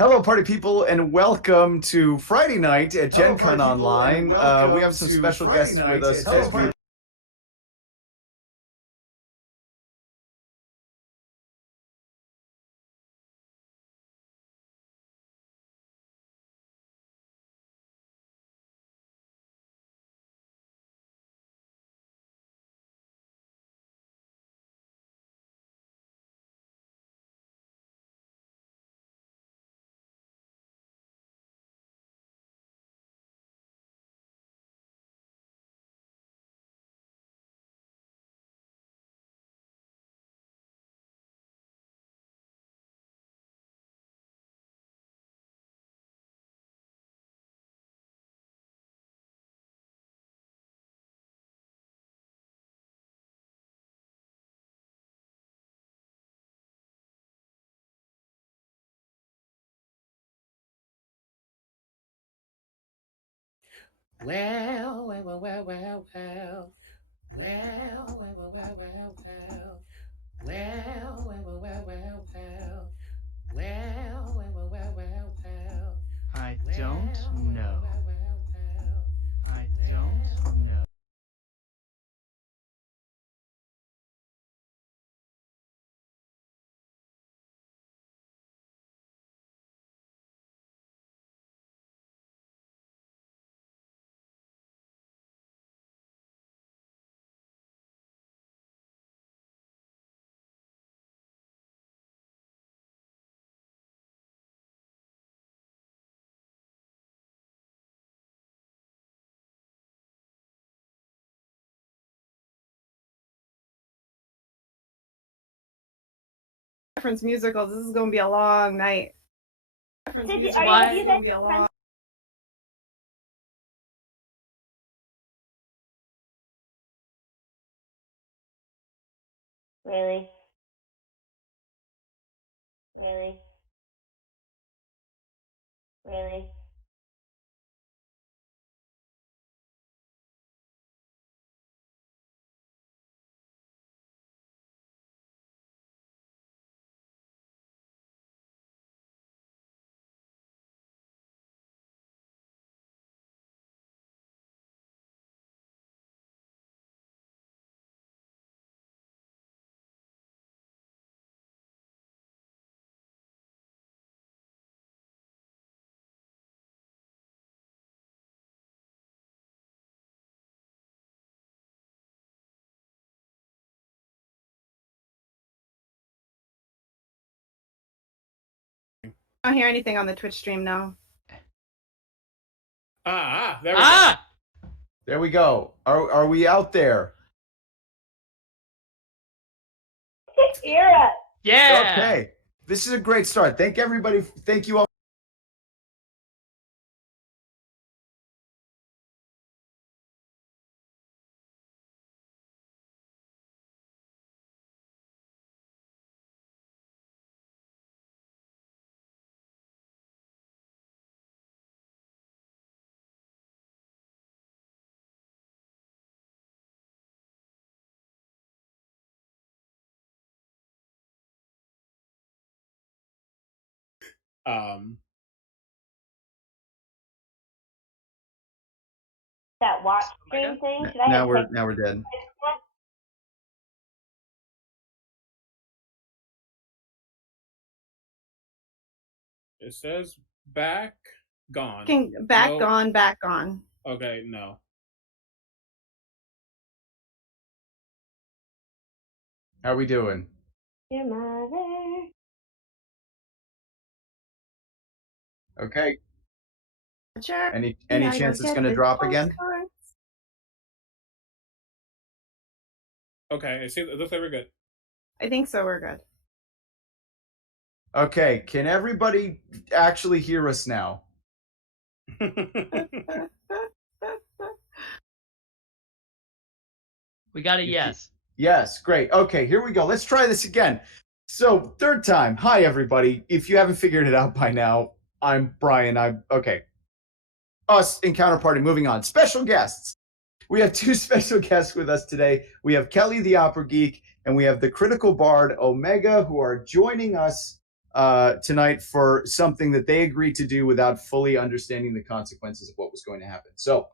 Hello, party people, and welcome to Friday night at Gen Con Online. We have some special guests with us. I don't know. I don't know. Reference musicals. This is going to be a long night. Reference musicals. Are This is going to be a long. Really? Really? Really? I don't hear anything on the Twitch stream now. There we go. There we go. Are we out there? Hear us. Yeah. Okay. This is a great start. Thank everybody. Thank you all. That watch stream thing. Should I Now have we're dead. It says back, gone. Back No. on, back on. Okay, no. How are we doing? Your mother. Okay. Sure. Any Yeah, chance you'll it's get going to the drop again? postcards. Okay, it looks like we're good. I think so. We're good. Okay. Can everybody actually hear us now? We got a yes. Yes, great. Okay, here we go. Let's try this again. So, third time. Hi, everybody. If you haven't figured it out by now, I'm Brian. Okay. Us in Counterparty, moving on. Special guests. We have two special guests with us today. We have Kelly the Opera Geek, and we have the Critical Bard Omega, who are joining us tonight for something that they agreed to do without fully understanding the consequences of what was going to happen. So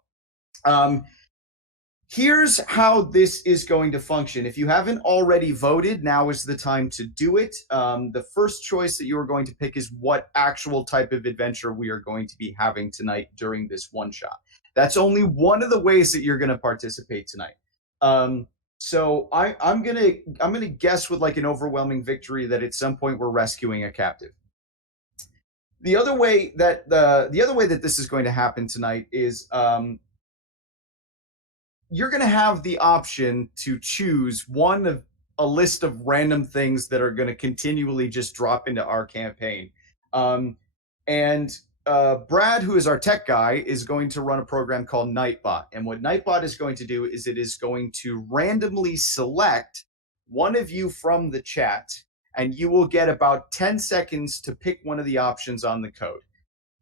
here's how this is going to function. If you haven't already voted, now is the time to do it. The first choice that you are going to pick is what actual type of adventure we are going to be having tonight during this one shot. That's only one of the ways that you're going to participate tonight. So I'm gonna guess with like an overwhelming victory that at some point we're rescuing a captive. The other way that this is going to happen tonight is you're going to have the option to choose one of a list of random things that are going to continually just drop into our campaign. Brad, who is our tech guy, is going to run a program called Nightbot. And what Nightbot is going to do is it is going to randomly select one of you from the chat, and you will get about 10 seconds to pick one of the options on the code.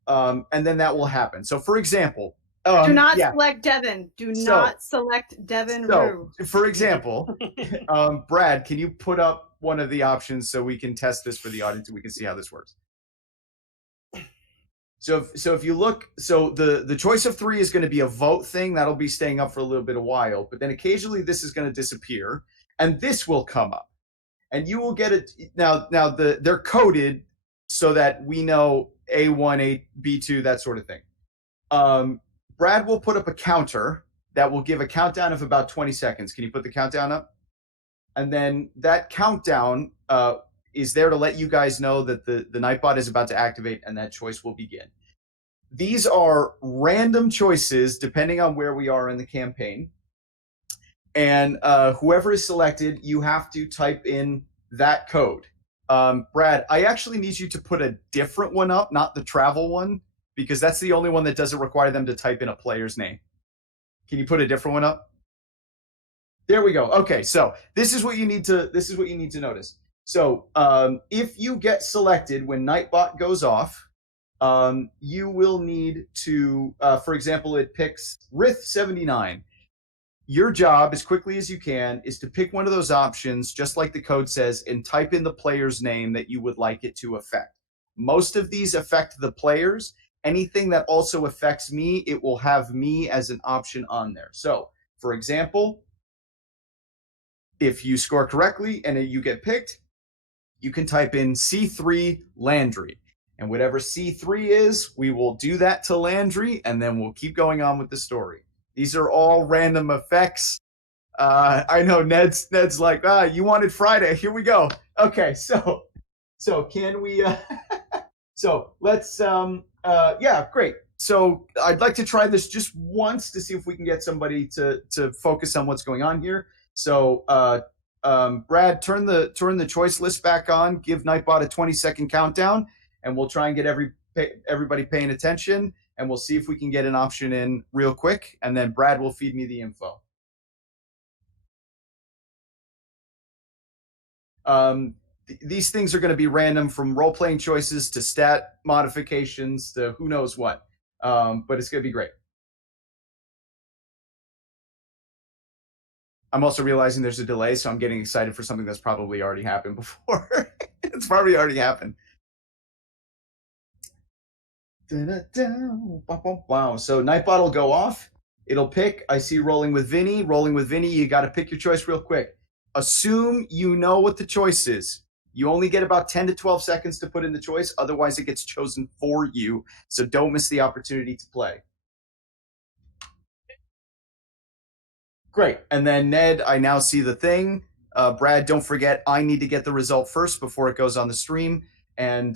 And then that will happen. So, for example, do not select Devin. Do not select Devin Rue. For example, Brad, can you put up one of the options so we can test this for the audience and we can see how this works? So if you look, so the choice of 3 is going to be a vote thing. That'll be staying up for a little bit of while. But then occasionally this is going to disappear, and this will come up. And you will get it. Now they're coded so that we know A1, B2, that sort of thing. Brad will put up a counter that will give a countdown of about 20 seconds. Can you put the countdown up? And then that countdown is there to let you guys know that the Nightbot is about to activate and that choice will begin. These are random choices depending on where we are in the campaign. And whoever is selected, you have to type in that code. Brad, I actually need you to put a different one up, not the travel one, because that's the only one that doesn't require them to type in a player's name. Can you put a different one up? There we go. Okay, so this is what you need to notice. So if you get selected when Nightbot goes off, you will need to, for example, it picks Rith 79. Your job, as quickly as you can, is to pick one of those options, just like the code says, and type in the player's name that you would like it to affect. Most of these affect the players. Anything that also affects me, it will have me as an option on there. So, for example, if you score correctly and you get picked, you can type in C3 Landree. And whatever C3 is, we will do that to Landree, and then we'll keep going on with the story. These are all random effects. I know Ned's like, you wanted Friday. Here we go. Okay, so can we? So let's. Yeah, great. So I'd like to try this just once to see if we can get somebody to focus on what's going on here. So Brad, turn the choice list back on. Give Nightbot a 20-second countdown, and we'll try and get everybody paying attention. And we'll see if we can get an option in real quick, and then Brad will feed me the info. These things are going to be random, from role-playing choices to stat modifications to who knows what, but it's going to be great. I'm also realizing there's a delay, so I'm getting excited for something that's probably already happened before. It's probably already happened. Wow. So Nightbot will go off. It'll pick. I see Rolling with Vinny. Rolling with Vinny, you got to pick your choice real quick. Assume you know what the choice is. You only get about 10 to 12 seconds to put in the choice. Otherwise, it gets chosen for you. So don't miss the opportunity to play. Great. And then Ned, I now see the thing. Brad, don't forget, I need to get the result first before it goes on the stream. And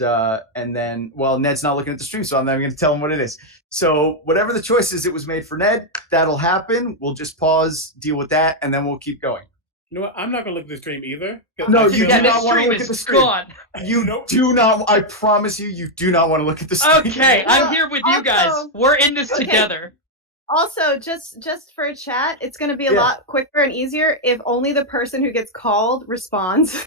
then, well, Ned's not looking at the stream, so I'm not going to tell him what it is. So whatever the choice is, it was made for Ned. That'll happen. We'll just pause, deal with that, and then we'll keep going. You know what? I'm not going to look at the stream either. No, you do not want to look is at the stream. Gone. You do not. I promise you, you do not want to look at the stream. Okay, I'm here with you guys. We're in this together. Also, just for a chat, it's going to be a lot quicker and easier if only the person who gets called responds.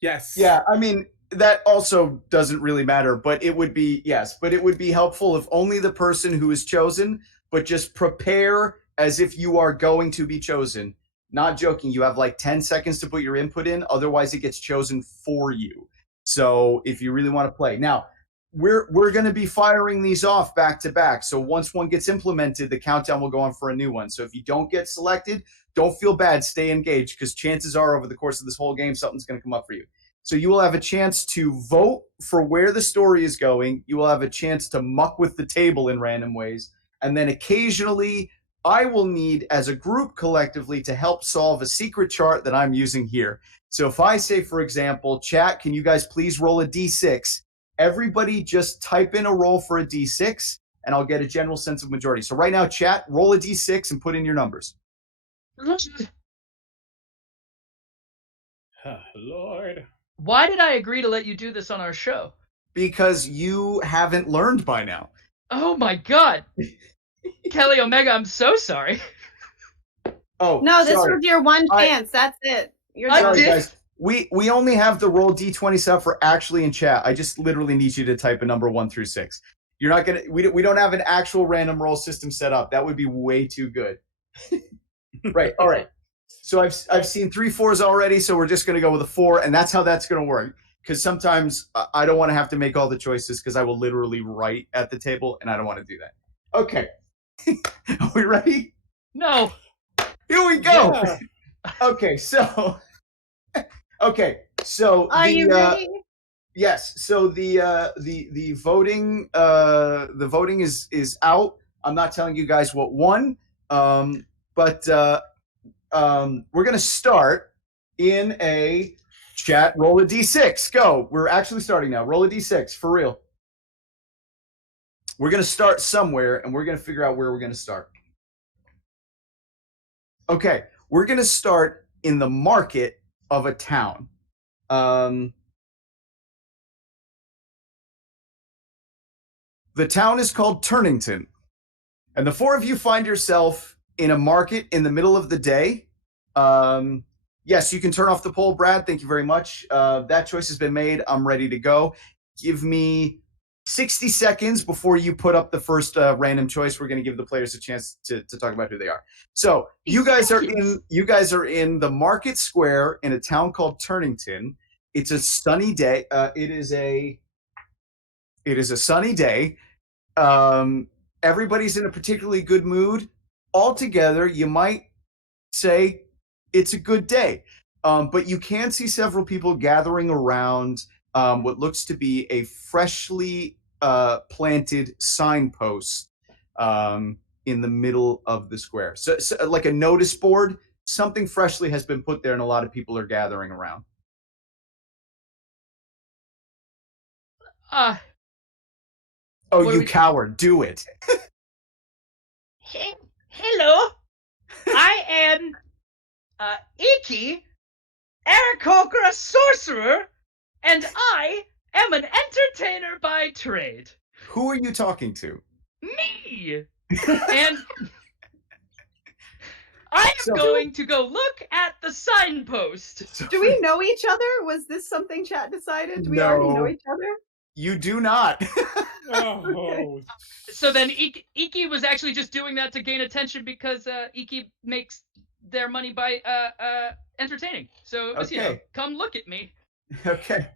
Yes. Yeah, I mean, that also doesn't really matter, but it would be, but it would be helpful if only the person who is chosen, but just prepare as if you are going to be chosen. Not joking, you have like 10 seconds to put your input in, otherwise it gets chosen for you. So if you really want to play. Now, we're going to be firing these off back to back. So once one gets implemented, the countdown will go on for a new one. So if you don't get selected, don't feel bad. Stay engaged, because chances are over the course of this whole game, something's going to come up for you. So you will have a chance to vote for where the story is going. You will have a chance to muck with the table in random ways. And then occasionally, I will need, as a group collectively, to help solve a secret chart that I'm using here. So if I say, for example, chat, can you guys please roll a d6? Everybody just type in a roll for a d6, and I'll get a general sense of majority. So right now, chat, roll a d6 and put in your numbers. Lord. Why did I agree to let you do this on our show? Because you haven't learned by now. Oh my god! Kelly Omega, I'm so sorry. Oh, No, this sorry. was your one chance. That's it. You're I done. Sorry, did- guys. We only have the roll d20 stuff for actually in chat. I just literally need you to type a number 1 through 6. You're not gonna. We don't have an actual random roll system set up. That would be way too good. Right. All right. So I've seen 3 4s already. So we're just gonna go with a 4, and that's how that's gonna work. Because sometimes I don't want to have to make all the choices, because I will literally write at the table, and I don't want to do that. Okay. Are we ready? No. Here we go. Yeah. Okay. So. Okay. So Are you ready? Yes. So the voting is out. I'm not telling you guys what won, but we're gonna start in a chat. Roll a d6. Go. We're actually starting now. Roll a d6 for real. We're gonna start somewhere, and we're gonna figure out where we're gonna start. Okay. We're gonna start in the market of a town. The town is called Turnington, and the 4 of you find yourself in a market in the middle of the day. Yes, you can turn off the poll, Brad. Thank you very much. That choice has been made. I'm ready to go. Give me 60 seconds before you put up the first random choice. We're going to give the players a chance to talk about who they are. So you guys are in the market square in a town called Turnington. It's a sunny day. It is a sunny day. Everybody's in a particularly good mood. Altogether, you might say it's a good day. But you can see several people gathering around what looks to be a freshly planted signpost in the middle of the square. So like a notice board, something freshly has been put there, and a lot of people are gathering around. Oh, you coward, do it. Hello. I am Iki, Aarakocra Sorcerer, and I am an entertainer by trade. Who are you talking to? Me! And I am going to go look at the signpost. Do we know each other? Was this something chat decided? Do we already know each other? You do not. Oh. So then Iki was actually just doing that to gain attention, because Iki makes their money by entertaining. So it was, Okay. come look at me. Okay.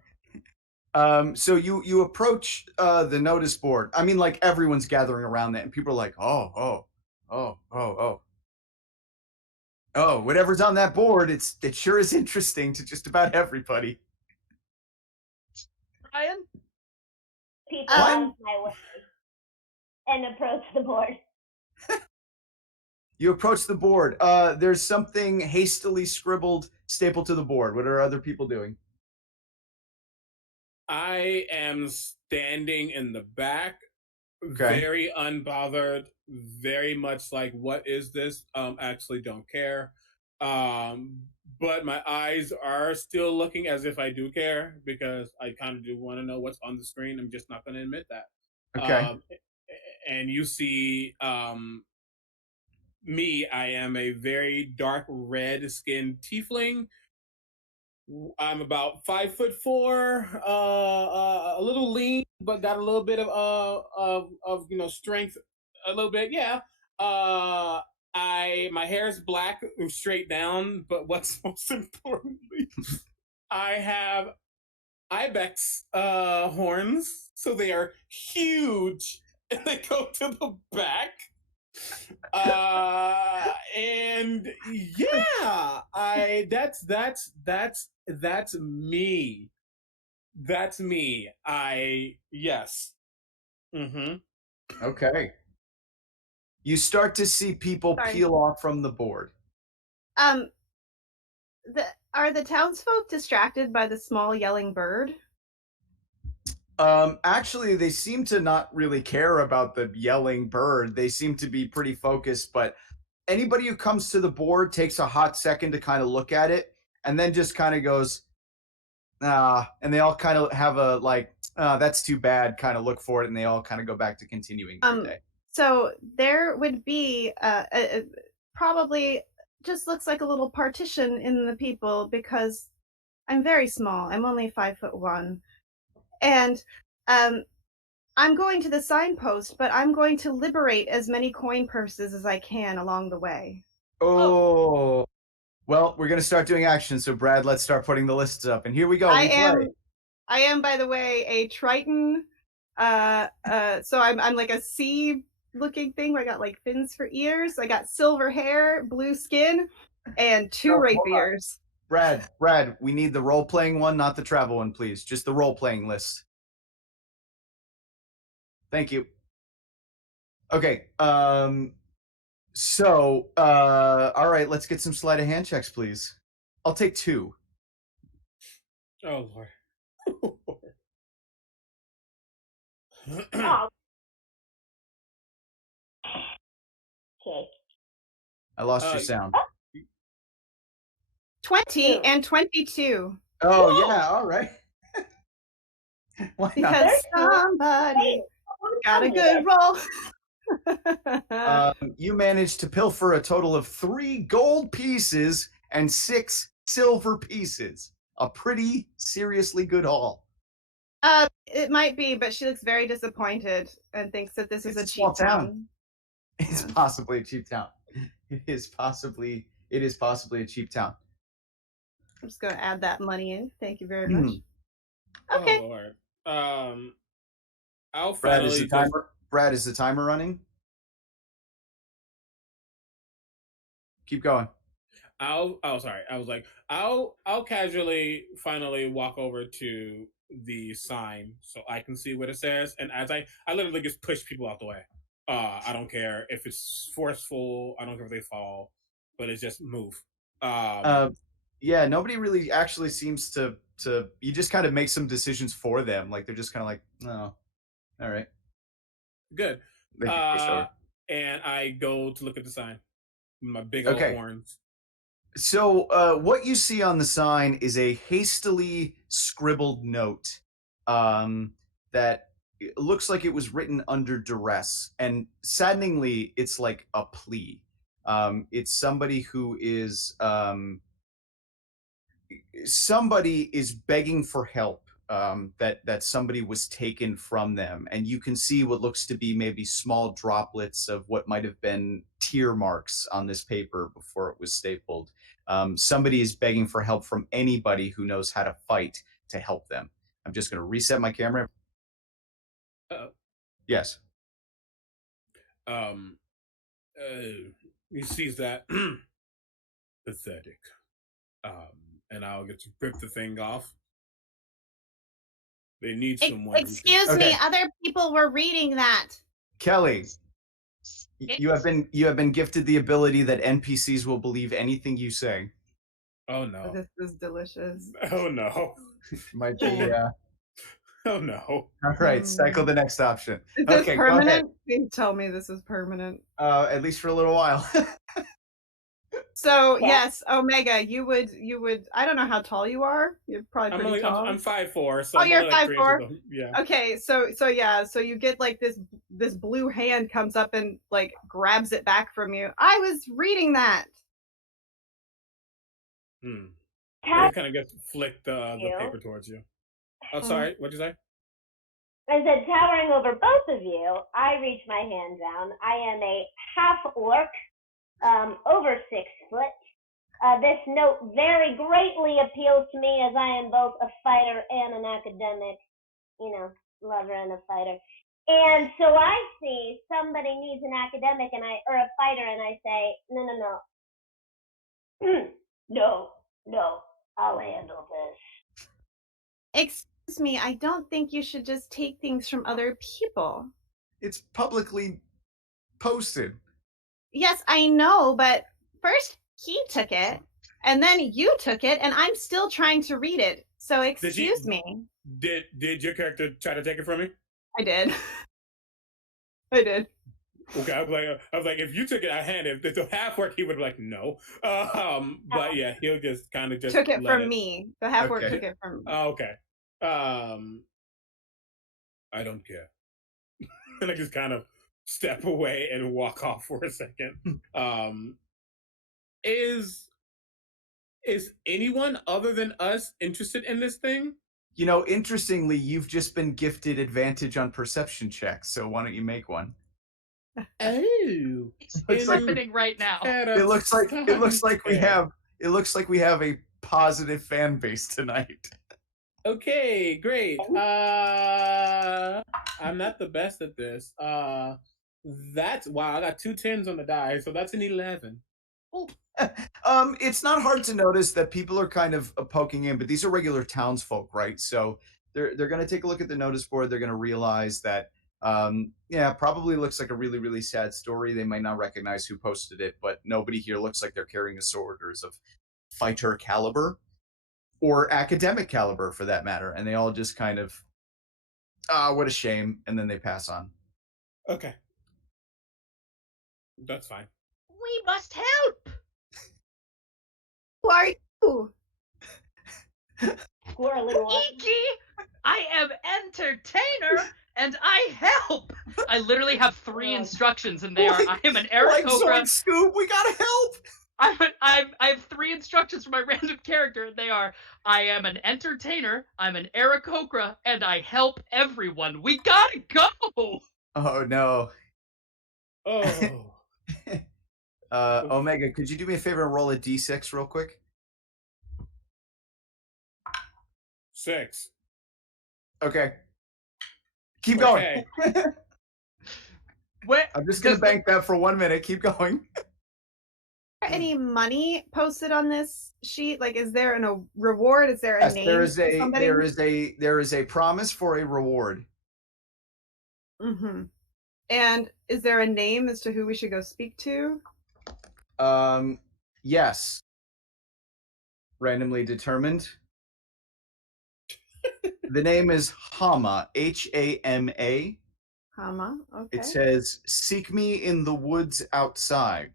So you approach the notice board. I mean, like, everyone's gathering around that, and people are like, oh, whatever's on that board, it sure is interesting to just about everybody. Ryan? People out of my way and approach the board. You approach the board. There's something hastily scribbled, stapled to the board. What are other people doing? I am standing in the back, Okay. very unbothered, very much like, what is this? Actually don't care. But my eyes are still looking as if I do care, because I kind of do want to know what's on the screen. I'm just not going to admit that. Okay. And you see me, I am a very dark red skinned tiefling. I'm about 5'4", a little lean, but got a little bit of strength, a little bit. Yeah. My hair is black and straight down, but what's most importantly, I have ibex horns, so they are huge, and they go to the back. And yeah, that's me. That's me. Yes. Mm-hmm. Okay. You start to see people Sorry. peel off from the board. Are the townsfolk distracted by the small yelling bird? Actually, they seem to not really care about the yelling bird. They seem to be pretty focused, but anybody who comes to the board takes a hot second to kind of look at it and then just kind of goes, and they all kind of have a like, that's too bad kind of look for it, and they all kind of go back to continuing their day. So there would be probably just looks like a little partition in the people because I'm very small. I'm only 5'1", and I'm going to the signpost, but I'm going to liberate as many coin purses as I can along the way. Oh. Well, we're going to start doing action. So, Brad, let's start putting the lists up. And here we go. I am, by the way, a Triton. So I'm like a sea-looking thing where I got like fins for ears. I got silver hair, blue skin, and 2 rapiers. Brad, we need the role-playing one, not the travel one, please. Just the role-playing list. Thank you. Okay. So, all right, let's get some sleight of hand checks, please. I'll take 2. Oh, Lord. Oh. Okay. I lost your sound. 20 and 22. Oh, yeah, all right. Why not? Because somebody got a good roll. You managed to pilfer a total of 3 gold pieces and 6 silver pieces. A pretty seriously good haul. It might be, but she looks very disappointed and thinks that this is a cheap town. It's possibly a cheap town. It is possibly a cheap town. I'm just gonna add that money in. Thank you very much. Okay. Oh, Lord. I'll Brad, finally is the timer? Brad, is the timer running? Keep going. I'll casually finally walk over to the sign so I can see what it says, and as I literally just push people out the way. I don't care if it's forceful. I don't care if they fall, but it's just move. Yeah, nobody really actually seems to. You just kind of make some decisions for them. Like they're just kind of like, no, all right, good. And I go to look at the sign. My big old horns. So what you see on the sign is a hastily scribbled note that looks like it was written under duress, and saddeningly, it's like a plea. It's somebody who is begging for help. That somebody was taken from them, and you can see what looks to be maybe small droplets of what might have been tear marks on this paper before it was stapled. Somebody is begging for help from anybody who knows how to fight to help them. I'm just going to reset my camera. Yes. He sees that pathetic. And I'll get to rip the thing off. They need someone. Excuse me, other people were reading that. Kelly, you have been gifted the ability that NPCs will believe anything you say. Oh no. This is delicious. Oh no. Might be Oh no. All right, cycle the next option. Is this permanent? Please tell me this is permanent. At least for a little while. So yes, Omega, you would. I don't know how tall you are. You're probably pretty tall. I'm 5'4". So you're 5'4". Yeah. Okay, so yeah, so you get like this blue hand comes up and like grabs it back from you. I was reading that. I kind of just flicked the paper towards you. Oh, sorry. What'd you say? I said, towering over both of you, I reach my hand down. I am a half orc, over 6 foot, This note very greatly appeals to me as I am both a fighter and an academic, lover and a fighter. And so I see somebody needs an academic or a fighter, and I say, no. no, I'll handle this. Excuse me, I don't think you should just take things from other people. It's publicly posted. Yes, I know, but first he took it, and then you took it, and I'm still trying to read it. So excuse me. Did your character try to take it from me? I did. I did. Okay, I was like, if you took it, I handed it. The half work, he would be like, no. But yeah, he'll just kind of just took it from me. The half work took it from me. Oh, okay. I don't care. And I just kind of step away and walk off for a second. Is anyone other than us interested in this thing? You know, interestingly, you've just been gifted advantage on perception checks, so why don't you make one? Oh, it's happening right now. It looks like we have a positive fan base tonight. Okay, great. I'm not the best at this. That's wow. I got 2 10s on the die, so that's an 11. It's not hard to notice that people are kind of poking in, but these are regular townsfolk, right? So they're going to take a look at the notice board. They're going to realize that probably looks like a really, really sad story. They might not recognize who posted it, but nobody here looks like they're carrying a sword or is of fighter caliber or academic caliber for that matter. And they all just kind of, what a shame. And then they pass on. Okay. That's fine. We must help. Who are you? Squirrely one. Iki, I am entertainer and I help. I literally have 3 instructions, and they are: I am an Aarakocra. Scoop, we gotta help. I have 3 instructions for my random character, and they are: I am an entertainer, I'm an Aarakocra, and I help everyone. We gotta go. Oh no. Oh. Omega, could you do me a favor and roll a d6 real quick? 6. Okay. Keep going. Okay. I'm just going to bank that for 1 minute. Keep going. Is there any money posted on this sheet? Like, is there a reward? Is there a name? There is a promise for a reward. Mm-hmm. And is there a name as to who we should go speak to? Yes. Randomly determined. The name is Hama, Hama. Hama, okay. It says, "Seek me in the woods outside."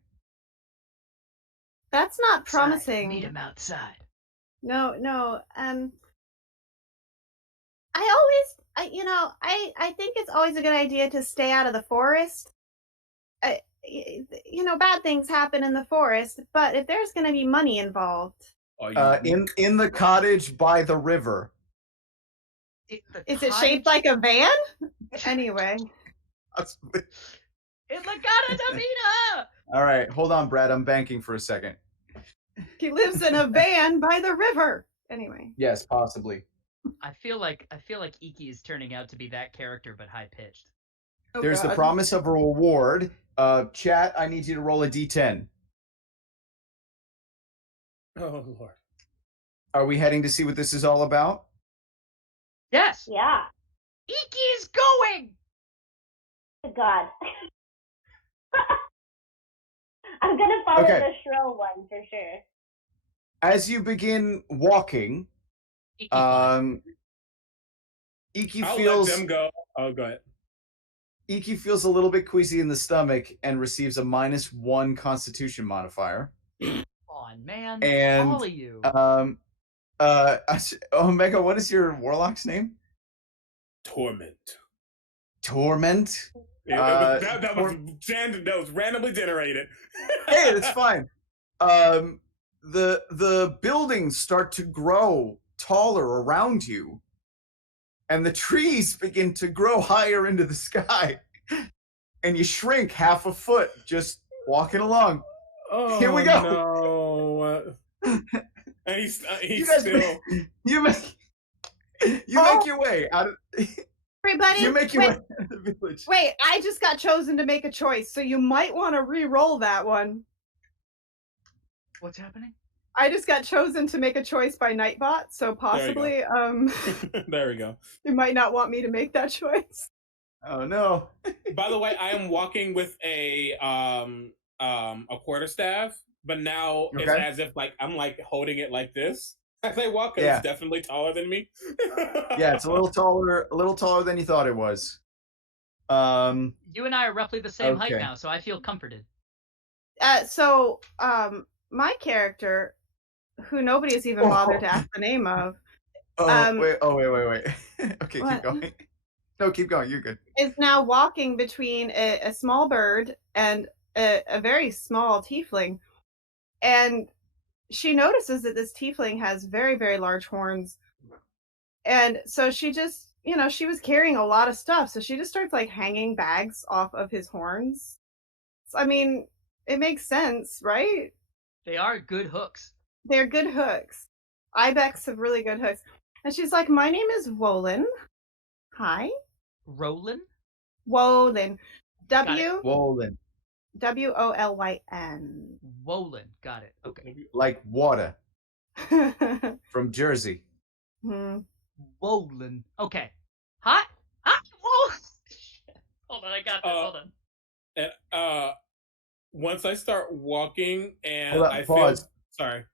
That's not promising. Meet him outside. No. I think it's always a good idea to stay out of the forest. Bad things happen in the forest, but if there's going to be money involved, in the cottage by the river. Is it shaped like a van? Anyway. In La Gata Davina! All right, hold on, Brad. I'm banking for a second. He lives in a van by the river. Anyway. Yes, possibly. I feel like Iki is turning out to be that character, but high pitched. Oh, There's God. the promise of a reward. Chat, I need you to roll a d10. Oh Lord. Are we heading to see what this is all about? Yes. Yeah. Iki is going. God. I'm gonna follow Okay. the shrill one for sure. As you begin walking, Iki Iki I'll feels let them go. Oh, go ahead. Iki feels a little bit queasy in the stomach and receives a -1 Constitution modifier. Come on, man. And all of you. Omega, what is your warlock's name? Torment. Torment. Yeah, that was randomly generated. Hey, it's fine. The buildings start to grow taller around you, and the trees begin to grow higher into the sky, and you shrink half a foot just walking along. Oh, Here we go. No. And he's You guys, still. you make your way out of. Everybody, You make your wait, way out of the village. wait, I just got chosen to make a choice, so you might want to re-roll that one. What's happening? I just got chosen to make a choice by Nightbot, so possibly There we go. you might not want me to make that choice. Oh no. By the way, I am walking with a quarterstaff, but now it's Okay. as if like I'm like holding it like this as I walk. 'Cause Yeah. It's definitely taller than me. Yeah, it's a little taller than you thought it was. You and I are roughly the same height Okay. now, so I feel comforted. So my character, who nobody has even bothered to ask the name of, wait. Okay, What? keep going. No, keep going. You're good. is now walking between a small bird and a very small tiefling. And she notices that this tiefling has very, very large horns. And so she just, she was carrying a lot of stuff. So she just starts like hanging bags off of his horns. So, I mean, it makes sense, right? They are good hooks. They're good hooks. Ibex have really good hooks. And she's like, my name is Wolin. Hi. Roland? Wolin. Got it. Wolin, Wolyn. Wolin. Got it. Okay. like water from Jersey. Wolin. Okay. Hot? Whoa! Hold on, I got this. Hold on. And once I start walking and Hold up, I pause. feel sorry.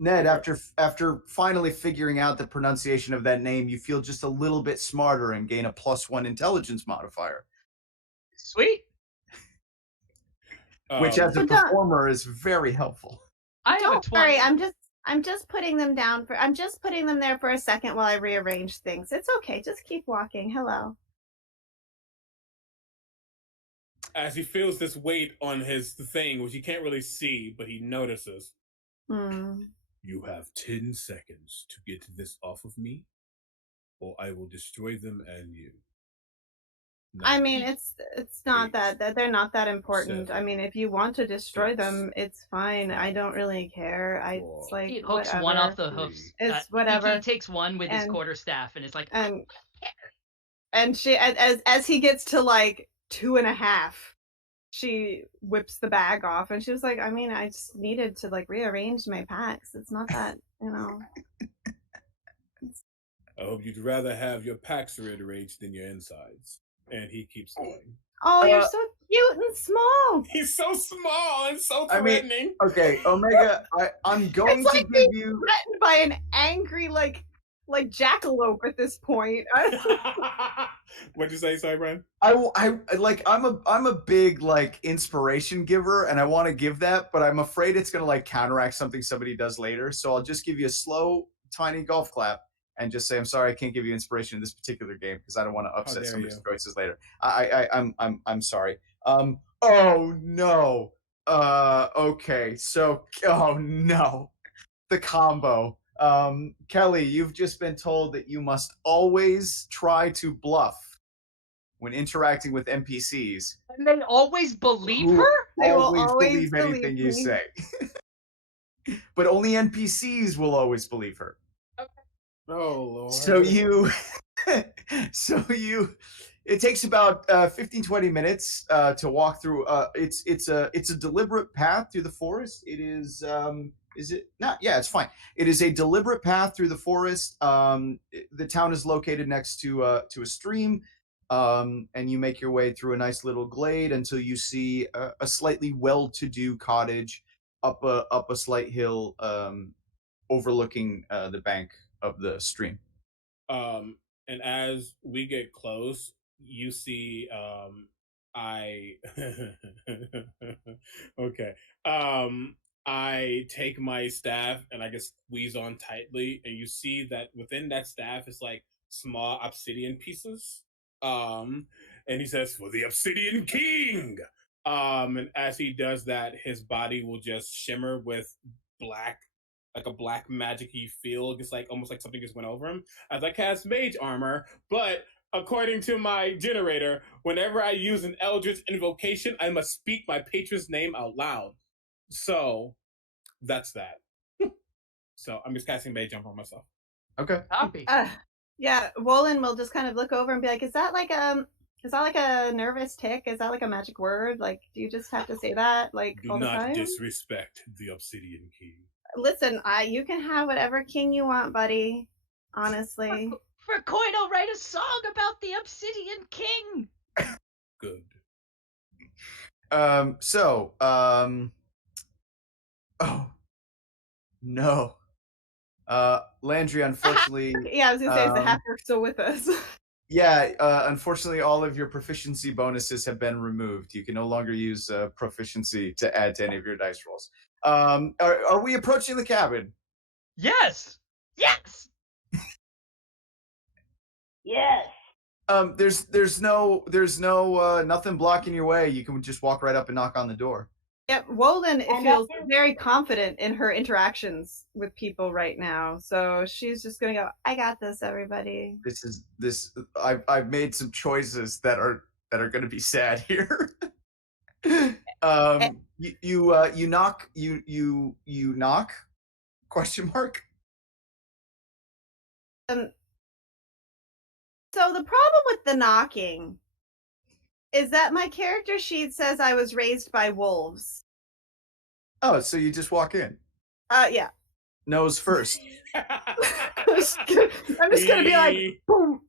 Ned, after finally figuring out the pronunciation of that name, you feel just a little bit smarter and gain a +1 intelligence modifier, Sweet. which as a But don't- performer is very helpful. I have a Don't 20. worry, I'm just putting them down I'm just putting them there for a second while I rearrange things. It's okay, just keep walking. Hello. As he feels this weight on his thing, which he can't really see, but he notices. You have 10 seconds to get this off of me, or I will destroy them and you. I mean, it's not that they're not that important. 7, I mean, if you want to destroy 6, them, it's fine. I don't really care. It's like He hooks whatever. one off the hoofs. It's He whatever. takes one with his And- quarterstaff and it's like, And she, as he gets to like 2.5, she whips the bag off, and she was like, I mean, I just needed to like rearrange my packs. It's not that, I hope you'd rather have your packs rearranged than your insides. And he keeps going. Oh, you're so cute and small. He's so small and so I mean, threatening. Okay, Omega, I'm going It's to like give being you. threatened by an angry like jackalope at this point. What'd you say, sorry, Brian? I'm a big like inspiration giver, and I want to give that, but I'm afraid it's gonna like counteract something somebody does later. So I'll just give you a slow, tiny golf clap and just say I'm sorry I can't give you inspiration in this particular game because I don't want to upset dare somebody's you. choices later. I'm sorry. Oh no. Okay. So no. The combo. Kelly, you've just been told that you must always try to bluff when interacting with NPCs. and they always believe Who her? They will always always believe anything believe you me. say. But only NPCs will always believe her. Oh, Lord. So it takes about 15-20 minutes to walk through. It's a deliberate path through the forest. It is it not? Yeah, it's fine. It is a deliberate path through the forest. The town is located next to a stream, and you make your way through a nice little glade until you see a slightly well-to-do cottage up a slight hill, overlooking the bank of the stream. And as we get close, you see okay. I take my staff and I just squeeze on tightly, and you see that within that staff is like small obsidian pieces. And he says, "For the Obsidian King." And as he does that, his body will just shimmer with black, like a black magic-y feel. It's like almost like something just went over him. As I cast mage armor, but according to my generator, whenever I use an Eldritch invocation, I must speak my patron's name out loud. So that's that. So I'm just casting Bay Jump on myself. Okay. Copy. Yeah, Wolin will just kind of look over and be like, is that like a nervous tick? Is that like a magic word? Like, do you just have to say that like Do all the not time? disrespect the Obsidian King. Listen, you can have whatever king you want, buddy. Honestly. For coin, I'll write a song about the Obsidian King. Good. Oh no. Landree, unfortunately, Yeah, I was gonna say, is the half orc still with us? yeah, unfortunately, all of your proficiency bonuses have been removed. You can no longer use proficiency to add to any of your dice rolls. Are we approaching the cabin? Yes. Yes. Yes. There's no nothing blocking your way. You can just walk right up and knock on the door. Yep, Wolin And feels that's- very confident in her interactions with people right now. So she's just gonna go, I got this, everybody. I've made some choices that are going to be sad here. You knock. You knock? Question mark. So the problem with the knocking is that my character sheet says I was raised by wolves. Oh, so you just walk in. Yeah. Nose first. I'm just gonna be like, boom,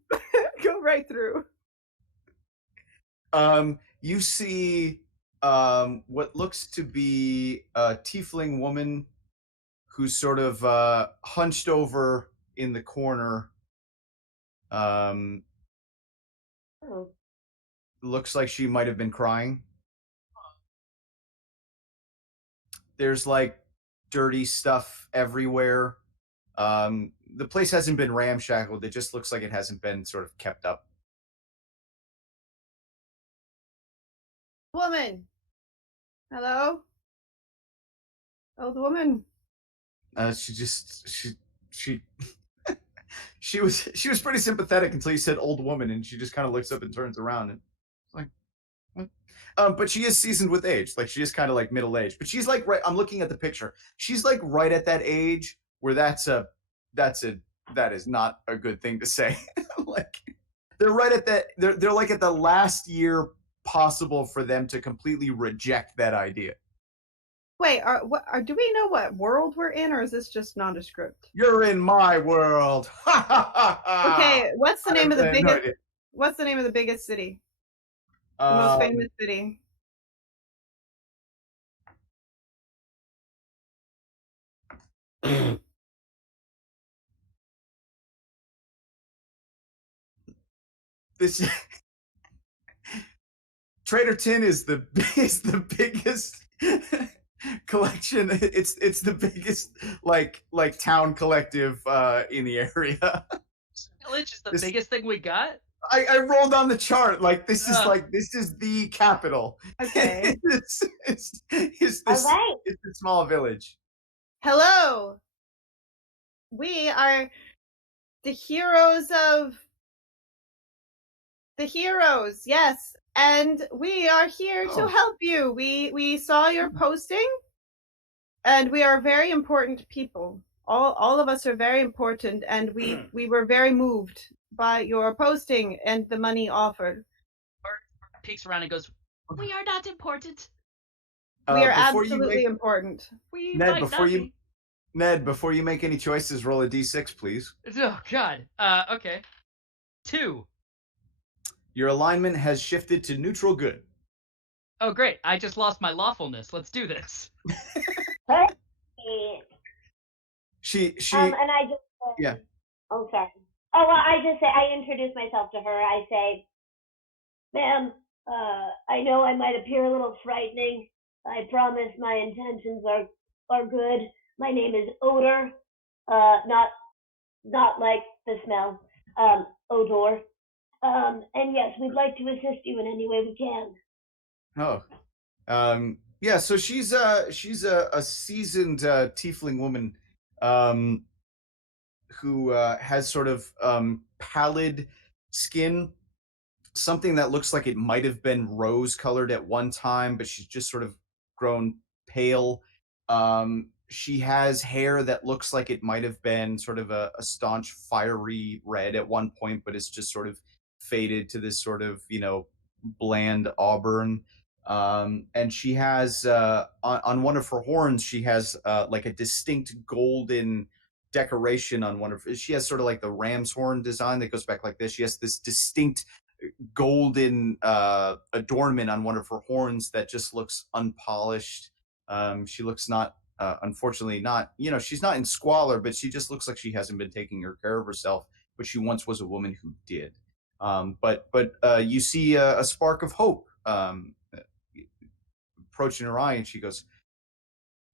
go right through. You see what looks to be a tiefling woman who's sort of hunched over in the corner. Looks like she might have been crying. There's like dirty stuff everywhere. The place hasn't been ramshackled. It just looks like it hasn't been sort of kept up. Woman. Hello? Old woman. She was pretty sympathetic until you said old woman, and she just kind of looks up and turns around and like, what? But she is seasoned with age. Like she is kind of like middle aged. But she's like right. I'm looking at the picture. She's like right at that age where that is not a good thing to say. Like they're right at that. They're like at the last year possible for them to completely reject that idea. Wait, do we know what world we're in, or is this just nondescript? You're in my world. Okay, what's the name of the No biggest? idea. What's the name of the biggest city? The most famous city. This Trader Tin is the biggest collection. It's the biggest like town collective in the area. Village is the This- biggest thing we got. I rolled on the chart like this is the capital. Okay. it's All right. a small village. Hello. We are the heroes of the heroes, yes. And we are here to Oh. help you. We saw your posting, and we are very important people. All of us are very important, and we were very moved by your posting and the money offered. Peeks around and goes, "We are not important. We are Before you absolutely make- important. We Ned, might before not you- be." Ned, before you make any choices, roll a d6, please. Oh God. Okay. 2. Your alignment has shifted to neutral good. Oh great! I just lost my lawfulness. Let's do this. Hey. She And I just Yeah. Oh, sorry. Oh well, I introduce myself to her. I say, "Ma'am, I know I might appear a little frightening. I promise my intentions are good. My name is Odor, not like the smell, odor. And yes, we'd like to assist you in any way we can." Oh. Yeah, so she's a seasoned tiefling woman who has sort of pallid skin, something that looks like it might have been rose colored at one time, but she's just sort of grown pale. she has hair that looks like it might have been sort of a staunch fiery red at one point, but it's just sort of faded to this sort of, bland auburn. And she has on one of her horns, she has like a distinct golden decoration on one of. She has sort of like the ram's horn design that goes back like this. She has this distinct golden adornment on one of her horns that just looks unpolished. She looks not, unfortunately, not. She's not in squalor, but she just looks like she hasn't been taking care of herself. But she once was a woman who did. But you see a spark of hope approaching her eye, and she goes,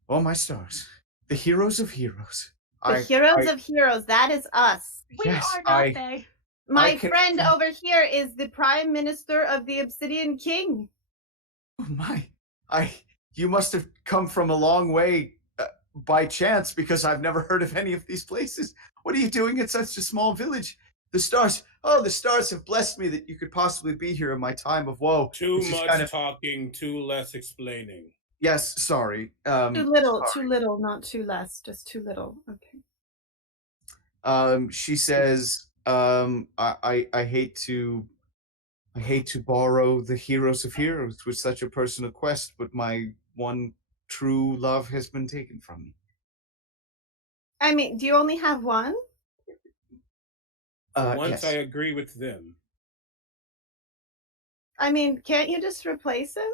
"Oh my stars, the heroes of heroes! The heroes of heroes. That is us. We Yes, are not they. My friend over here is the Prime Minister of the Obsidian King. Oh my! You must have come from a long way by chance, because I've never heard of any of these places. What are you doing in such a small village? The stars have blessed me that you could possibly be here in my time of woe." Too much talking, too less explaining. Yes, sorry. Too little, not too less, just too little. Okay. She says, I hate to borrow the heroes of heroes with such a personal quest, but my one true love has been taken from me. I mean, do you only have one? Once yes. I agree with them. I mean, can't you just replace him?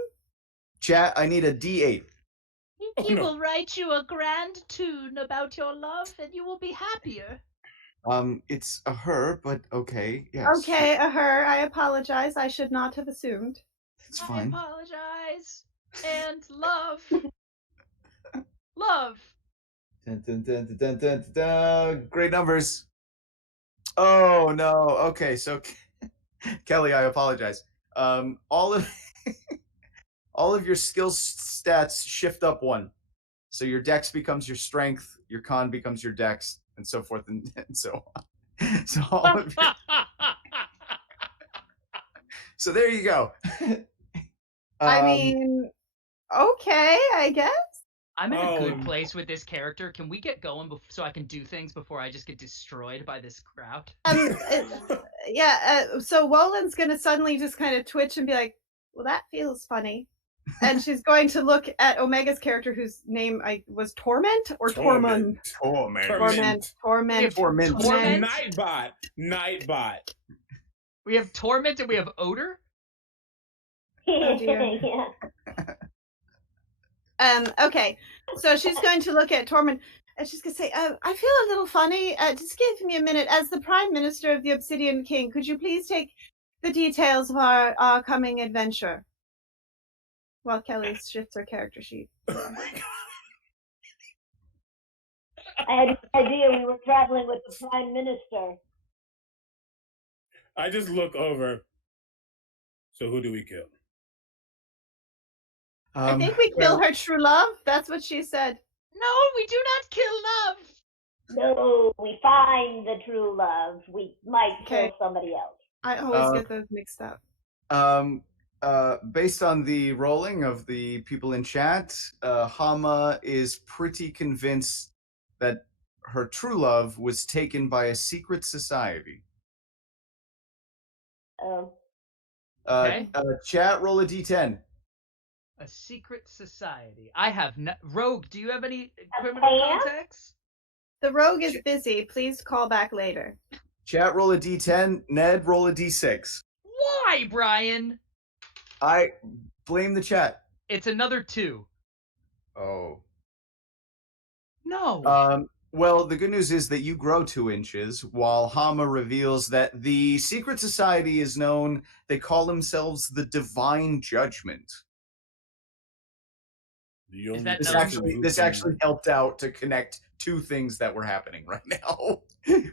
Chat, I need a D8. He will write you a grand tune about your love, and you will be happier. It's a her, but okay, yes. Okay, a her. I apologize. I should not have assumed. It's fine. I apologize. And love. Love. Dun, dun, dun, dun, dun, dun, dun. Great numbers. Oh no. Okay, so Kelly, I apologize. All of all of your skill stats shift up one. So your dex becomes your strength, your con becomes your dex, and so forth and so on. So all of your... So there you go. I mean, okay, I guess. I'm in a good place with this character. Can we get going so I can do things before I just get destroyed by this crowd? So Wolin's gonna suddenly just kind of twitch and be like, "Well, that feels funny," and she's going to look at Omega's character, whose name was Torment or Tormund. Torment. Nightbot. We have Torment and we have Odor. Oh dear. Yeah. Okay, so she's going to look at Tormund and she's going to say, I feel a little funny. Just give me a minute. As the Prime Minister of the Obsidian King, could you please take the details of our coming adventure? While Kelly shifts her character sheet. Oh my God. I had no idea we were traveling with the Prime Minister. I just look over. So who do we kill? I think we kill her true love. That's what she said. No, we do not kill love. No, we find the true love. We might kill somebody else. I always get those mixed up. Based on the rolling of the people in chat, Hama is pretty convinced that her true love was taken by a secret society. Oh. Okay. Chat, roll a d10. A secret society. I have Rogue. Do you have any criminal contacts? The rogue is busy. Please call back later. Chat, roll a d10. Ned, roll a d6. Why, Brian? I blame the chat. It's another 2. Oh. No. Well, the good news is that you grow 2 inches, while Hama reveals that the secret society is known, they call themselves the Divine Judgment. This actually helped out to connect 2 things that were happening right now.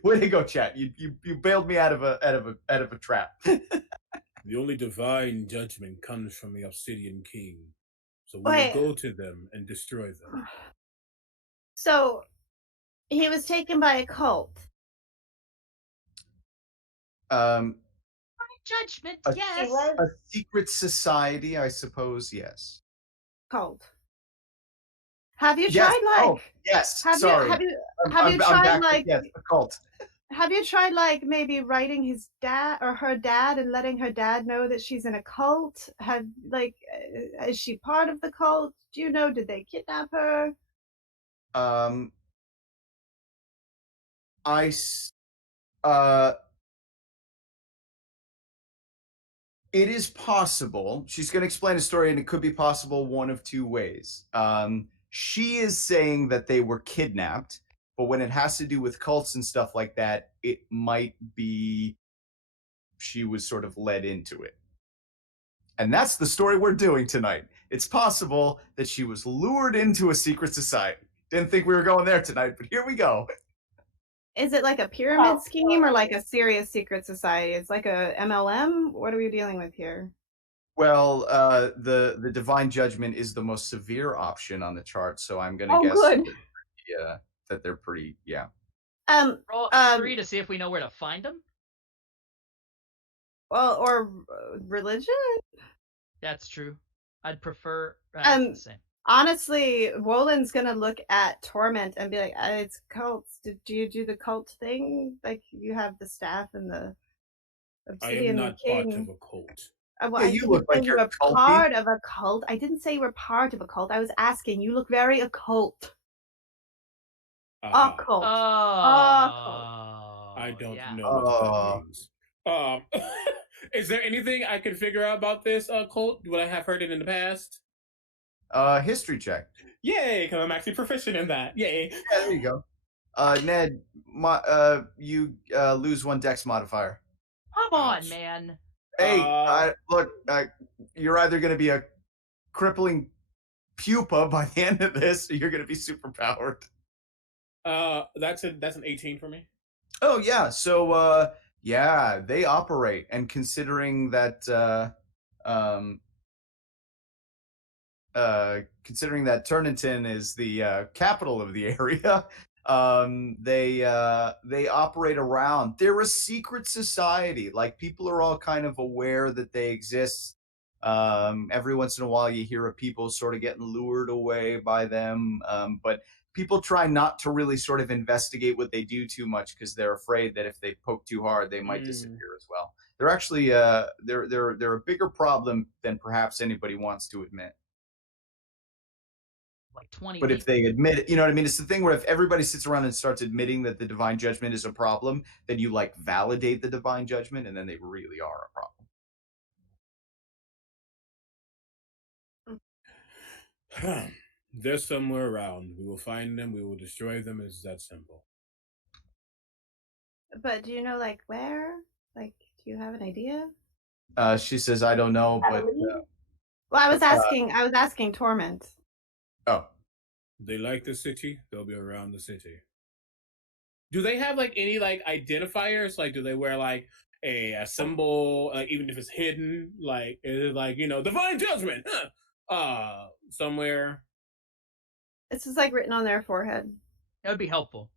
Way to go, chat! You bailed me out of a trap. The only divine judgment comes from the Obsidian King, so we will go to them and destroy them. So, he was taken by a cult. Judgment, yes. A secret society, I suppose. Yes. Cult. Have you Yes. tried Oh, like? yes. Have Sorry. you have you I'm have you back tried with- like? yes, the cult. Have you tried like maybe writing his dad or her dad and letting her dad know that she's in a cult? Have like is she part of the cult? Do you know? Did they kidnap her? Um, I s- uh, it is possible. She's going to explain a story, and it could be possible one of two ways. She is saying that they were kidnapped, but when it has to do with cults and stuff like that, it might be she was sort of led into it. And that's the story we're doing tonight. It's possible that she was lured into a secret society. Didn't think we were going there tonight, but here we go. Is it like a pyramid Oh, scheme or like a serious secret society? It's like a MLM. What are we dealing with here? Well, the divine judgment is the most severe option on the chart, so I'm gonna Oh, guess good. that they're pretty, yeah. Roll 3 to see if we know where to find them. Well, or religion. That's true. I'd prefer Um, the same. Honestly, Wolan's gonna look at Torment and be like, "It's cults. Do you do the cult thing? Like you have the staff and the I obsidian am not king." part of a cult. Well, Yeah, I you didn't look say like you you're were culty. part of a cult. I didn't say you were part of a cult. I was asking. You look very occult. Uh-huh. Occult. I don't yeah. know what that means. Is there anything I can figure out about this cult? Would I have heard it in the past? History check. Yay, because I'm actually proficient in that. Yay. Yeah, there you go. Ned, you lose 1 dex modifier. Come on, Ouch. man. Hey, look, you're either going to be a crippling pupa by the end of this, or you're going to be super powered. That's an 18 for me. Oh yeah, so yeah, they operate, and considering that Turnitin is the capital of the area, they operate around. They're a secret society. Like people are all kind of aware that they exist. Every once in a while, you hear of people sort of getting lured away by them, but people try not to really sort of investigate what they do too much because they're afraid that if they poke too hard, they might disappear as well. They're actually they're a bigger problem than perhaps anybody wants to admit. Like 20 But if people. they admit it, you know what I mean? It's the thing where if everybody sits around and starts admitting that the divine judgment is a problem, then you like validate the divine judgment, and then they really are a problem. They're somewhere around. We will find them. We will destroy them. It's that simple. But do you know like where? Like, do you have an idea? She says, "I don't know, but Well, I was asking Torment. oh, They like the city. They'll be around the city. Do they have like any like identifiers? Like, do they wear like a symbol, like even if it's hidden? Like, is it like divine judgment? Somewhere. It's just like written on their forehead. That would be helpful.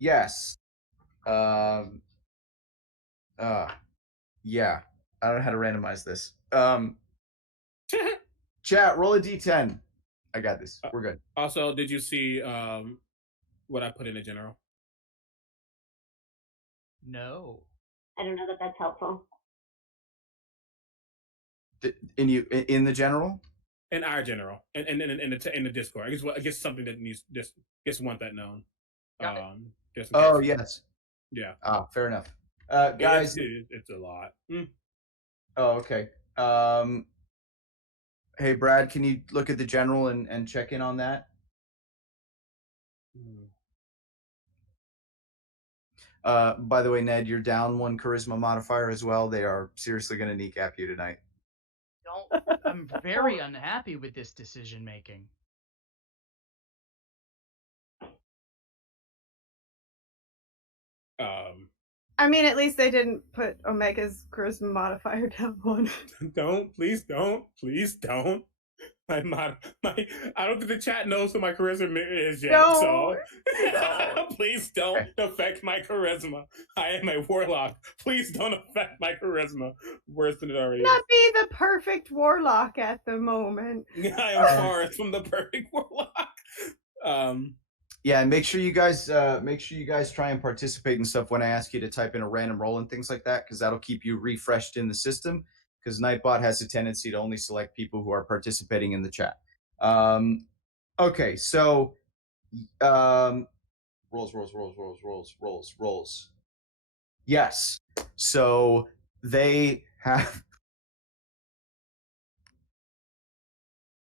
yes, yeah. I don't know how to randomize this. Chat, roll a d10. I got this. We're good. Also, did you see what I put in the general? No. I don't know that that's helpful. In the general? In our general, in the Discord. I guess something that needs just want that known. Got it. Just in Oh case. yes. Yeah. Fair enough. Guys. It's a lot. Oh, okay. Hey, Brad, can you look at the general and check in on that? By the way, Ned, you're down 1 charisma modifier as well. They are seriously going to kneecap you tonight. I'm very unhappy with this decision making. I mean, at least they didn't put Omega's charisma modifier down 1. Please don't. I don't think the chat knows what my charisma is yet, No, so no. please don't affect my charisma. I am a warlock. Please don't affect my charisma worse than it already Not be the perfect warlock at the moment. is. I am far from the perfect warlock. Yeah, and make sure you guys try and participate in stuff when I ask you to type in a random roll and things like that, because that'll keep you refreshed in the system. Because Nightbot has a tendency to only select people who are participating in the chat. Okay, so rolls. Yes. So they have.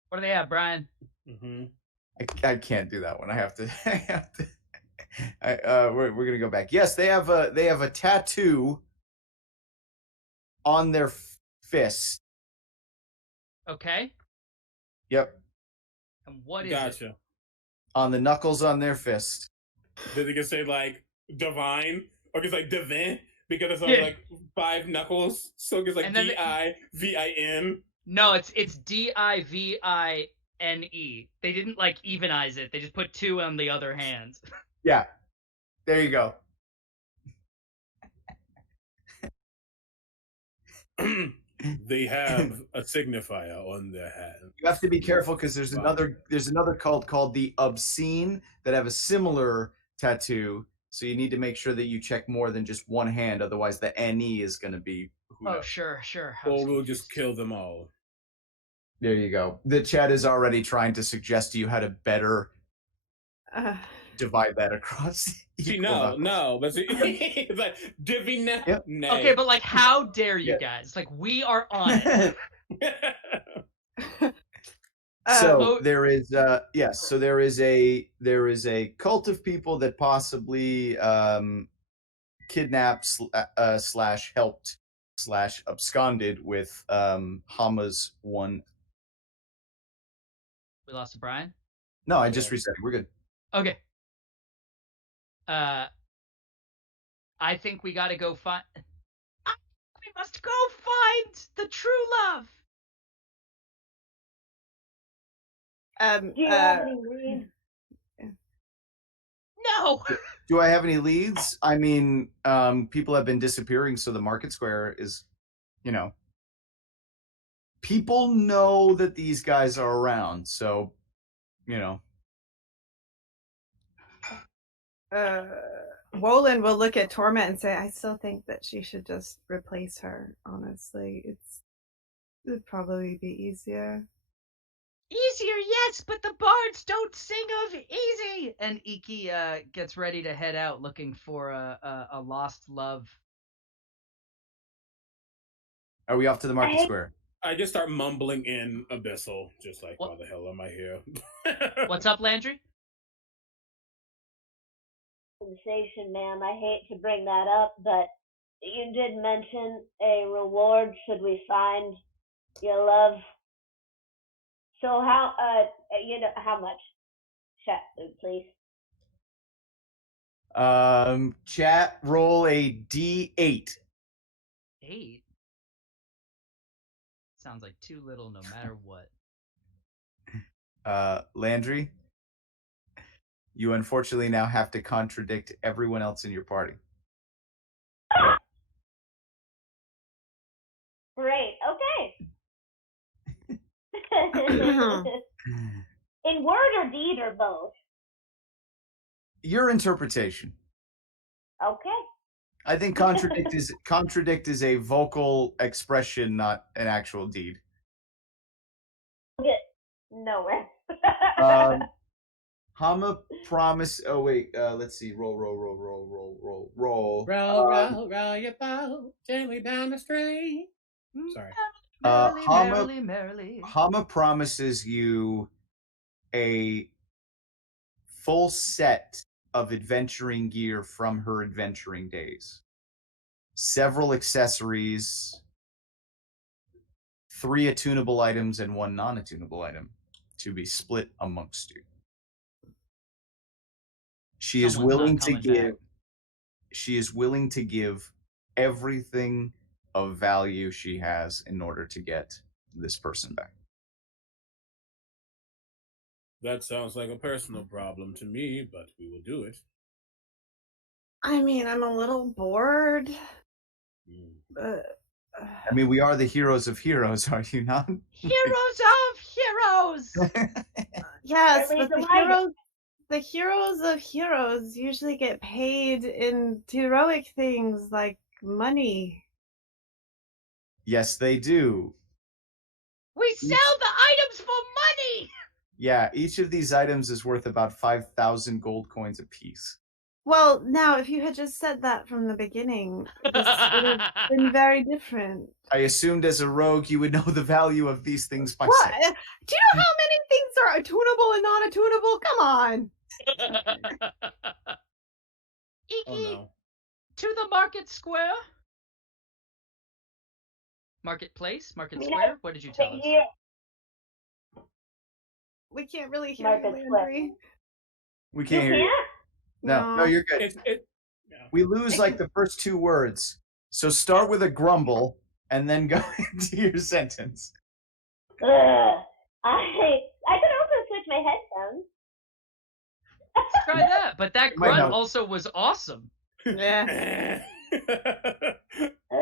What do they have, Brian? Mm-hmm. I can't do that one. I have to. We're gonna go back. Yes, they have a tattoo on their fist. Okay. Yep. And what is Gotcha. it? On the knuckles on their fist. Did they just say like divine? Or it's like divin? Because it's only like 5 knuckles. So it's like D-I-V-I-N. No, it's D-I-V-I-N-E. They didn't like evenize it. They just put 2 on the other hands. Yeah. There you go. They have a signifier on their hand. You have to be careful because there's another cult called the Obscene that have a similar tattoo. So you need to make sure that you check more than just one hand, otherwise the NE is going to be. Oh, sure. Or we'll just kill them all. There you go. The chat is already trying to suggest to you how to better divide that across. See, no, but see, it's like divine. Yep. Okay, but like, how dare you guys? Like, we are on it. So there is so there is a cult of people that possibly kidnapped slash helped slash absconded with Hama's one. We lost to Brian? No, I just reset it. We're good. Okay. I think we gotta go find. We must go find the true love. Do you have any leads? No. Do I have any leads? I mean, people have been disappearing, so the market square is, people know that these guys are around, so, Wolin will look at Torment and say, I still think that she should just replace her, honestly. It'd probably be easier. Easier, yes, but the bards don't sing of easy. And Iki gets ready to head out looking for a lost love. Are we off to the market square? I just start mumbling in Abyssal, just like, why the hell am I here? What's up, Landree? Sensation, ma'am. I hate to bring that up, but you did mention a reward should we find your love. So how how much? Chat, please. Chat, roll a D8. 8? Sounds like too little no matter what. Landree, you unfortunately now have to contradict everyone else in your party. Great. Okay. In word or deed or both? Your interpretation. Okay. I think contradict is a vocal expression, not an actual deed. Get nowhere. Hama promise. Oh wait, let's see. Roll. Roll your boat gently down the stream. Sorry. Hama promises you a full set of adventuring gear from her adventuring days. Several accessories, 3 attunable items, and 1 non-attunable item to be split amongst you. She is willing to give everything of value she has in order to get this person back. That sounds like a personal problem to me, but we will do it. I mean, I'm a little bored. Mm. I mean, we are the heroes of heroes, are you not? Heroes of heroes! Yes, At least but the the heroes of heroes usually get paid in heroic things like money. Yes, they do. We sell the items for money! Yeah, each of these items is worth about 5,000 gold coins apiece. Well, now, if you had just said that from the beginning, this would have been very different. I assumed as a rogue you would know the value of these things What? myself. Do you know how many things are attunable and non-attunable? Come on. Iki, Oh no. to the market square. Marketplace? Market You Square? know, What did you tell us? Yeah, We can't really hear you, Market Square. Landree. We you can't hear you. can't? No, you're good. No. We lose like the first two words. So start with a grumble and then go into your sentence. Ugh. I could also switch my headphones. Try that. But that Might grunt help. also was awesome. Yeah. Ugh.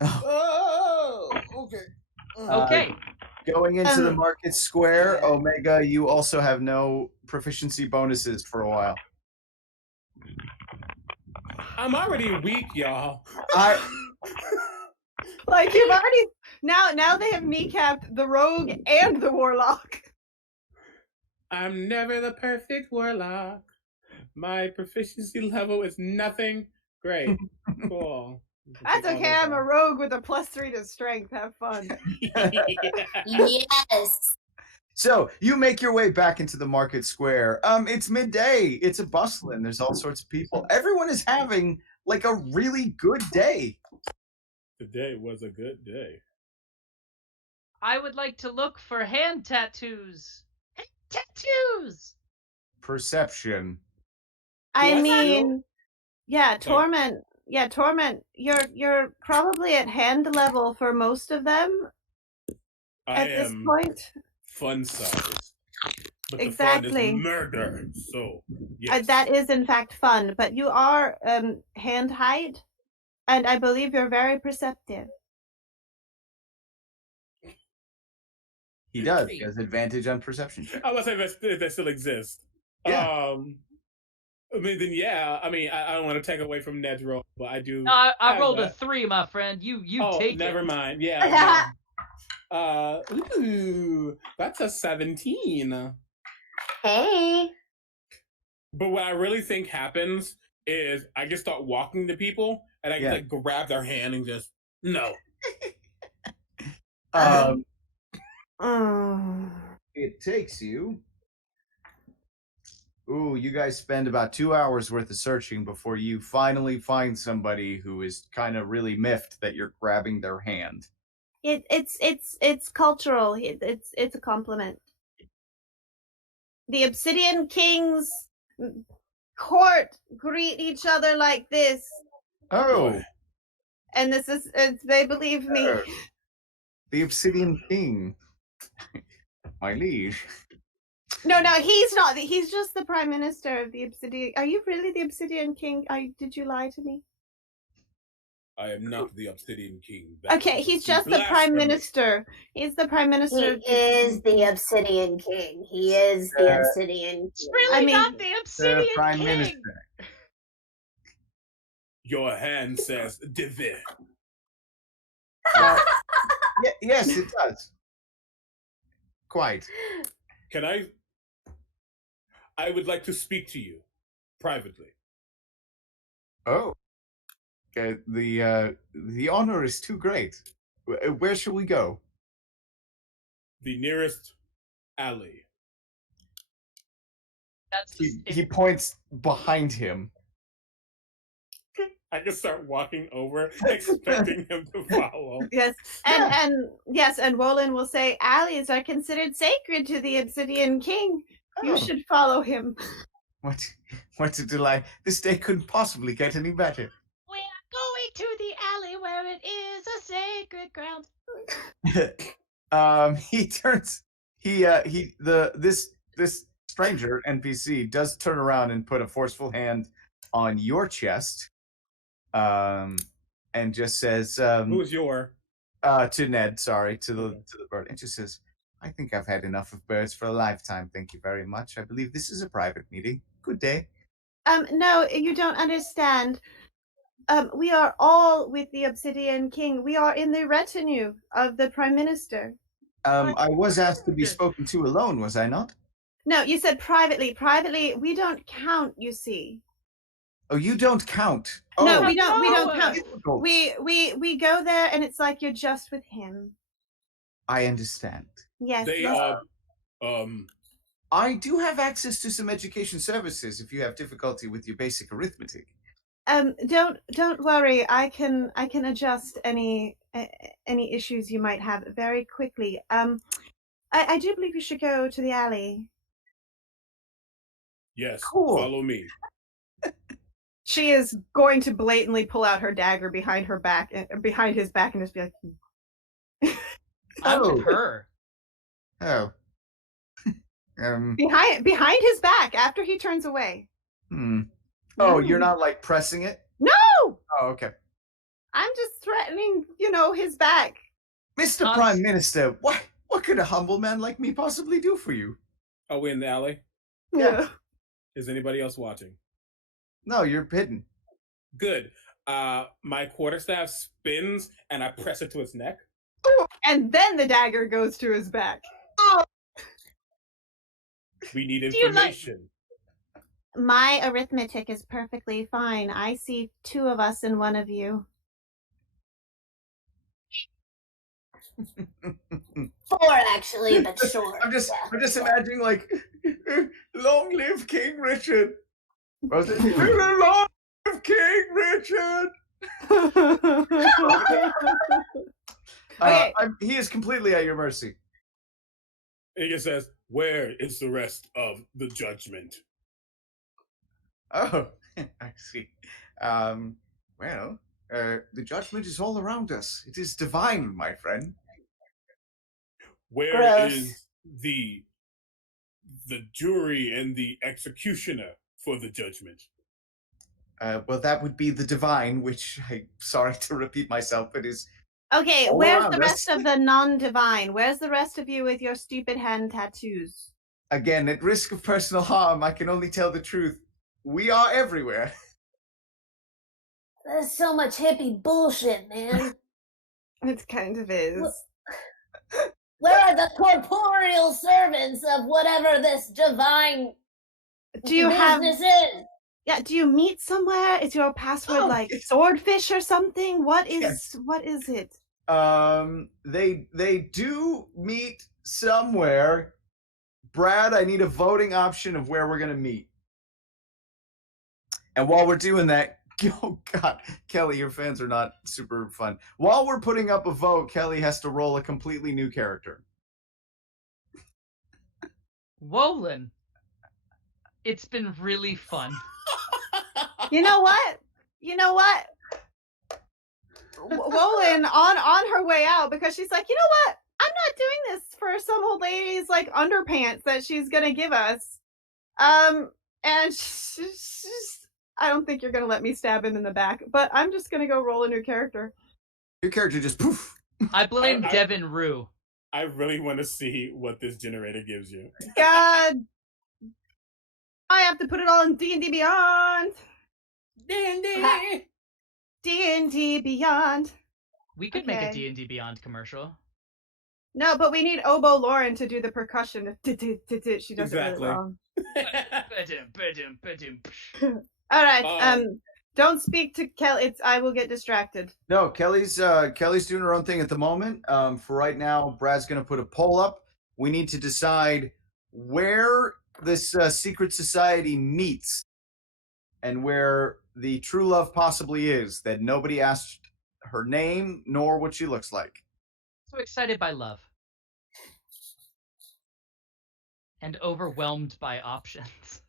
Oh, okay. Okay. Going into the Um, market square, Omega, you also have no proficiency bonuses for a while. I'm already weak, y'all. I Like you've already now they have kneecapped the rogue and the warlock. I'm never the perfect warlock. My proficiency level is nothing. Great. Cool. That's okay. I'm a rogue with a +3 to strength. Have fun. Yes. So you make your way back into the market square. It's midday. It's a bustling. There's all sorts of people. Everyone is having like a really good day. Today was a good day. I would like to look for hand tattoos. Hand tattoos! Perception. I What? mean, yeah, torment. Yeah, torment. You're probably at hand level for most of them I at this am point. fun size. But Exactly. the fun is murder. So yes. That is in fact fun, but you are hand height, and I believe you're very perceptive. He does. He has advantage on perception check. I was say if that still exists. Yeah. I mean, then yeah. I mean, I don't want to take away from Ned's roll, but I do. No, I have rolled a that. 3, my friend. You Oh, take never it. mind. Yeah. Ooh, that's a 17. Hey. But what I really think happens is I just start walking to people and I just like grab their hand and just no. It takes you. Ooh, you guys spend about 2 hours worth of searching before you finally find somebody who is kind of really miffed that you're grabbing their hand. It's cultural. It's a compliment. The Obsidian King's court greet each other like this, Oh, and they believe me. the Obsidian King. My liege. No, he's not. He's just the Prime Minister of the Obsidian. Are you really the Obsidian King? Did you lie to me? I am not the Obsidian King. Okay, he's just the Prime Minister. He's the Prime He Minister. is the Obsidian King. He is the Obsidian It's King. really I mean, not the Obsidian Prime King. Minister. Your hand says Divi. Yes, it does. Quite. Can I would like to speak to you privately. Oh. Okay, the honor is too great. Where shall we go? The nearest alley. That's He points behind him. I just start walking over, expecting him to follow. Yes, and Wolin will say, "Alleys are considered sacred to the Obsidian King. You Oh. should follow him." What a delight. This day couldn't possibly get any better. We are going to the alley where it is a sacred ground. He this stranger NPC does turn around and put a forceful hand on your chest, and just says, Who's your? to Ned, sorry, to the bird, and just says, "I think I've had enough of birds for a lifetime. Thank you very much. I believe this is a private meeting. Good day." No, you don't understand. We are all with the Obsidian King. We are in the retinue of the Prime Minister. I was asked to be spoken to alone, was I not? No, you said privately. Privately, we don't count, you see. Oh, you don't count. No, Oh, we don't count. difficult. We go there and it's like you're just with him. I understand. Yes. They yes. I do have access to some education services if you have difficulty with your basic arithmetic. Don't worry. I can adjust any issues you might have very quickly. I do believe you should go to the alley. Yes, Cool. follow me. She is going to blatantly pull out her dagger behind his back, and just be like, I'm Oh. with her. Oh. behind his back after he turns away. Oh, you're not like pressing it? No! Oh, okay. I'm just threatening, his back. Mr. Prime Minister, what could a humble man like me possibly do for you? Are we in the alley? Yeah. Is anybody else watching? No, you're hidden. Good. My quarterstaff spins and I press it to its neck. And then the dagger goes to his back. We need you like- information. My arithmetic is perfectly fine. I see two of us in one of you. Four, actually, but sure. I'm just imagining like, long live King Richard. Or was it, long live King Richard. Okay. He is completely at your mercy. It just says, "Where is the rest of the judgment?" Oh, I see. Well, the judgment is all around us. It is divine, my friend. Where is Gross. the jury and the executioner for the judgment? Well, that would be the divine, which I'm sorry to repeat myself, but is Okay, all where's around the rest us. of the non-divine? Where's the rest of you with your stupid hand tattoos? Again, at risk of personal harm, I can only tell the truth. We are everywhere. That's so much hippie bullshit, man. It kind of is. Where are the corporeal servants of whatever this divine Do you have? business is? Yeah. Do you meet somewhere? Is your password Oh, like yes. swordfish or something? What is? Yes. What is it? They do meet somewhere. Brad, I need a voting option of where we're gonna meet. And while we're doing that, oh God, Kelly, your fans are not super fun. While we're putting up a vote, Kelly has to roll a completely new character. Wolin, it's been really fun. You know what? Wolin on her way out, because she's like, you know what? I'm not doing this for some old lady's like underpants that she's gonna give us. And she's, I don't think you're gonna let me stab him in the back, but I'm just gonna go roll a new character. Your character just poof. I blame I- Devin Rue. I really want to see what this generator gives you. God, I have to put it all in D&D Beyond. D&D Beyond. We could make a Okay. D&D Beyond commercial. No, but we need Oboe Lauren to do the percussion. She does it Exactly. really wrong. Badum, badum, badum. All right. Don't speak to Kelly. I will get distracted. No, Kelly's doing her own thing at the moment. For right now, Brad's gonna put a poll up. We need to decide where this secret society meets and where the true love possibly is. That nobody asked her name nor what she looks like. So excited by love. And overwhelmed by options.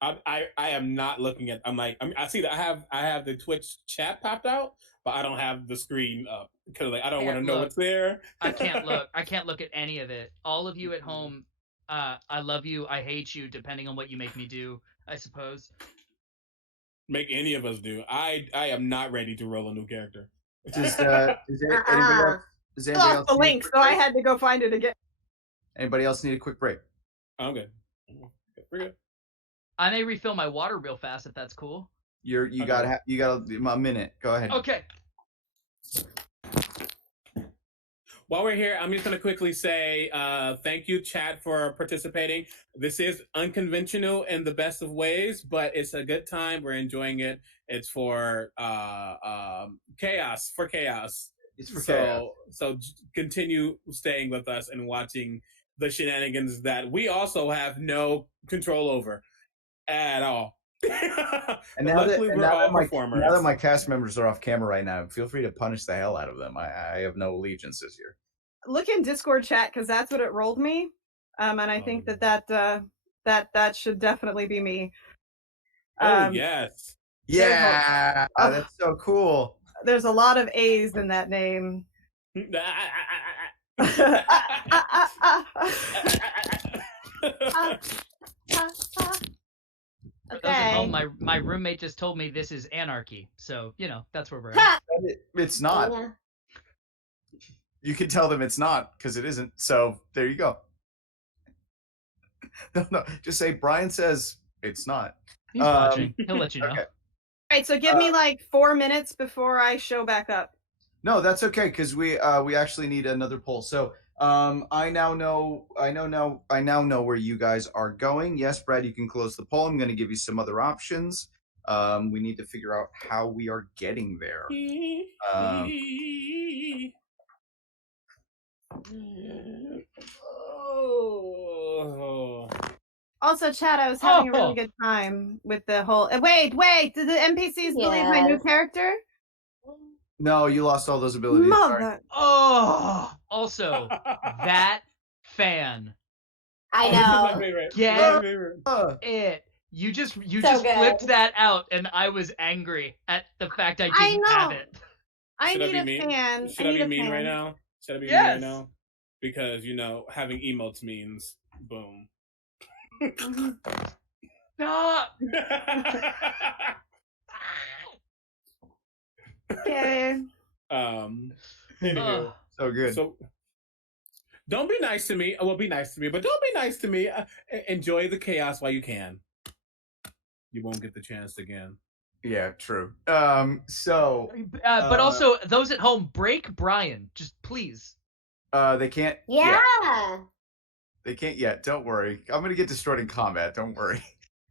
I am not looking at. I'm like, I see that I have the Twitch chat popped out, but I don't have the screen up because like I don't want to Can't know look. what's there. I can't look. I can't look at any of it. All of you at home, I love you. I hate you, depending on what you make me do. I suppose. Make any of us do. I am not ready to roll a new character. Is there anybody else? Does I anybody lost else the need a link, quick so I break? had to go find it again. Anybody else need a quick break? I'm good. We're good. I may refill my water real fast if that's cool. You got a minute. Go ahead. Okay. While we're here, I'm just going to quickly say thank you, chat, for participating. This is unconventional in the best of ways, but it's a good time. We're enjoying it. It's for chaos. It's for chaos. So continue staying with us and watching the shenanigans that we also have no control over at all. And now that my performers. cast members are off camera right now, feel free to punish the hell out of them. I have no allegiances here. Look in Discord chat because that's what it rolled me, and I think that should definitely be me. Yes. Yeah, that's so cool. There's a lot of A's in that name. For those at home, Okay. my roommate just told me this is anarchy. So, that's where we're at. It's not. Yeah. You can tell them it's not because it isn't. So there you go. No, just say Brian says it's not. He's watching. He'll let you know. Okay. All right, so give me like 4 minutes before I show back up. No, that's okay because we actually need another poll. So I now know where you guys are going. Yes, Brad, you can close the poll. I'm going to give you some other options. We need to figure out how we are getting there. Also, Chad, I was having a really good time with the whole. Wait! Did the NPCs believe my new Yes. character? No, you lost all those abilities. Sorry. Mother. Oh, also, that fan. I My know. favorite. Get My favorite. it. You just good. flipped that out, and I was angry at the fact I I didn't have know. it. I Should I need be a mean? fan. Should I I need be a mean fan. right now? Should I be mean Yes. right now? Because having emotes means boom. Stop. Okay. Anywho, Ugh. So good. so don't be nice to me. Well, be nice to me, but don't be nice to me. Enjoy the chaos while you can. You won't get the chance again. Yeah, true. But also, those at home, break Brian. Just please. They can't. Yeah. They can't yet. Don't worry. I'm gonna get destroyed in combat. Don't worry.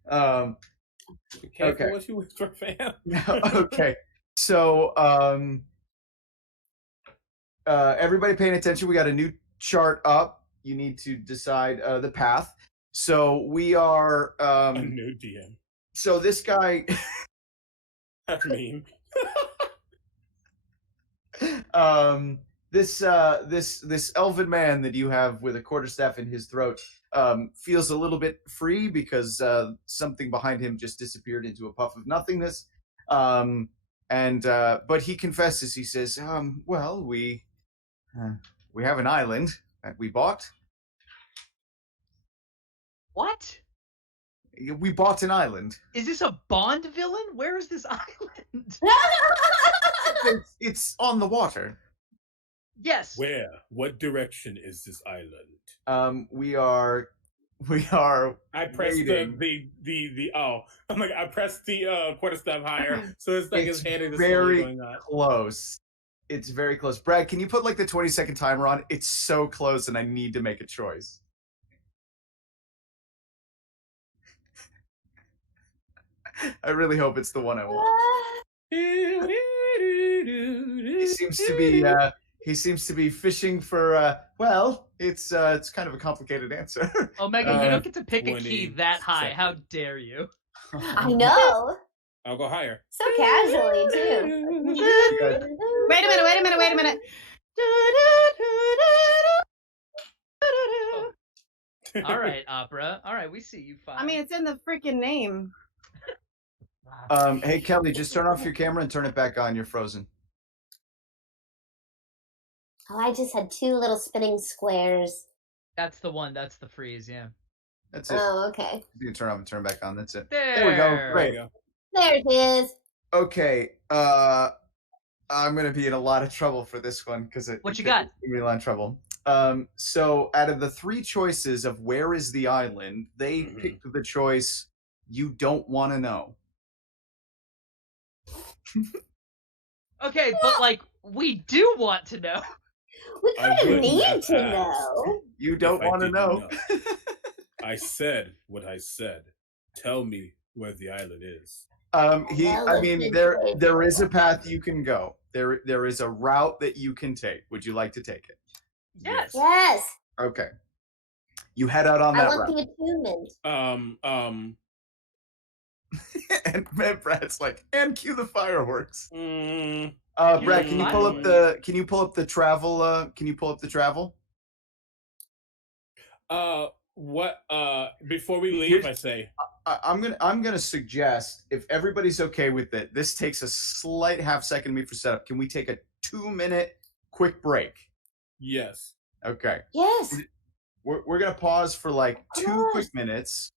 Be careful Okay. what you wish for, fam. Okay. So, everybody paying attention. We got a new chart up. You need to decide the path. So we are. A new DM. So this guy. I mean, This elven man that you have with a quarterstaff in his throat feels a little bit free because something behind him just disappeared into a puff of nothingness. But he confesses. He says, "Well, we have an island that we bought. What? We bought an island. Is this a Bond villain? Where is this island? It's on the water. Yes. where? What direction is this island? We are I pressed waiting. the oh. I'm like, I pressed the quarterstaff higher, so it's like It's his hand is very going on. close. It's very close. Brad, can you put like the 20-second timer on? It's so close, and I need to make a choice. I really hope it's the one I want. He seems to be fishing for. Well, it's kind of a complicated answer. Oh, Megan, you don't get to pick a 20 key that high. How seconds. dare you? I know. I'll go higher. So casually, too. Wait a minute. All right, Opera. All right, we see you. Fine. I mean, it's in the freaking name. Hey Kelly, just turn off your camera and turn it back on. You're frozen. Oh, I just had 2 little spinning squares. That's the one. That's the freeze. Yeah. That's it. Oh, okay. You can turn off and turn back on. That's it. There we go. There Great. you go. There it is. Okay. I'm gonna be in a lot of trouble for this one because What you got? It's gonna be a lot of trouble. So out of the 3 choices of where is the island, they picked the choice you don't want to know. Okay, but like we do want to know. We I kind of wouldn't need have to asked. know. You don't If I want to didn't know. I said what I said. Tell me where the island is. I Well, mean, it's there is a path you can go. There is a route that you can take. Would you like to take it? Yes. Yes. Okay. You head out on I that want route. the attunement. And Brad's like, and cue the fireworks. Mm, Brad, can you pull up the travel? Can you pull up the travel? what? Before we leave, I say. I'm gonna suggest, if everybody's okay with it, this takes a slight half-second me for setup. Can we take a 2-minute quick break? Yes. Okay. Yes. We're gonna pause for like Of 2 course. quick minutes,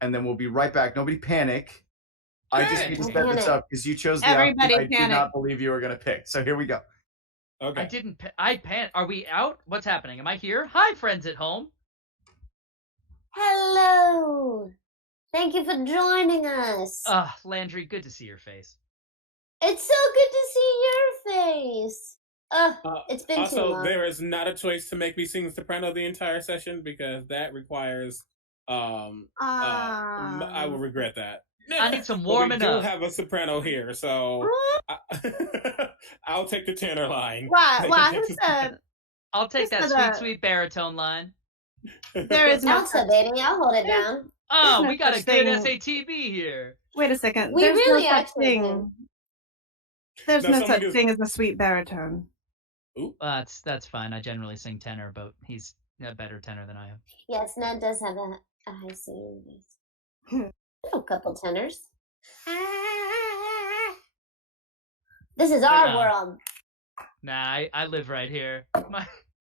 and then we'll be right back. Nobody panic. I just Hey. need to Don't set this panic. up because you chose the Everybody option I did panic. not believe you were gonna pick. So here we go. Okay. I didn't. I pan. Are we out? What's happening? Am I here? Hi, friends at home. Hello. Thank you for joining us. Landree, good to see your face. It's so good to see your face. It's been too Also, long. there is not a choice to make me sing soprano the entire session because that requires. I will regret that. I need some But warming we do up. have a soprano here, so I'll take the tenor line. Why? Who said I'll take that This is sweet, a- sweet baritone line. there is no Alta, baby, I'll hold it down. Oh, no we got a such good thing. SATB here. Wait a second. We There's really no such actually thing. do. There's No, no someone such goes- thing as a sweet baritone. That's fine. I generally sing tenor, but he's a better tenor than I am. Yes, Ned does have a high singing voice. A couple tenors. This is our No. world. Nah, I live right here.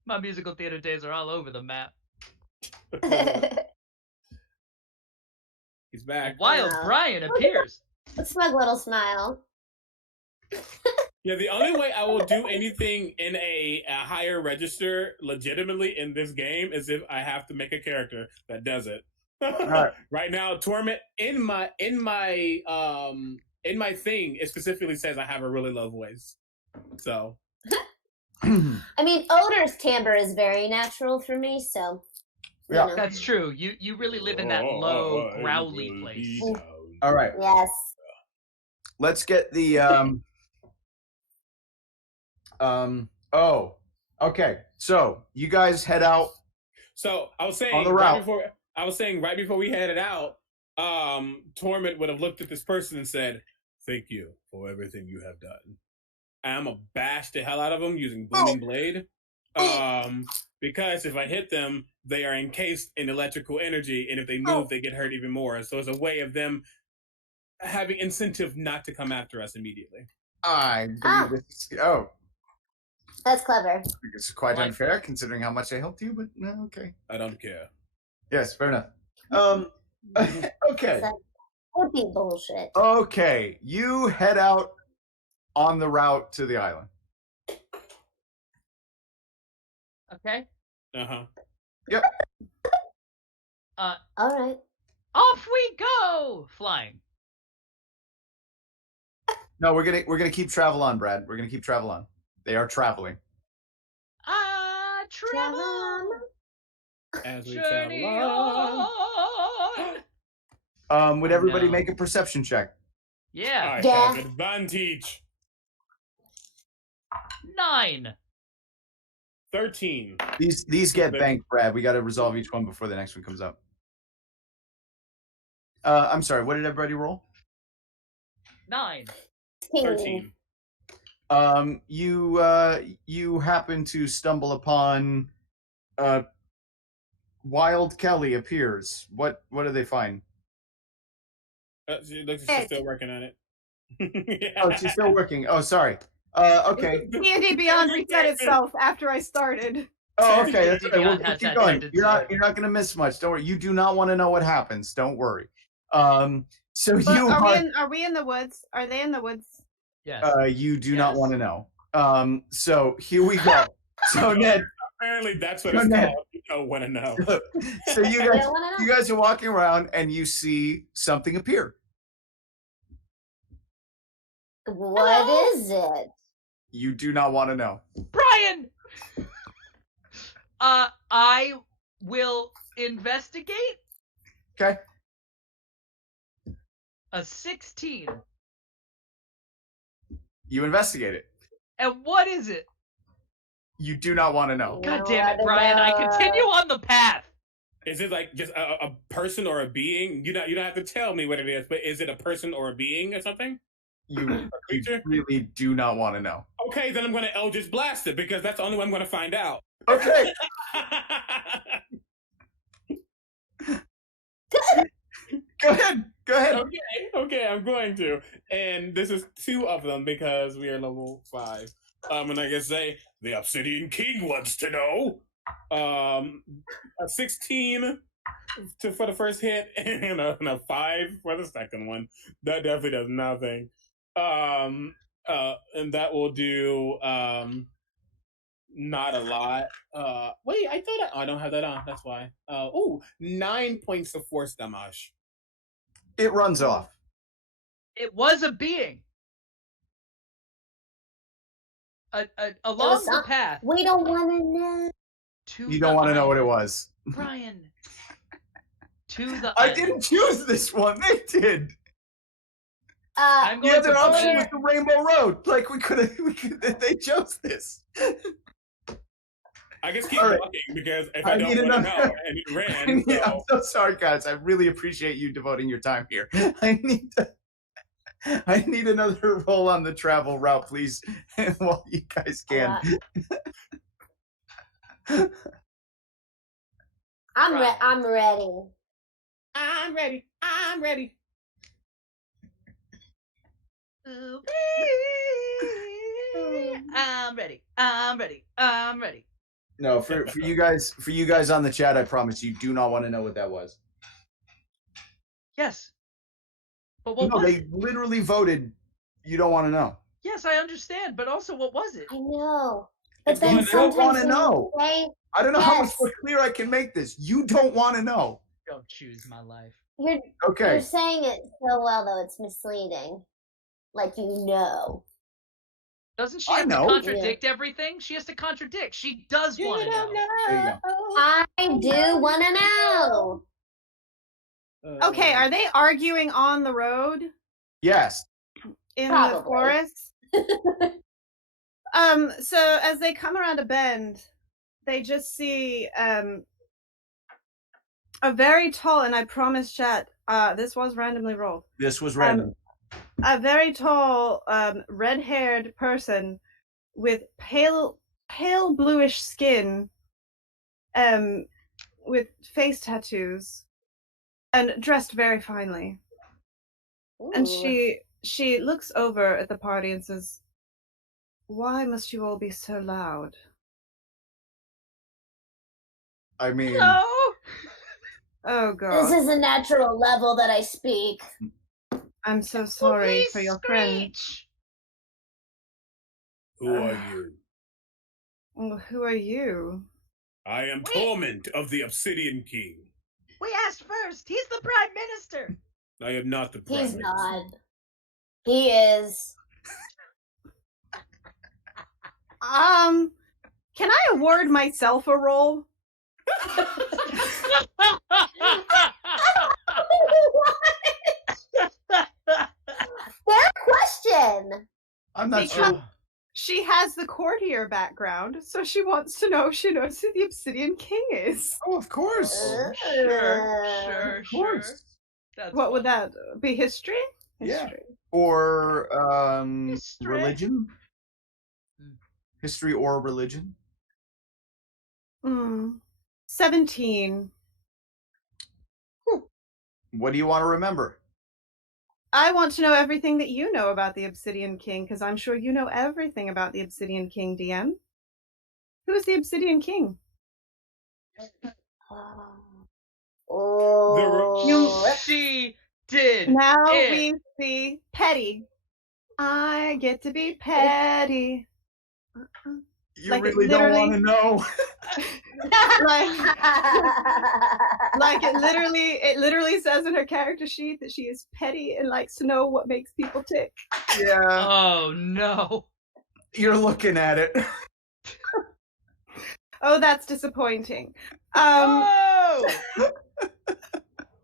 My musical theater days are all over the map. He's back. Wild Wow. Brian appears. A smug little smile. Yeah, the only way I will do anything in a higher register legitimately in this game is if I have to make a character that does it. right. Right now, Torment in my thing, it specifically says I have a really low voice. So I mean, Odor's timbre is very natural for me, so. you Yeah. know. That's true. You really live in that low, growly place. All right. Yes. Let's get the oh, okay. So you guys head out. So I was saying On the route. right before we headed out, Torment would have looked at this person and said, "Thank you for everything you have done." And I'm gonna bash the hell out of them using Booming Blade. Because if I hit them, they are encased in electrical energy, and if they move, they get hurt even more. So it's a way of them having incentive not to come after us immediately. I believe That's clever. it's quite Like- unfair considering how much I helped you, but no, okay. I don't care. Yes, fair enough. Okay. That would be bullshit. Okay. You head out on the route to the island. Okay. Uh-huh. All right. Off we go! Flying. No, we're gonna keep travel on, Brad. We're gonna keep travel on. They are traveling. Travel. As we Journey travel on. on. Would everybody No. make a perception check? Yeah. I Yeah. have advantage. 9. 13. These get banked, Brad. We got to resolve each one before the next one comes up. I'm sorry. What did everybody roll? 9. 13. You happen to stumble upon Wild Kelly appears. What do they find? She's still working on it. Yeah. Oh, she's still working. Oh, sorry. Okay. D&D Beyond reset itself after I started. Oh, okay. That's okay. We'll Has keep that going. tendency. You're not gonna miss much. Don't worry. You do not want to know what happens. Don't worry. So But you are we in the woods? Are they in the woods? Yes. you do not Yes. want to know. So here we go. So Ned, Apparently that's what Go it's ahead. called. You don't want to know. so you I guys don't wanna know. you guys are walking around and you see something appear. What is it? You do not want to know. Brian! I will investigate. Okay. A 16. You investigate it. And what is it? You do not want to know. God damn it, Brian. I continue on the path. Is it like just a person or a being? You don't have to tell me what it is, but is it a person or a being or something? You Creature? really do not want to know. Okay, then I'm going to Eldritch Blast it because that's the only way I'm going to find out. Okay. Go ahead. Okay, I'm going to. And this is 2 of them because we are level 5. And I can say, the Obsidian King wants to know. A 16 for the first hit and a 5 for the second one. That definitely does nothing. And that will do not a lot. Wait, I thought I don't have that on. That's why. 9 points of force damage. It runs off. It was a being. Along the path. We don't want to know. You don't want to know what it was. Brian. To the I island. didn't choose this one. They did. I'm The going other to option play. was the Rainbow Road. Like we could. They chose this. I guess keep All right. walking because if I I don't need want to another- know, and it ran. Yeah, I'm So so sorry, guys. I really appreciate you devoting your time here. I need another roll on the travel route, please, while you guys can. I'm ready. I'm ready. I'm ready. I'm ready. I'm ready. I'm ready. No, for you guys on the chat, I promise you do not want to know what that was. Yes. But what No, was they it? literally voted. You don't want to know. Yes, I understand. But also, what was it? I know. But It's then going You don't sometimes want to when know. you say I don't know how much Yes. more clear I can make this. You don't want to know. Don't choose my life. you're Okay. saying it so well though it's misleading. Like you know. Doesn't she I have know. to contradict everything? She has to contradict. She does want to know. There you I do want to know. Okay, are they arguing on the road Yes. in Probably. the forest? So as they come around a bend, they just see a very tall, and I promise chat, this was randomly rolled. This was random. A very tall, red-haired person with pale bluish skin, with face tattoos, and dressed very finely. And Ooh. she looks over at the party and says, "Why must you all be so loud?" I mean, No. Oh God, This is a natural level that I speak. I'm so sorry Please for your friend. screech. Who are you? Well, who are you? I am Wait. Torment of the Obsidian King. We asked first. He's the Prime Minister. I am not the Prime He's Minister. not. He is. Can I award myself a roll? Fair question. I'm not Because- sure. She has the courtier background, so she wants to know if she knows who the Obsidian King is. Oh, of course. Sure. Of course. That's What would fun. that be? History? Yeah. History. Or History. religion. Hmm. History or religion. 17. What do you want to remember? I want to know everything that you know about the Obsidian King, because I'm sure you know everything about the Obsidian King, DM. Who is the Obsidian King? Oh, She did. Now it. we see Petty. I get to be petty. You Like, it really don't want to literally- know. Like it literally says in her character sheet that she is petty and likes to know what makes people tick. Yeah, Oh no. you're looking at it. Oh, that's disappointing. Oh!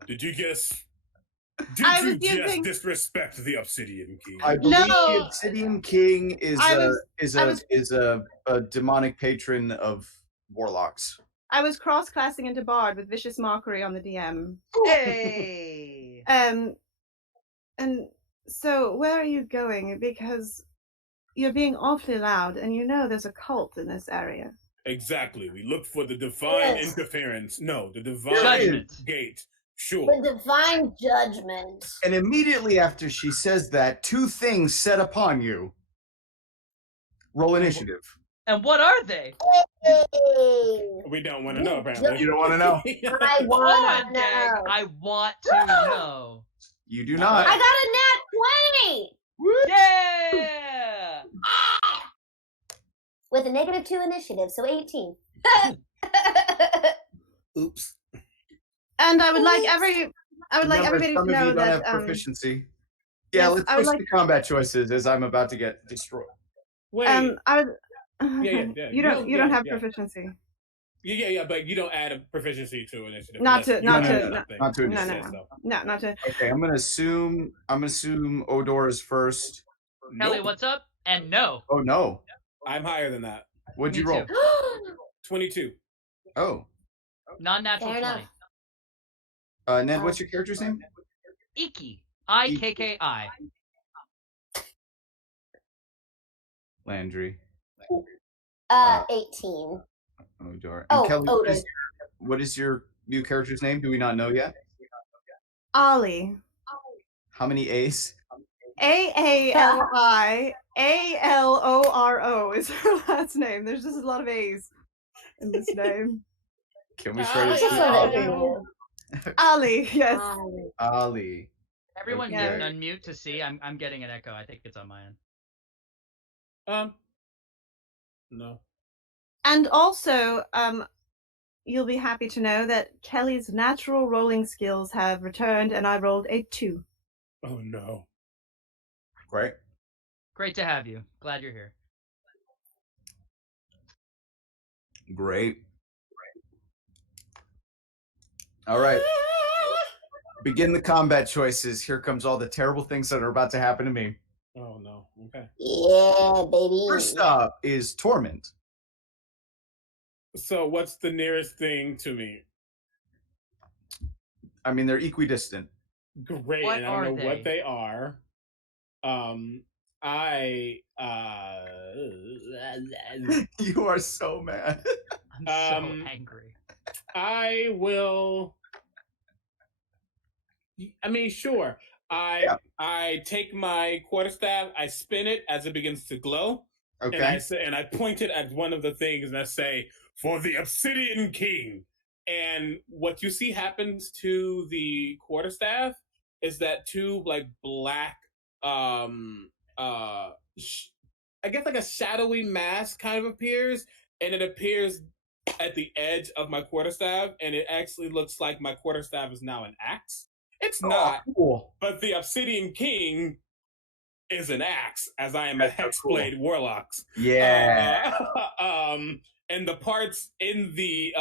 Did you just I was using- disrespect the Obsidian King? I believe No. the Obsidian King is I is a demonic patron of warlocks. I was cross-classing into Bard with vicious mockery on the DM. Hey. And so where are you going? Because you're being awfully loud, and you know there's a cult in this area. Exactly. We look for the divine Yes. interference. No, the divine Judgment. gate. Sure. The divine judgment. And immediately after she says that, two things set upon you. Roll initiative. And what are they? Hey, We don't want to know, apparently. You don't want to know. I Come want on, to gang. know. I want to know. You do not. I got a nat 20 Yeah. with a -2 initiative, so 18. Oops. And I would like everybody to Some of know you don't have that proficiency. Yeah, yes, let's I would switch like- to combat choices as I'm about to get destroyed. Wait. I would, yeah. you don't Yeah, don't have yeah. proficiency. Yeah, but you don't add a proficiency to initiative. Not unless to- you not have to- something. not to You No, say no, so. no, not to. Okay, I'm gonna assume Odora's first. Kelly, Nope. what's up? And no. Oh no. I'm higher than that. What'd you Me roll? too. 22. Oh. Non-natural Fair 20. enough. Ned, what's your character's name? Iki. IKKI. Landree. 18. Odora. Oh, And Kelly, Odor. what is your new character's name? Do we not know yet? Ollie. How many A's? AALIALORO is her last name. There's just a lot of A's in this name. Can we try to I see just love Oh. it for you. Ollie, yes. Ali? Everyone Okay. mute and unmute to see. I'm getting an echo. I think it's on my end. No. And also, you'll be happy to know that Kelly's natural rolling skills have returned, and I rolled a 2. Oh no. Great. Great to have you. Glad you're here. Great. All right. Begin the combat choices. Here comes all the terrible things that are about to happen to me. Oh no. Okay. Yeah, baby. First up is Torment. So what's the nearest thing to me? I mean, they're equidistant. Great, What and I are don't know what they? they are. You are so mad. I'm so Um, angry. I will. I mean, sure. I take my quarterstaff, I spin it as it begins to glow, and I Okay. say, and I point it at one of the things, and I say, "For the Obsidian King." And what you see happens to the quarterstaff is that two like black, I guess like a shadowy mask kind of appears, and it appears at the edge of my quarterstaff, and it actually looks like my quarterstaff is now an axe. It's not, Oh, cool. but the Obsidian King is an axe, as I am a That's so cool. Hexblade Warlock. Yeah. And the parts in the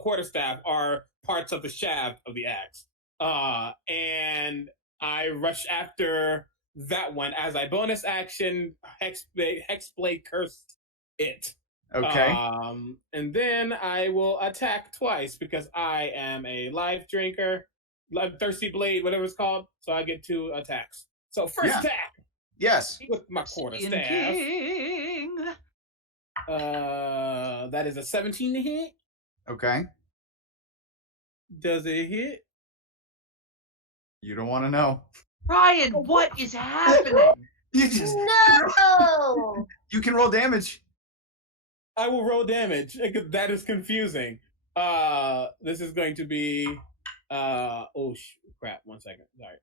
quarterstaff are parts of the shaft of the axe. And I rush after that one as I bonus action Hexblade cursed it. Okay. And then I will attack twice because I am a life drinker, thirsty blade, whatever it's called. So I get 2 attacks. So first Yeah. attack Yes. with my Obsidian quarterstaff. King. That is a 17 to hit. Okay. Does it hit? You don't want to know. Brian, what is happening? You just No! you can roll damage. I will roll damage. That is confusing. This is going to be. Crap! 1 second. Sorry.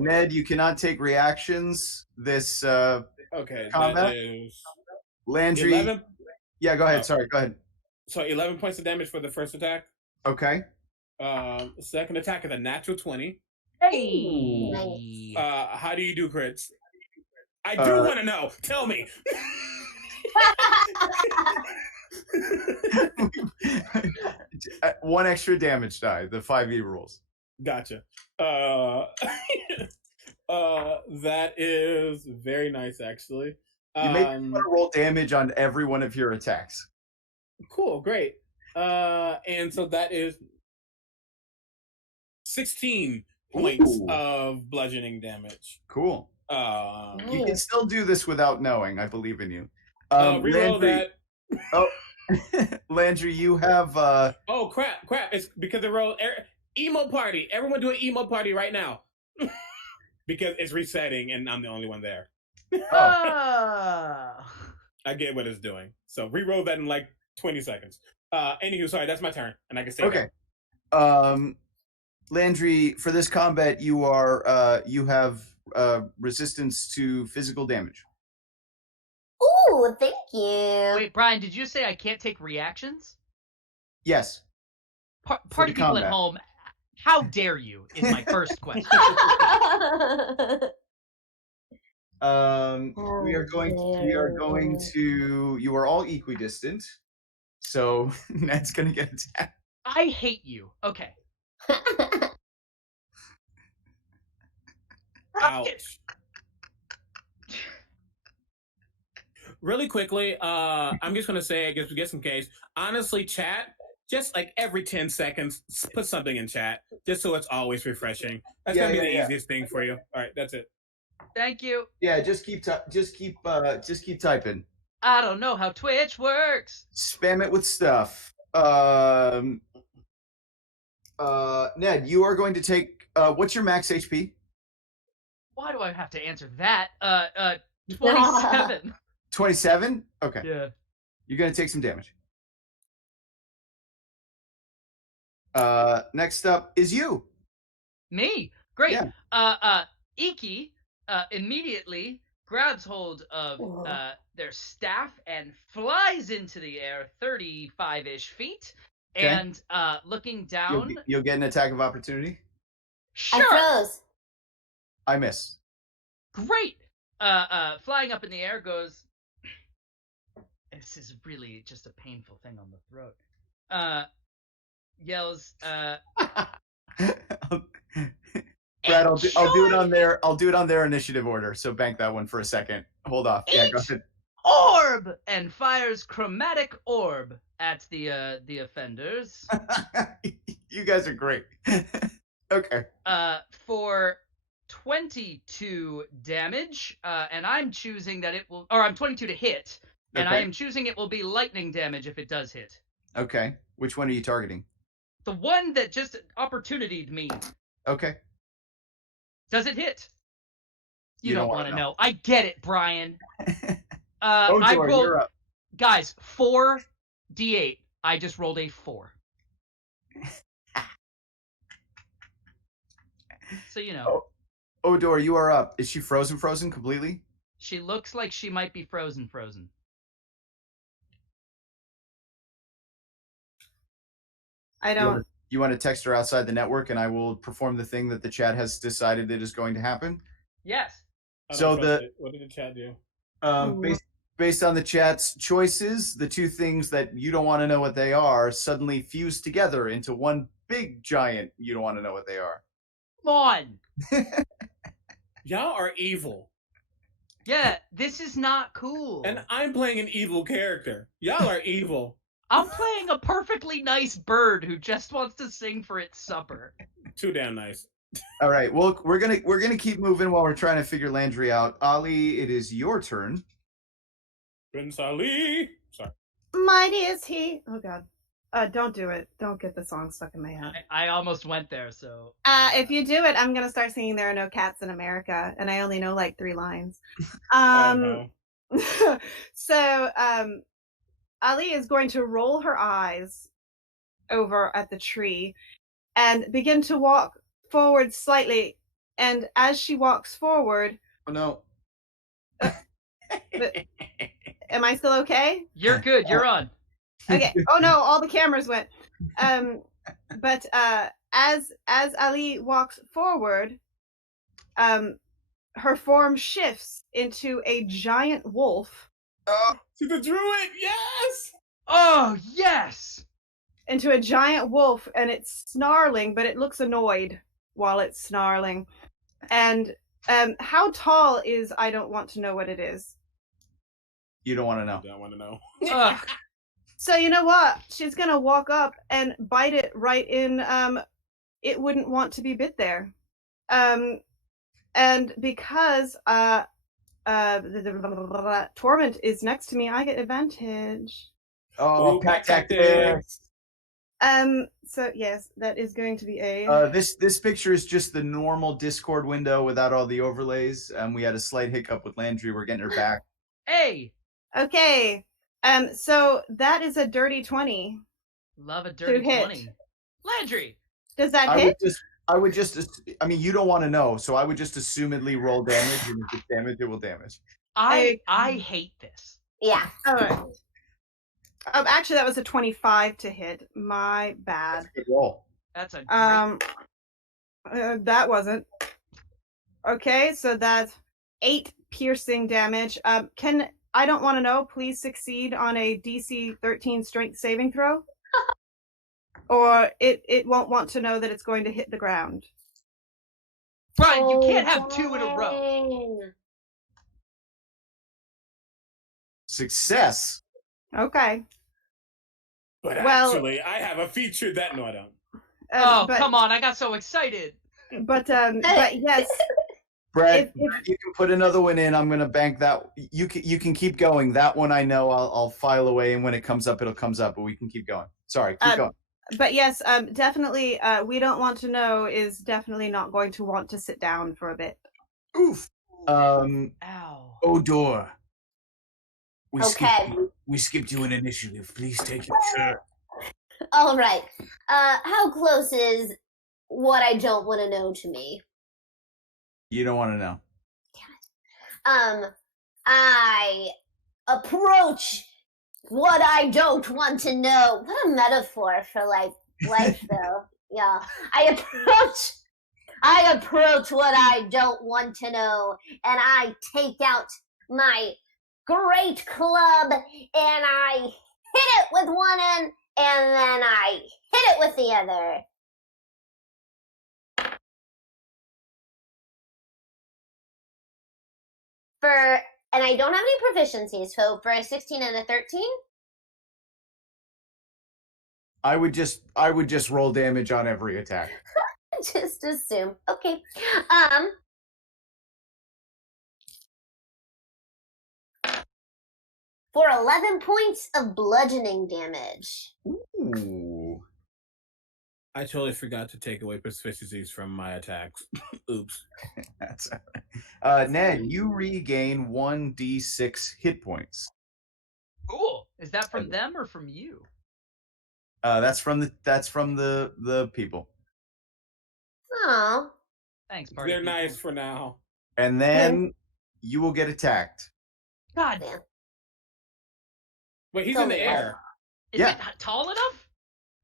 Ned, you cannot take reactions. This Okay. combat? That is Landree. 11. Yeah, go ahead. Oh. Sorry, go ahead. So 11 points of damage for the first attack. Okay. Second attack is a natural 20. Hey. How do you do crits? I do want to know. Tell me. One extra damage die. The 5e rules. Gotcha. That is very nice, actually. You may want to roll damage on every one of your attacks. Cool, great. And so that is 16 points of bludgeoning damage. Cool. You can still do this without knowing. I believe in you. Reroll Landree, that. Oh, Landree, you have. Oh crap! It's because it rolled emo party. Everyone do an emo party right now. Because it's resetting and I'm the only one there. I get what it's doing. So re-roll that in like 20 seconds. Anywho, sorry, that's my turn, and I can say Okay. Landree, for this combat, you are you have resistance to physical damage. Ooh, thank you. Wait, Brian, did you say I can't take reactions? Yes. Party people combat. at home, how dare you? Is my first question. We are going to. You are all equidistant, so Ned's gonna get attacked. I hate you. Okay. Ouch. Really quickly, I'm just gonna say, I guess just in case, honestly, chat, just like every 10 seconds, put something in chat, just so it's always refreshing. That's gonna be the easiest thing for you. All right, that's it. Thank you. Yeah, just keep typing. I don't know how Twitch works. Spam it with stuff. Ned, you are going to take. What's your max HP? Why do I have to answer that? 27. 27? Okay. Yeah. You're going to take some damage. Next up is you. Me? Great. Yeah. Iki immediately grabs hold of their staff and flies into the air 35-ish feet. Okay. And looking down... You'll get an attack of opportunity. Sure! I froze. I miss. Great! Flying up in the air goes... This is really just a painful thing on the throat. Yells... Brad, I'll do it on their initiative order. So bank that one for a second. Hold off. Yeah, go ahead. Orb! And fires chromatic orb at the offenders. You guys are great. Okay. For 22 damage, and I'm choosing that it will, or I'm 22 to hit, and I am choosing it will be lightning damage if it does hit. Okay. Which one are you targeting? The one that just opportunity'd me. Okay. Does it hit? You don't don't want to know. I get it, Brian. I rolled, you're up. guys, 4d8. I just rolled a 4. So you know. Odor, you are up. Is she frozen completely? She looks like she might be frozen. I don't. You want to text her outside the network, and I will perform the thing that the chat has decided that is going to happen? Yes. What did the chat do? Based on the chat's choices, the two things that you don't want to know what they are suddenly fuse together into one big giant you don't want to know what they are. Come on. Y'all are evil. Yeah, this is not cool. And I'm playing an evil character. Y'all are evil. I'm playing a perfectly nice bird who just wants to sing for its supper. Too damn nice. All right. Well, we're gonna keep moving while we're trying to figure Landree out. Ali, it is your turn. Prince Ali. Sorry. Mighty is he. Oh God. Don't do it. Don't get the song stuck in my head. I almost went there, so. If you do it, I'm gonna start singing "There Are No Cats in America," and I only know like 3 lines. No. So Ali is going to roll her eyes over at the tree and begin to walk forward slightly. And as she walks forward, Oh no. am I still okay? You're good. You're on. Okay. Oh no, all the cameras went. But as Ali walks forward, her form shifts into a giant wolf. To the druid, yes! Oh, yes! Into a giant wolf, and it's snarling, but it looks annoyed while it's snarling. And how tall is I don't want to know what it is. You don't want to know. I don't want to know. Ugh. So you know what? She's gonna walk up and bite it right in. It wouldn't want to be bit there. And because Torment is next to me, I get advantage. Oh, Ooh, pack tactics. tactics. So yes, that is going to be a. This picture is just the normal Discord window without all the overlays. We had a slight hiccup with Landree. We're getting her back. Hey! Okay. So that is a dirty 20. Love a dirty hit. 20. Landree! Does that I hit? would just. I mean, you don't want to know, so I would just assumedly roll damage, and if it's damage, it will damage. I hate this. Yeah. All right. Actually, that was a 25 to hit. My bad. That's a good roll. That's a great... That wasn't. Okay, so that's 8 piercing damage. Can I don't want to know, please succeed on a DC 13 strength saving throw? Or it won't want to know that it's going to hit the ground. Brian, you can't have 2 in a row. Dang. Success. Okay. But Well- actually, I have a feature that... No, I don't. Come on, I got so excited. But yes, Brad, If- you can put another one in. I'm gonna bank that. You can keep going. That one I know. I'll file away, and when it comes up, it'll comes up. But we can keep going. Sorry, keep going. but yes, definitely. We don't want to know is definitely not going to want to sit down for a bit. Oof. Ow. Odor. Okay. We skipped you an initiative. Please take your turn. All right. How close is what I don't want to know to me? You don't want to know. I approach what I don't want to know. What a metaphor for like life, though. Yeah. I approach what I don't want to know, and I take out my great club, and I hit it with one end, and then I hit it with the other. And I don't have any proficiencies, so for a 16 and a 13? I would just roll damage on every attack. Just assume. Okay. For 11 points of bludgeoning damage. Ooh. I totally forgot to take away proficiencies from my attacks. Oops. That's all right. Ned, you regain 1d6 hit points. Cool. Is that from them or from you? That's from the people. Oh. Thanks, party. They're people. nice for now. And then you will get attacked. God, Yeah. Wait, he's in the air. is Yeah. it tall enough?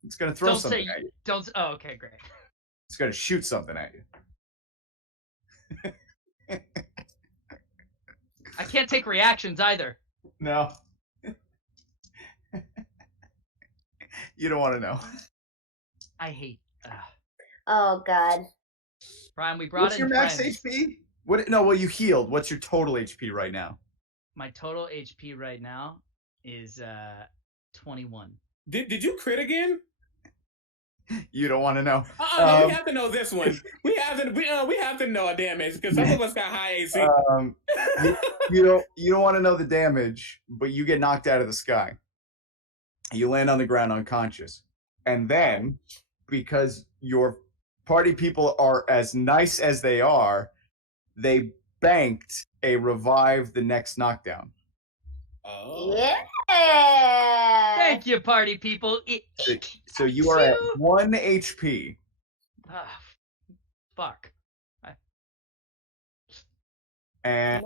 It's gonna throw Don't something say. at you. Don't. Oh, okay, great. It's gonna shoot something at you. I can't take reactions either. No. You don't want to know. I hate. Oh, God. Brian, we brought What's in your max friends. HP? What? No, well, you healed. What's your total HP right now? My total HP right now is 21. Did you crit again? You don't want to know. No, we have to know this one. We have to know a damage because some of us got high AC. You don't want to know the damage, but you get knocked out of the sky. You land on the ground unconscious. And then, because your party people are as nice as they are, they banked a revive the next knockdown. Oh. Yeah. Thank you, party people. So you are at 1 HP. Ah, fuck. And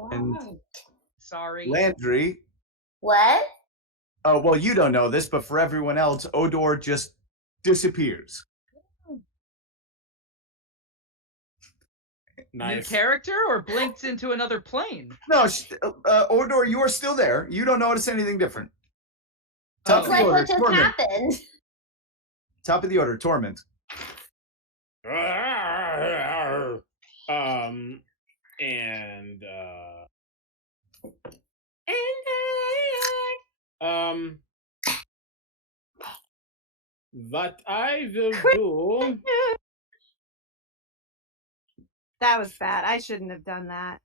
Sorry. Landree. What? Oh, well, you don't know this, but for everyone else, Odor just disappears. Nice. New character or blinked into another plane? No, Odor, you are still there. You don't notice anything different. Top It's of the like order, what just Torment. happened. Top of the order, Torment. And what I will do. That was bad. I shouldn't have done that.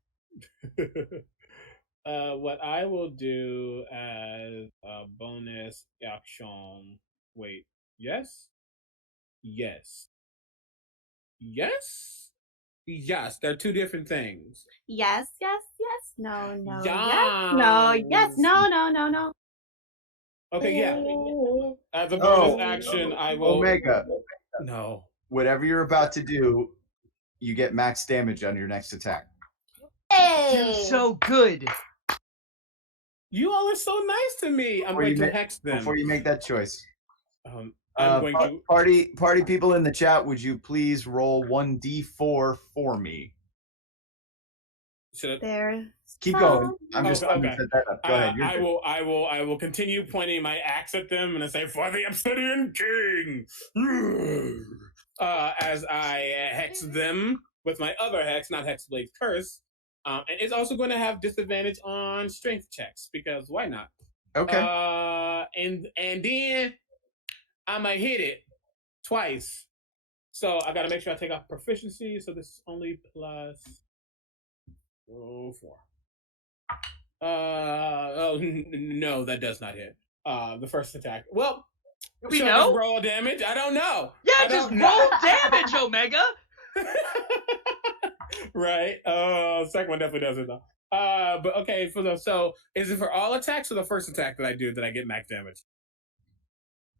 What I will do as a bonus action. Wait, yes? Yes. Yes? Yes, they're two different things. Yes, yes, yes. No, no. Yes. Yes, no. Yes, no, no, no, no. Okay, yeah. As a bonus action, I will. Omega. No. Whatever you're about to do, you get max damage on your next attack. You're so good. You all are so nice to me. I'm going to hex them. Before you make that choice. I'm going to... Party people in the chat, would you please roll 1d4 for me? There. Keep going. I'm just okay. to set that up. Go ahead. I will continue pointing my axe at them and I say, "For the Obsidian King!" As I hex them with my other hex, not Hexblade's Curse. And it's also going to have disadvantage on strength checks because why not? Okay. And then I'm gonna hit it twice. So I got to make sure I take off proficiency. So this is only plus 4. No, that does not hit. The first attack. Well, we should know. I just roll damage. I don't know. Yeah, just roll damage, Omega. Right. Second one definitely doesn't though. But okay. So is it for all attacks or the first attack that I do that I get max damage?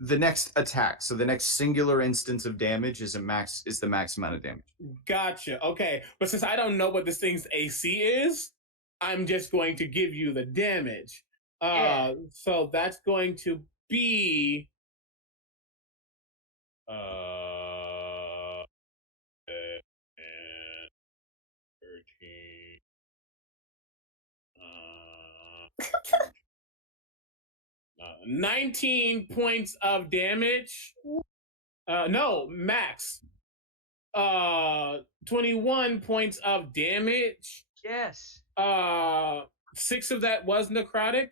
The next attack, so the next singular instance of damage is the max amount of damage. Gotcha. Okay, but since I don't know what this thing's AC is, I'm just going to give you the damage. So that's going to be 19 points of damage. No, max. 21 points of damage. Yes. 6 of that was necrotic,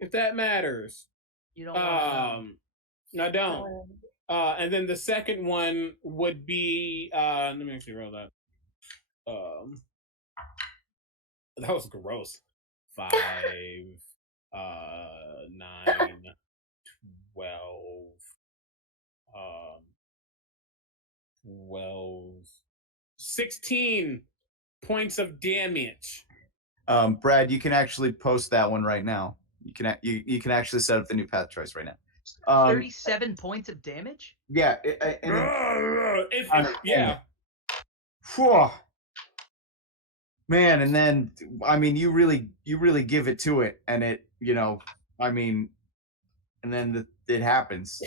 if that matters. You don't want I don't. And then the second one would be let me actually roll that. That was gross. 5 9 12 12 16 points of damage. Brad, you can actually post that one right now. You can actually set up the new path choice right now. 37 points of damage? Yeah. Yeah. Whew. Man, and then I mean, you really give it to it, and it, I mean, and then it happens.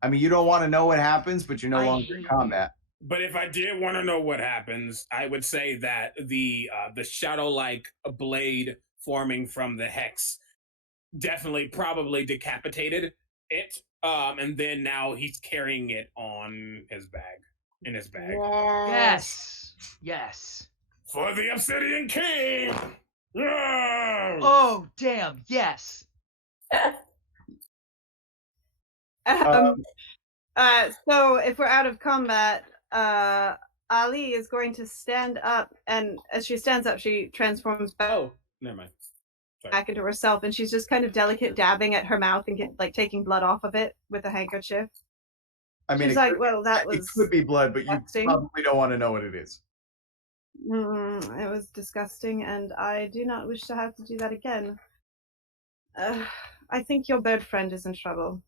I mean, you don't want to know what happens, but you're no longer in combat. But if I did want to know what happens, I would say that the shadow-like blade forming from the hex definitely probably decapitated it, and then now he's carrying it on his bag. In his bag. Yes. For the Obsidian King! Yeah! Oh, damn, yes. So if we're out of combat, Ali is going to stand up, and as she stands up, she transforms back. Oh, never mind. back into herself, and she's just kind of delicate dabbing at her mouth and taking blood off of it with a handkerchief. I mean, She's like, well, that was... It could be blood, but you probably don't want to know what it is. It was disgusting, and I do not wish to have to do that again. I think your bird friend is in trouble.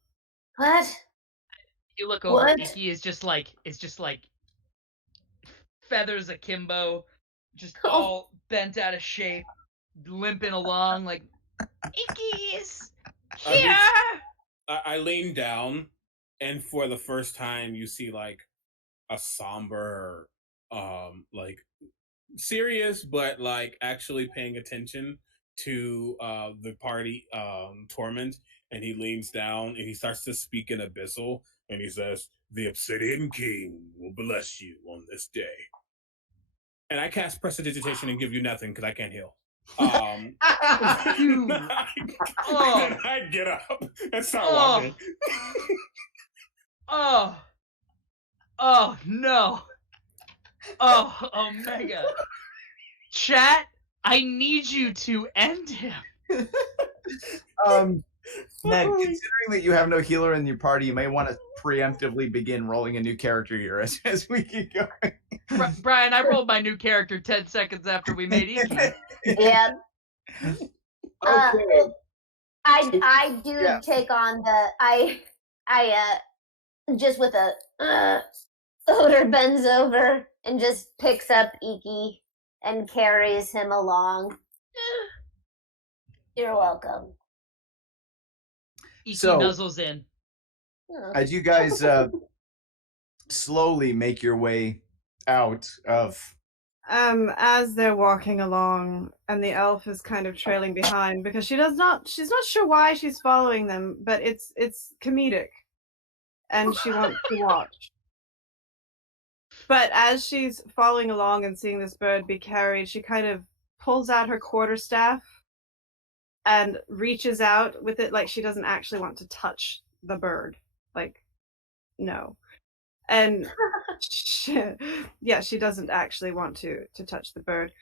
What? You look over, Iki is just like feathers akimbo, just all bent out of shape, limping along like, Iki's here! I lean down, and for the first time you see like a somber, like serious, but like actually paying attention to the party torment, and he leans down and he starts to speak in Abyssal, and he says, "The Obsidian King will bless you on this day." And I cast Prestidigitation and give you nothing because I can't heal. I get up and start walking. Oh no. Oh, Omega. Chat, I need you to end him. Ned, considering that you have no healer in your party, you may want to preemptively begin rolling a new character here as we keep going. Brian, I rolled my new character 10 seconds after we made Iki. Yeah. Okay. I do take on the I just with a Odor bends over and just picks up Iki and carries him along. You're welcome. Iki nuzzles in. As you guys slowly make your way out of... As they're walking along, and the elf is kind of trailing behind because she's not sure why she's following them, but it's comedic, and she wants to watch. But as she's following along and seeing this bird be carried, she kind of pulls out her quarterstaff and reaches out with it like she doesn't actually want to touch the bird. Like, no. And she doesn't actually want to touch the bird.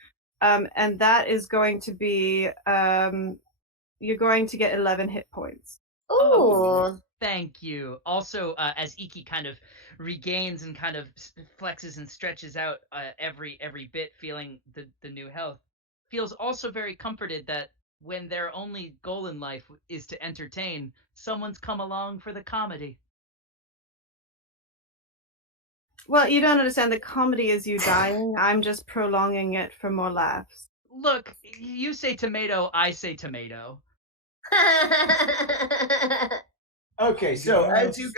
And that is going to be, you're going to get 11 hit points. Ooh. Oh, thank you. Also, as Iki kind of regains and kind of flexes and stretches out every bit, feeling the new health, feels also very comforted that when their only goal in life is to entertain, someone's come along for the comedy. Well, you don't understand. The comedy is you dying. I'm just prolonging it for more laughs. Look, you say tomato, I say tomato. Okay, so as you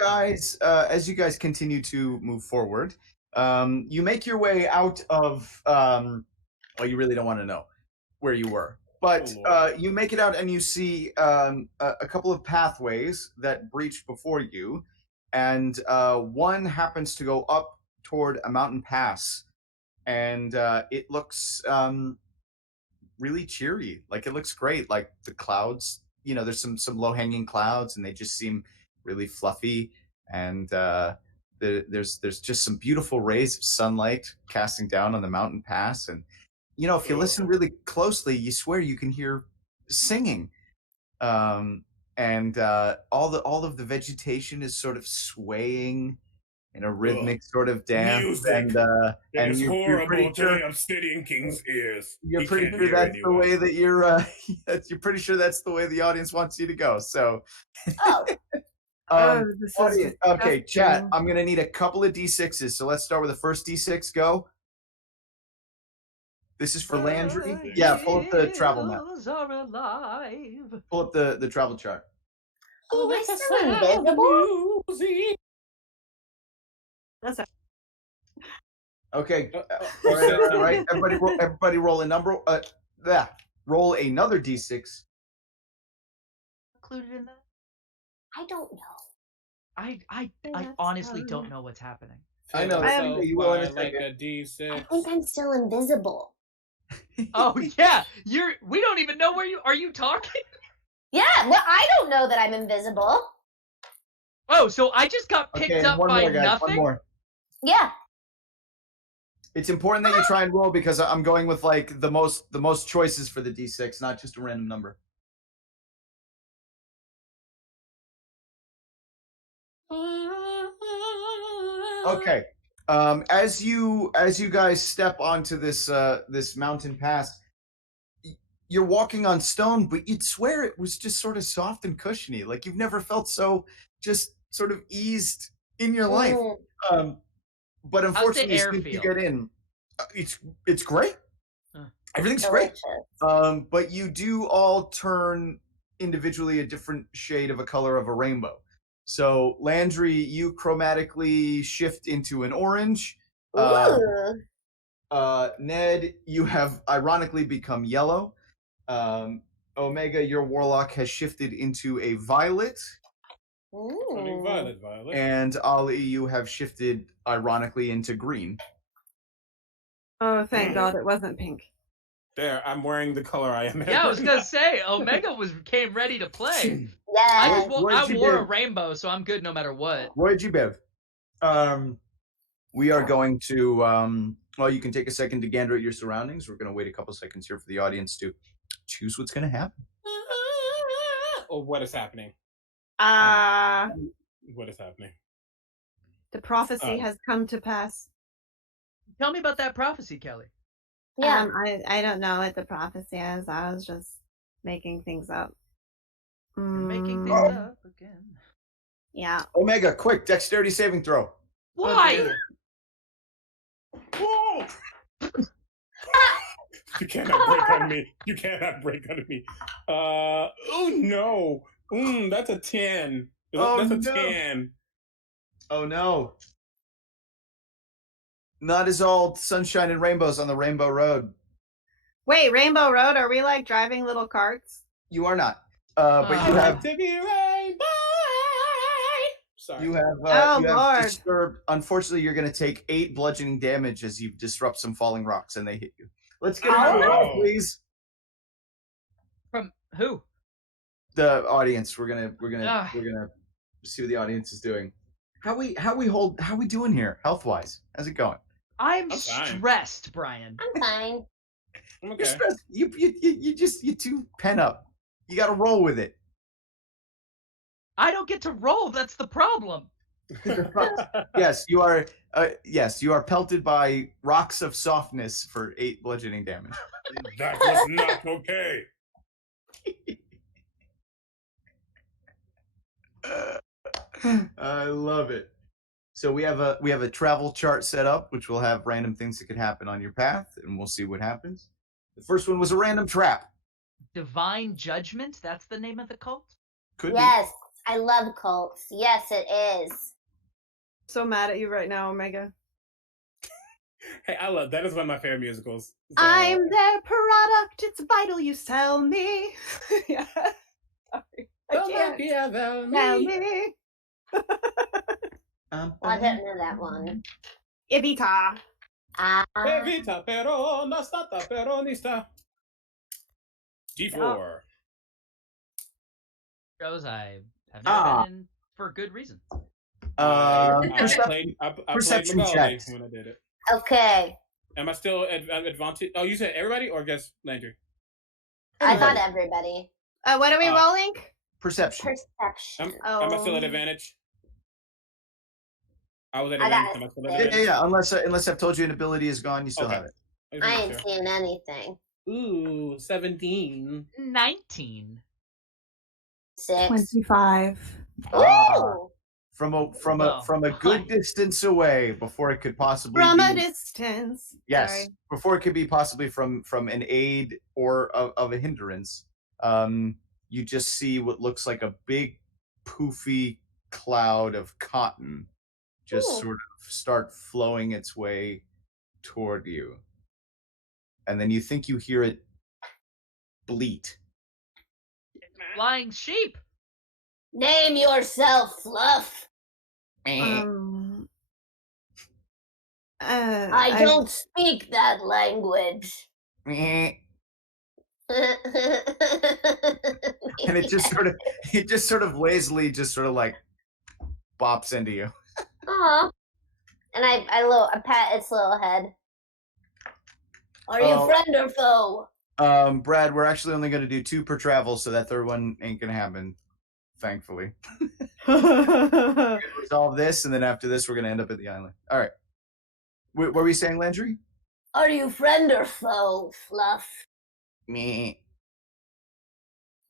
guys continue to move forward, you make your way out of well, you really don't want to know where you were, but you make it out and you see a couple of pathways that breach before you, and one happens to go up toward a mountain pass, and it looks really cheery. Like, it looks great. Like, the clouds, you know, there's some low-hanging clouds, and they just seem really fluffy, and there's just some beautiful rays of sunlight casting down on the mountain pass. And you know, if you listen really closely, you swear you can hear singing, and all of the vegetation is sort of swaying in a rhythmic sort of dance. Music. And you're pretty sure Obsidian King's ears. You're pretty sure that's the way that you're pretty sure that's the way the audience wants you to go. So okay, chat, I'm gonna need a couple of D6s. So let's start with the first D6. Go. This is for Landree. Yeah, pull up the travel map. Pull up the travel chart. Oh, I still invisible. That's Okay. All right. Everybody roll a number. Roll another D6. Included in that? I don't know. I honestly don't know what's happening. I know. So you will like a D6. I think I'm still invisible. Oh yeah, we don't even know where you are. You talking? Yeah, well, I don't know that I'm invisible. Oh, so I just got picked up by more, guys, nothing? One more. Yeah. It's important that you try and roll because I'm going with like the most choices for the D6, not just a random number. Okay. As you guys step onto this mountain pass, you're walking on stone, but you'd swear it was just sort of soft and cushiony. Like you've never felt so just sort of eased in your life. But unfortunately, as air soon as you feel? get in, it's great. Everything's Delicious. great. But you do all turn individually a different shade of a color of a rainbow. So Landree, you chromatically shift into an orange. Ooh. Ned, you have ironically become yellow. Omega, your warlock has shifted into a violet. Ooh. Violet. And Ali, you have shifted ironically into green. Oh, thank God it wasn't pink. There, I'm wearing the color I am. Yeah, I was gonna say Omega came ready to play. Yeah. I wore a rainbow, so I'm good no matter what. Roy G. Bev. We are going to, well, you can take a second to gander at your surroundings. We're going to wait a couple seconds here for the audience to choose what's going to happen. Oh, what is happening? What is happening? The prophecy has come to pass. Tell me about that prophecy, Kelly. Yeah. I don't know what the prophecy is. I was just making things up. You're making things up again. Yeah. Omega, quick, dexterity saving throw. Why? Whoa! You cannot break on me. You cannot break on me. Oh no. That's a 10. That's a 10. Oh no. Not as all sunshine and rainbows on the Rainbow Road. Wait, Rainbow Road? Are we like driving little carts? You are not. But you have to be rainbow. Sorry. You have, Oh, you have Lord. disturbed. Unfortunately, you're going to take 8 bludgeoning damage as you disrupt some falling rocks and they hit you. Let's get a roll, please. From who? The audience. We're gonna see what the audience is doing. How we doing here, health wise? How's it going? I'm fine. stressed, Brian. I'm fine. I'm You're okay. stressed. You too pen up. You got to roll with it. I don't get to roll. That's the problem. Yes, you are. Yes, you are pelted by rocks of softness for 8 bludgeoning damage. That was not okay. I love it. So we have a travel chart set up, which will have random things that could happen on your path, and we'll see what happens. The first one was a random trap. Divine Judgment? That's the name of the cult? Could Yes, I love cults. Yes, it is. So mad at you right now, Omega. Hey, I love that. Is one of my favorite musicals. So, I'm their product. It's vital you sell me. Yeah. Sorry. I can't. Sell me. I don't know that one. Evita. Evita pero no stata peronista. D4. Shows I have never been in for good reason. I played Perception Magali checks. when I did it. Okay. Am I still at advantage? Oh, you said everybody or guess Landry? I thought everybody. What are we rolling? Perception. Perception. Am I still at advantage? I was at I got advantage. Am I still at it. advantage? Yeah. Unless I've told you an ability is gone, you still Okay. have it. I ain't seeing anything. Ooh, 17. 19. 6. 25. Ooh! From a good distance away before it could possibly From be, a distance. yes, Sorry. before it could be possibly from an aid or of a hindrance. You just see what looks like a big poofy cloud of cotton just Ooh. sort of start flowing its way toward you. And then you think you hear it bleat. Flying sheep. Name yourself, Fluff. Eh. I don't speak that language. Eh. And it just sort of lazily just sort of like bops into you. Aw. And I pat its little head. Are you friend or foe? Brad, we're actually only going to do 2 per travel, so that third one ain't going to happen. thankfully. Resolve this, and then after this, we're gonna end up at the island. All right. What were we saying, Landree? Are you friend or foe, Fluff? Me.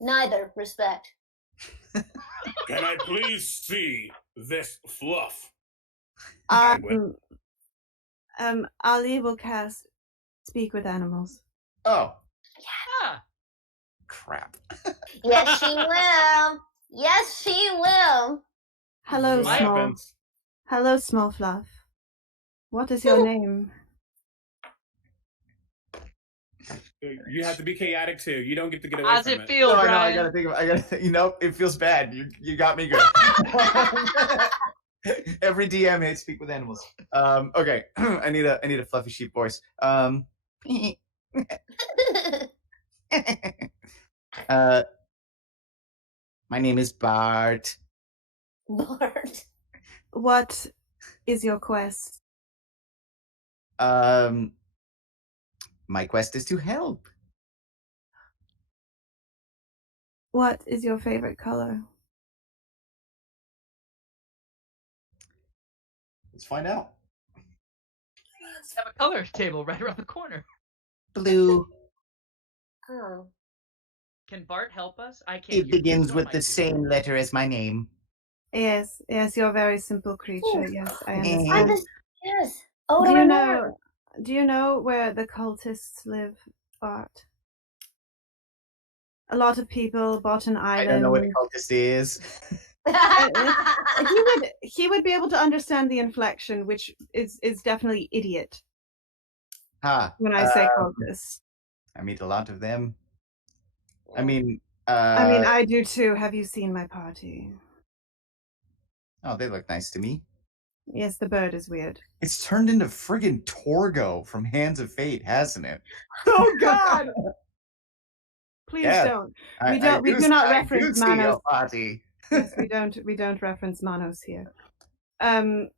Neither. Respect. Can I please see this fluff? Ali will cast Speak with Animals. Oh, Ah, crap. Yes, she will. Yes, she will. Hello, What small. happens? Hello, small fluff. What is your name? You have to be chaotic too. You don't get to get away how's from it it. feel, No, I know. Brian? I gotta think. It feels bad. You got me good. Every DM hates Speak with Animals. Okay. I need a fluffy sheep voice. My name is Bart. Bart. What is your quest? My quest is to help. What is your favorite color? Let's find out. Let's have a color table right around the corner. Blue. Oh. Can Bart help us? I can't. It hear begins you. with the same letter as my name. Yes, you're a very simple creature. Yes, I And- understand. Yes. Do you know? Do you know where the cultists live, Bart? A lot of people bought an I island. don't know what a cultist is. He would be able to understand the inflection, which is definitely idiot when I say cultist. I meet a lot of them. I mean, I do too. Have you seen my party? oh, they look nice to me. Yes, the bird is weird. It's turned into friggin' Torgo from Hands of Fate, hasn't it? Oh God! Please Yeah. don't. We do not reference Manos. Manos. Party. Yes, we don't reference Manos here. No,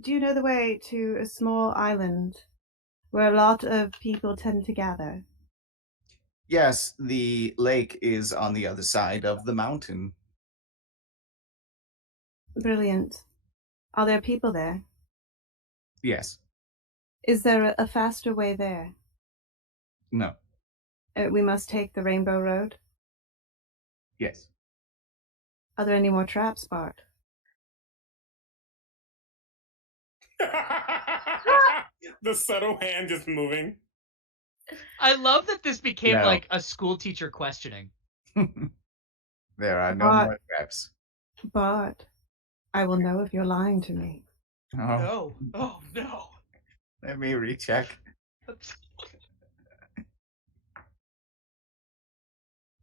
do you know the way to a small island where a lot of people tend to gather? Yes, the lake is on the other side of the mountain. Brilliant. Are there people there? Yes. Is there a faster way there? No. We must take the Rainbow Road. Yes. Are there any more traps, Bart? The subtle hand just moving. I love that this became No. like a school teacher questioning. There are no Bart. more traps. Bart, I will know if you're lying to me. Oh, No. Oh no. let me recheck.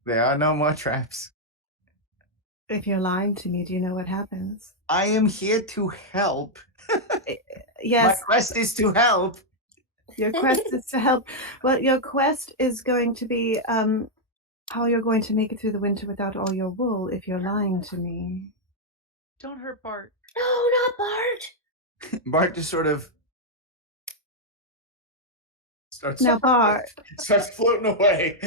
There are no more traps. If you're lying to me, do you know what happens? I am here to help. Yes, My quest is to help. your quest is to help. Well, your quest is going to be how you're going to make it through the winter without all your wool if you're lying to me. Don't hurt Bart. No, not Bart. Bart just sort of starts floating away.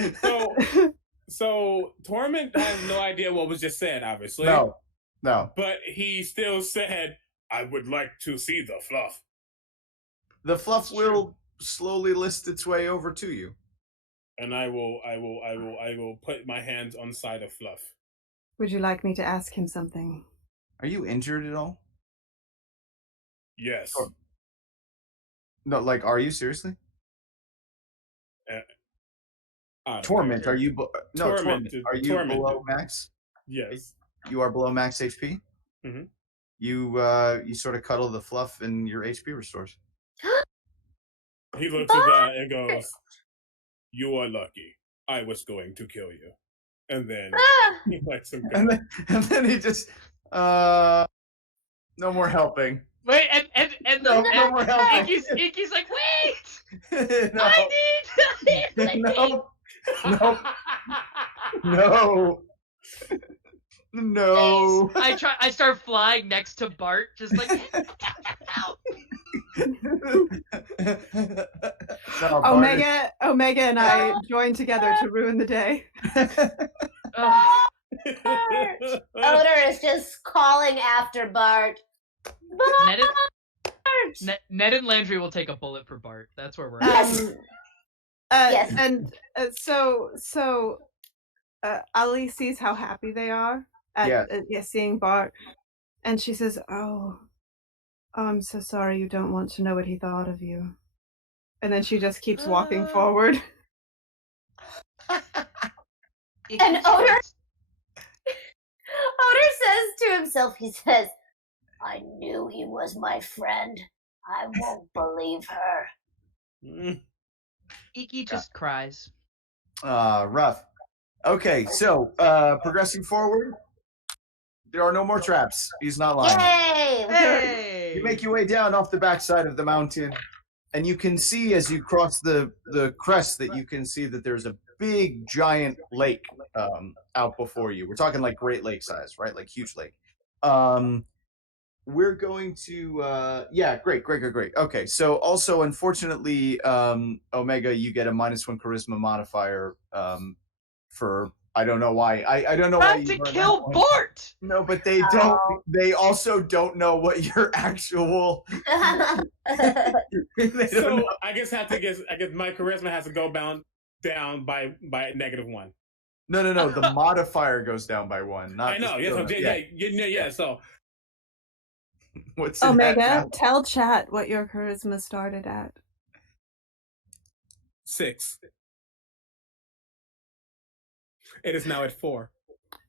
So Torment has no idea what was just said, obviously. No. But he still said, "I would like to see the fluff." The fluff will slowly list its way over to you. And I will put my hands on the side of Fluff. Would you like me to ask him something? Are you injured at all? Yes. Or- No, like, are you seriously? Torment, are you? Torment. Are you below max? Yes. You are below max HP. Mhm. You sort of cuddle the fluff, and your HP restores. He looks at that and goes, "You are lucky. I was going to kill you." And then he lets him go. And then he just, no more helping. Wait, and No more helping. Inky's like, wait! No. I need No. No. I start flying next to Bart, just like Omega and I join together to ruin the day. Ugh. Bart! Odor is just calling after Bart. Ned Bart! Ned and Landree will take a bullet for Bart. That's where we're at. Yes. Yes. And so Ali sees how happy they are at seeing Bart, and she says, "Oh, I'm so sorry. You don't want to know what he thought of you." And then she just keeps walking forward. And Odor says to himself, he says, I knew he was my friend. I won't believe her. Iki just cries. Rough. Okay, so progressing forward, there are no more traps. He's not lying. Yay! Hey! You make your way down off the backside of the mountain, and you can see as you cross the crest that you can see that there's a big giant lake out before you. We're talking like Great Lake size, right? Like huge lake. We're going to great. Okay, so also unfortunately, Omega, you get a -1 charisma modifier for I don't know why. I don't know why Not you to learned kill that one. Bart! No, but they don't. They also don't know what your actual. They don't So know. I guess my charisma has to go down by -1. No. The modifier goes down by 1. Not I know. Yes. So what's in Omega, that? tell chat what your charisma started at. 6. It is now at 4.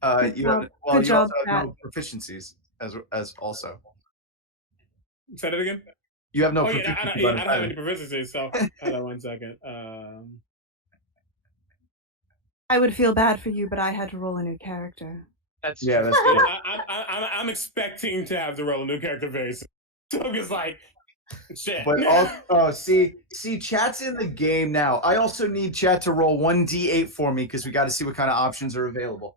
You have, well, Good you job, also have Pat. no proficiencies as also. Say that again. You have no I proficiencies. don't have any proficiencies. So hold on 1 second. I would feel bad for you, but I had to roll a new character. That's Yeah, true. that's good. I'm expecting to have to roll a new character very soon. So I'm just like, shit. But see, chat's in the game now. I also need chat to roll 1d8 for me because we got to see what kind of options are available.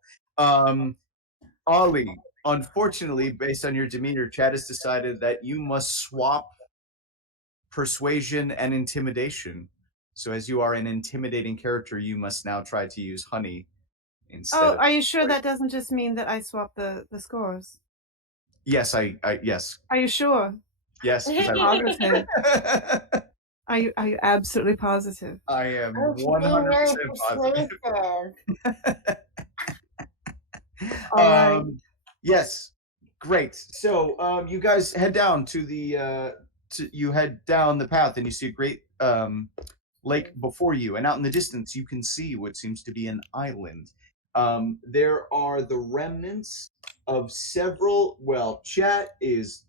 Ollie, unfortunately, based on your demeanor, chat has decided that you must swap persuasion and intimidation. So as you are an intimidating character, you must now try to use honey instead. Oh, of are you sure that doesn't just mean that I swap the scores? Yes, yes. Are you sure? Yes. Positive. Are you absolutely positive? I am Oh, she's 100% being positive. really persuasive. All right. Yes, great. So you guys head down to the you head down the path and you see a great lake before you, and out in the distance you can see what seems to be an island. There are the remnants of several. Well, chat is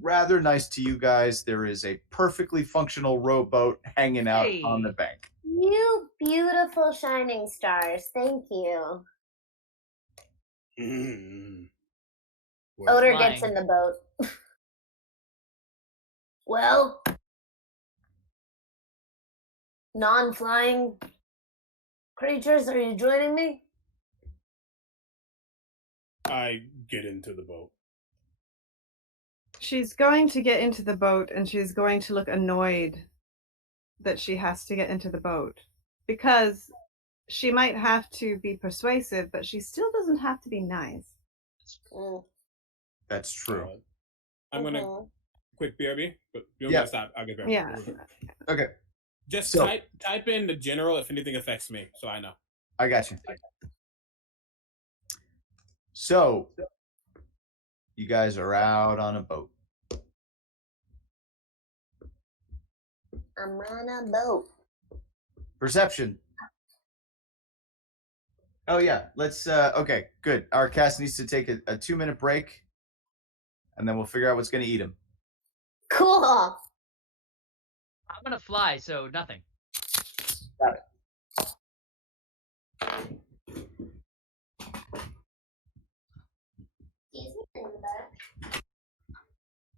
rather nice to you guys. There is a perfectly functional rowboat hanging out on the bank. You beautiful shining stars. Thank you. Odor gets in the boat. Well, non-flying creatures, are you joining me? I get into the boat. She's going to get into the boat, and she's going to look annoyed that she has to get into the boat. Because she might have to be persuasive, but she still doesn't have to be nice. That's true. I'm gonna quick BRB, but you don't Yeah. gotta stop. I'll get back. Yeah. Okay, Just So- type in the general if anything affects me, so I know. I got you. So you guys are out on a boat. I'm on a boat. Perception. Oh yeah, let's okay, good. Our cast needs to take a 2-minute break, and then we'll figure out what's gonna eat him. Cool. I'm gonna fly, so nothing. Got it.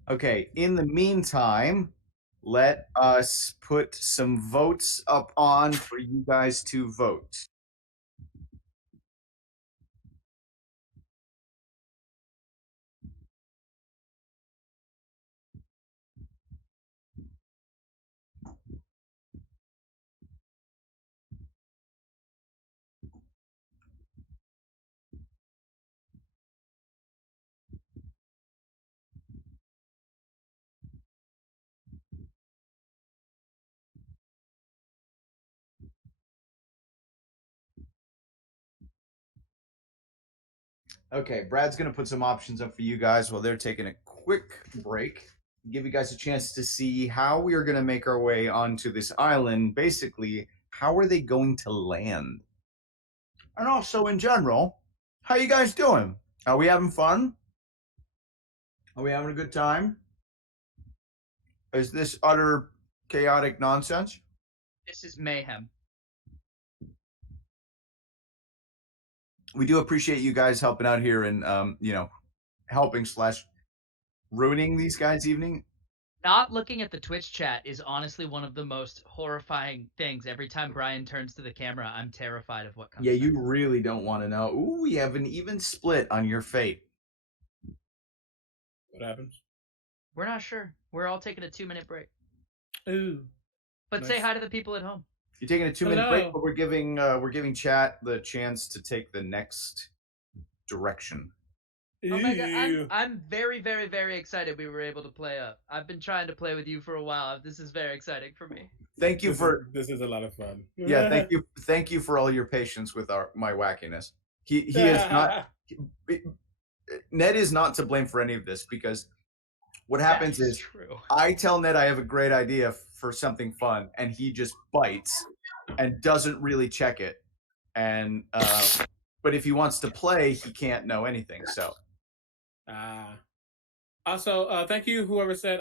Okay, in the meantime, let us put some votes up on for you guys to vote. Okay, Brad's gonna put some options up for you guys while they're taking a quick break. Give you guys a chance to see how we are gonna make our way onto this island. Basically, how are they going to land? And also, in general, how you guys doing? Are we having fun? Are we having a good time? Is this utter chaotic nonsense? This is mayhem. We do appreciate you guys helping out here and helping / ruining these guys' evening. Not looking at the Twitch chat is honestly one of the most horrifying things. Every time Brian turns to the camera, I'm terrified of what comes. Yeah, you next. really don't want to know. Ooh, we have an even split on your fate. What happens? We're not sure. We're all taking a 2-minute break. Ooh. But say hi to the people at home. You're taking a 2-minute break, Hello. but we're giving chat the chance to take the next direction. Omega, I'm very, very, very excited we were able to play up. I've been trying to play with you for a while. This is very exciting for me. Thank you This is a lot of fun. yeah, thank you for all your patience with my wackiness. He is not Ned is not to blame for any of this, because what happens That is true. I tell Ned I have a great idea for something fun, and he just bites and doesn't really check it. And but if he wants to play, he can't know anything. So also, thank you whoever said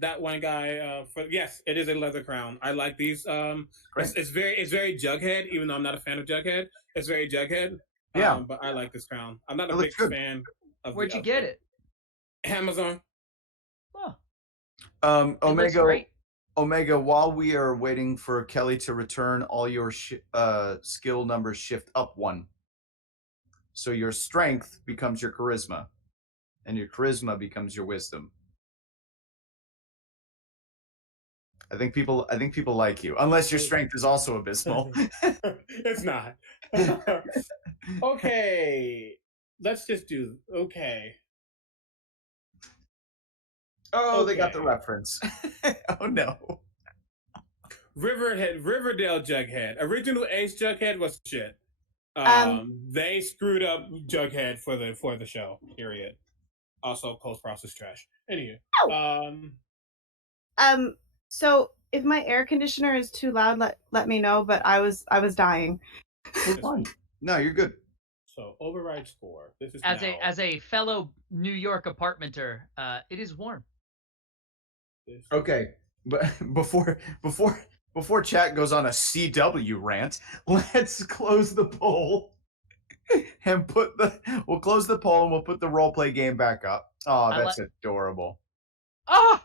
that one guy for yes, it is a leather crown. I like these. It's very Jughead, even though I'm not a fan of Jughead. It's very Jughead. Yeah, but I like this crown. I'm not It a looks big good. fan of. Where'd you get it? Amazon. Oh, it looks great. Omega, while we are waiting for Kelly to return, all your skill numbers shift up 1. So your strength becomes your charisma, and your charisma becomes your wisdom. I think people like you, unless your strength is also abysmal. It's not. Okay. Let's just do okay. Oh, they got the Okay. reference. Oh no. Riverdale Jughead. Original Ace Jughead was shit. They screwed up Jughead for the show. Period. Also, post process trash. Anyway. So if my air conditioner is too loud, let me know. But I was dying. We're fine. No, you're good. So override score. This is As a fellow New York apartmenter, it is warm. Okay, but before chat goes on a CW rant, let's close the poll and we'll close the poll and we'll put the roleplay game back up. Oh, that's adorable. Oh,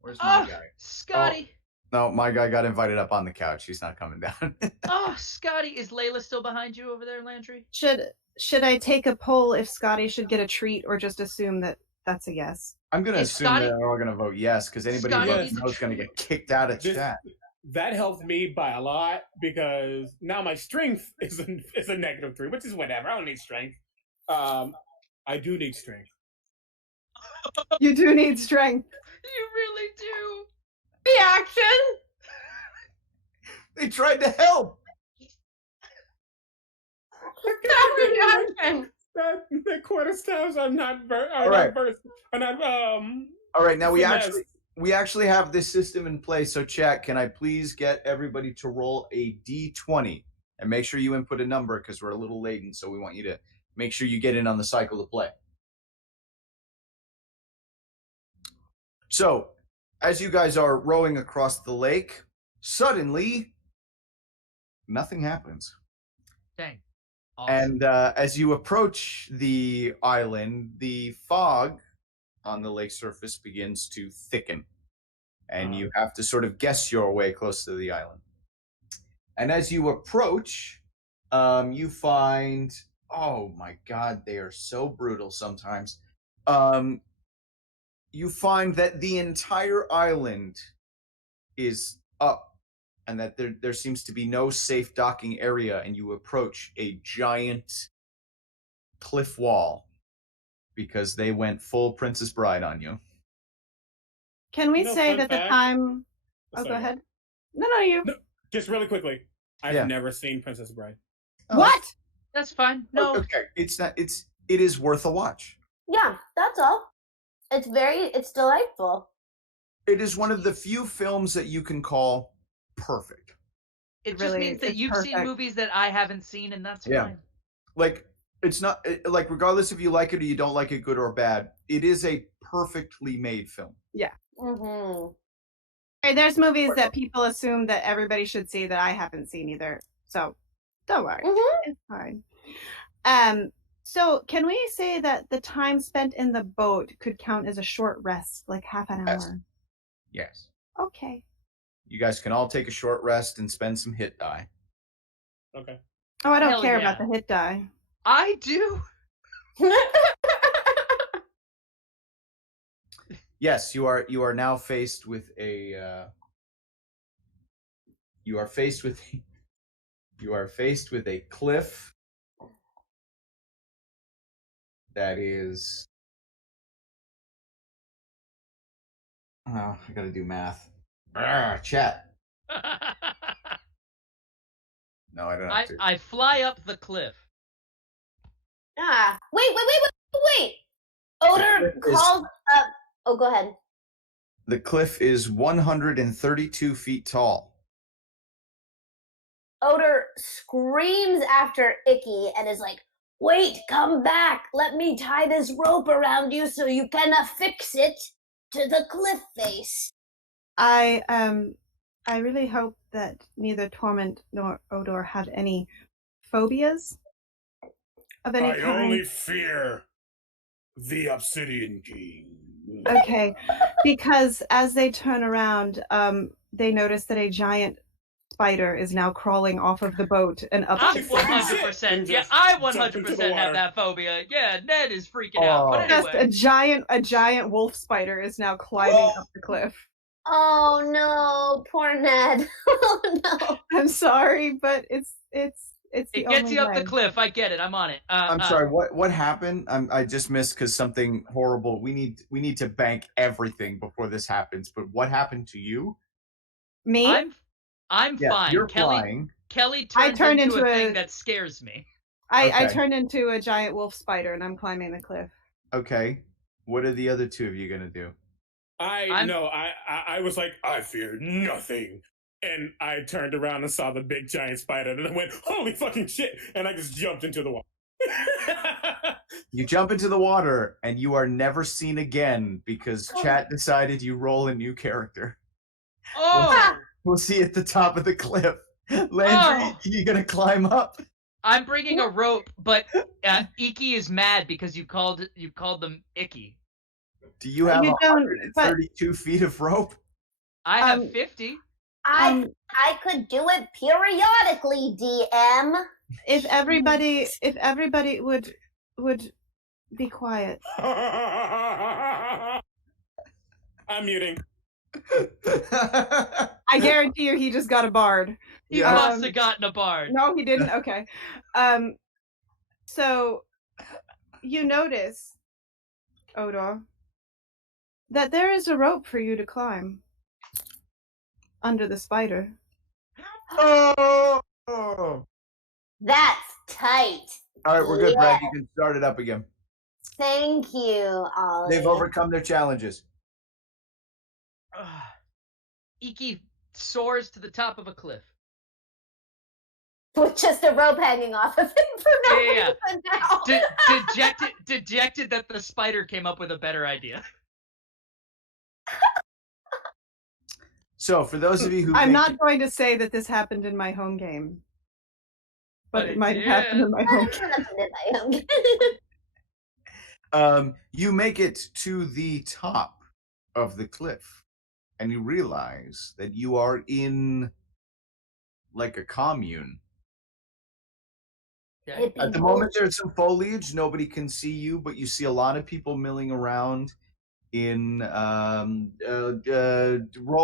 Where's my guy? Scotty. No, my guy got invited up on the couch. He's not coming down. Oh, Scotty, is Layla still behind you over there, Landree? Should I take a poll if Scotty should get a treat, or just assume that that's a yes? I'm gonna assume Scotty- that they're all gonna vote yes, because anybody who Scotty votes needs a no is gonna get kicked out of chat. That helped me by a lot, because now my strength is a -3, which is whatever. I don't need strength. I do need strength. You do need strength. You really do. The action. They tried to help. The quarter staves are not All right. All right, now finesse. we actually have this system in place. So chat, can I please get everybody to roll a D20 and make sure you input a number, because we're a little late, and so we want you to make sure you get in on the cycle to play. So, as you guys are rowing across the lake, suddenly nothing happens. Dang. Awesome. And as you approach the island, the fog on the lake surface begins to thicken. And you have to sort of guess your way close to the island. And as you approach, you find, oh my God, they are so brutal sometimes. You find that the entire island is up, and that there seems to be no safe docking area, and you approach a giant cliff wall because they went full Princess Bride on you. Can we No, say fun that the fact. time? Oh, Sorry. go ahead. No, you. No, just really quickly. I've Yeah. never seen Princess Bride. Oh. What? That's fine. No. Okay, it is worth a watch. Yeah, that's all. It's delightful. It is one of the few films that you can call perfect. It just Really, means that it's you've seen perfect. movies that I haven't seen, and that's Yeah. fine. Like, it's not like, regardless if you like it or you don't like it, good or bad, it is a perfectly made film. Mm-hmm. Hey, there's movies that people assume that everybody should see that I haven't seen either. So don't worry. Mm-hmm. It's fine. So can we say that the time spent in the boat could count as a short rest, like half an Yes. hour? Yes. Okay. You guys can all take a short rest and spend some hit die. Okay. Oh, I don't Hell care yeah. about the hit die. I do. Yes, you are now faced with a you are faced with a cliff that is oh, I gotta do math. Chat. No, I don't have to. I fly up the cliff. Wait. Odor Is- called up. Oh, go ahead. The cliff is 132 feet tall. Odor screams after Icky and is like, wait, come back. Let me tie this rope around you so you can affix it to the cliff face. I really hope that neither Torment nor Odor have any phobias of any I kind. only fear the Obsidian King. Okay, because as they turn around, they notice that a giant spider is now crawling off of the boat and up. I'm to 100%. Yeah, Just I jump into the 100% have water. that phobia. Yeah, Ned is freaking out. But Oh. Just anyway, a giant wolf spider is now climbing up the cliff. Oh no, poor Ned. Oh no. I'm sorry, but it's the it gets only you up way. the cliff. I get it. I'm on it. I'm sorry. What happened? I just missed because something horrible. We need to bank everything before this happens. But what happened to you? Me? I'm Yeah, fine. you're Kelly flying. turned into a into thing a- that scares me. I Okay. turned into a giant wolf spider and I'm climbing the cliff. Okay. What are the other two of you gonna do? I was like, I fear nothing. And I turned around and saw the big giant spider, and I went, holy fucking shit! And I just jumped into the water. You jump into the water and you are never seen again because chat decided you roll a new character. Oh, We'll see at the top of the cliff. Landry, Oh. you gonna climb up? I'm bringing a rope, but Iki is mad because you called them Icky. Do you have You don't, 132 feet of rope? I have 50. I could do it periodically, DM. If everybody would be quiet. I'm muting. I guarantee you he just got a bard. He Yeah. must have gotten a bard. No, he didn't. Okay. So you notice, Odor, that there is a rope for you to climb under the spider. Oh! That's tight. All right, we're good, Yeah. Brad. You can start it up again. Thank you, Ollie. They've overcome their challenges. Iki soars to the top of a cliff. With just a rope hanging off of him for no Yeah. reason now. Dejected that the spider came up with a better idea. So, for those of you who I'm make not going to say that this happened in my home game, but it might have happened did. in my home game. you make it to the top of the cliff, and you realize that you are in like a commune. Okay. At the moment, there's some foliage. Nobody can see you, but you see a lot of people milling around in roll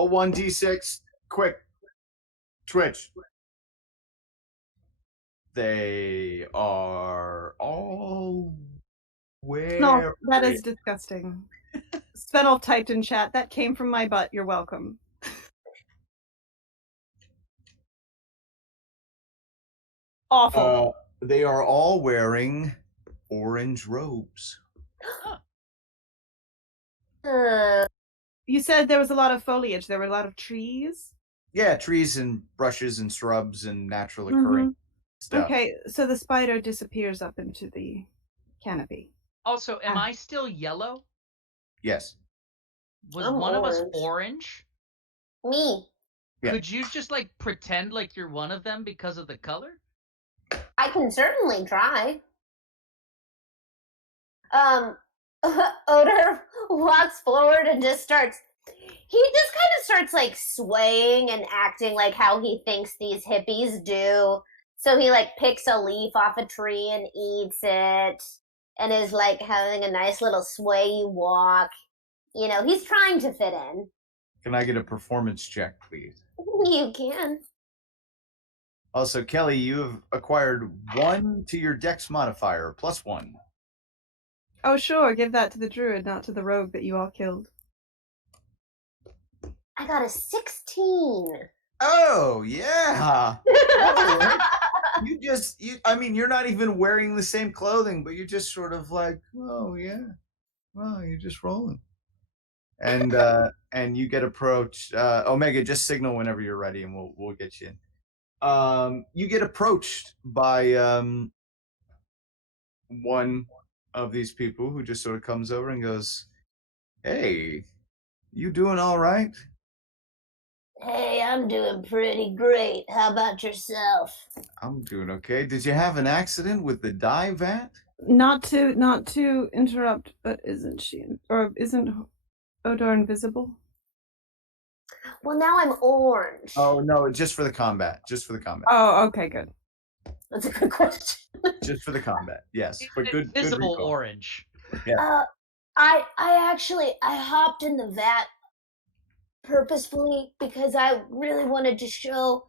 1d6 quick. Twitch. They are all where? No, that is disgusting. Svenolf typed in chat, that came from my butt, you're welcome. Awful. They are all wearing orange robes. You said there was a lot of foliage. There were a lot of trees. Yeah, trees and brushes and shrubs and natural occurring stuff. Okay, so the spider disappears up into the canopy. Also, am I still yellow? Yes. Was I'm one of us orange. orange? Me. Yeah. Could you just like pretend like you're one of them because of the color? I can certainly try. Odor walks forward and just starts. He just kind of starts like swaying and acting like how he thinks these hippies do. So he like picks a leaf off a tree and eats it, and is like having a nice little sway walk. You know, he's trying to fit in. Can I get a performance check, please? You can. Also, Kelly, you have acquired 1 to your dex modifier, +1. Oh, sure. Give that to the druid, not to the rogue that you all killed. I got a 16. Oh, yeah. You're not even wearing the same clothing, but you're just sort of like, oh, yeah. Well, you're just rolling. And you get approached. Omega, just signal whenever you're ready, and we'll get you in. You get approached by one of these people who just sort of comes over and goes, "Hey, you doing all right?" Hey, I'm doing pretty great. How about yourself? I'm doing okay. Did you have an accident with the dye vat? Not to interrupt, but isn't Odor invisible? Well, now I'm orange. Oh no, just for the combat. Just for the combat. Oh, okay, good. That's a good question. Just for the combat. Yes, It's but good. Invisible Good recall. orange. I actually hopped in the vat purposefully because I really wanted to show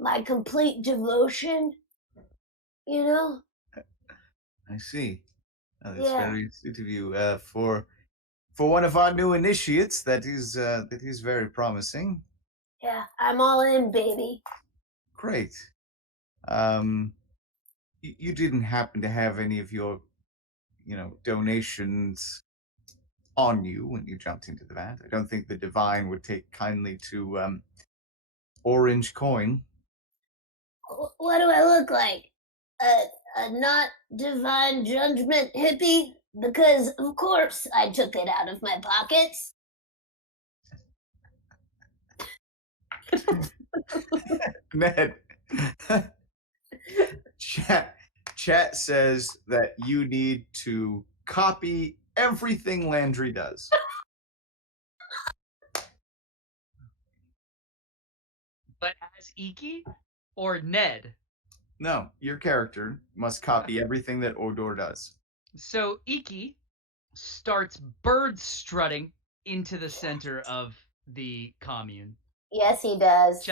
my complete devotion. You know? I see. Oh, that's Yeah. very sweet of you. For one of our new initiates, that is very promising. Yeah, I'm all in, baby. Great. You didn't happen to have any of your, donations on you when you jumped into the vat. I don't think the divine would take kindly to orange coin. What do I look like? A not divine judgment hippie? Because, of course, I took it out of my pockets. Ned, chat says that you need to copy everything Landree does. But as Iki or Ned? No, your character must copy everything that Odor does. So Iki starts bird strutting into the center of the commune. Yes, he does.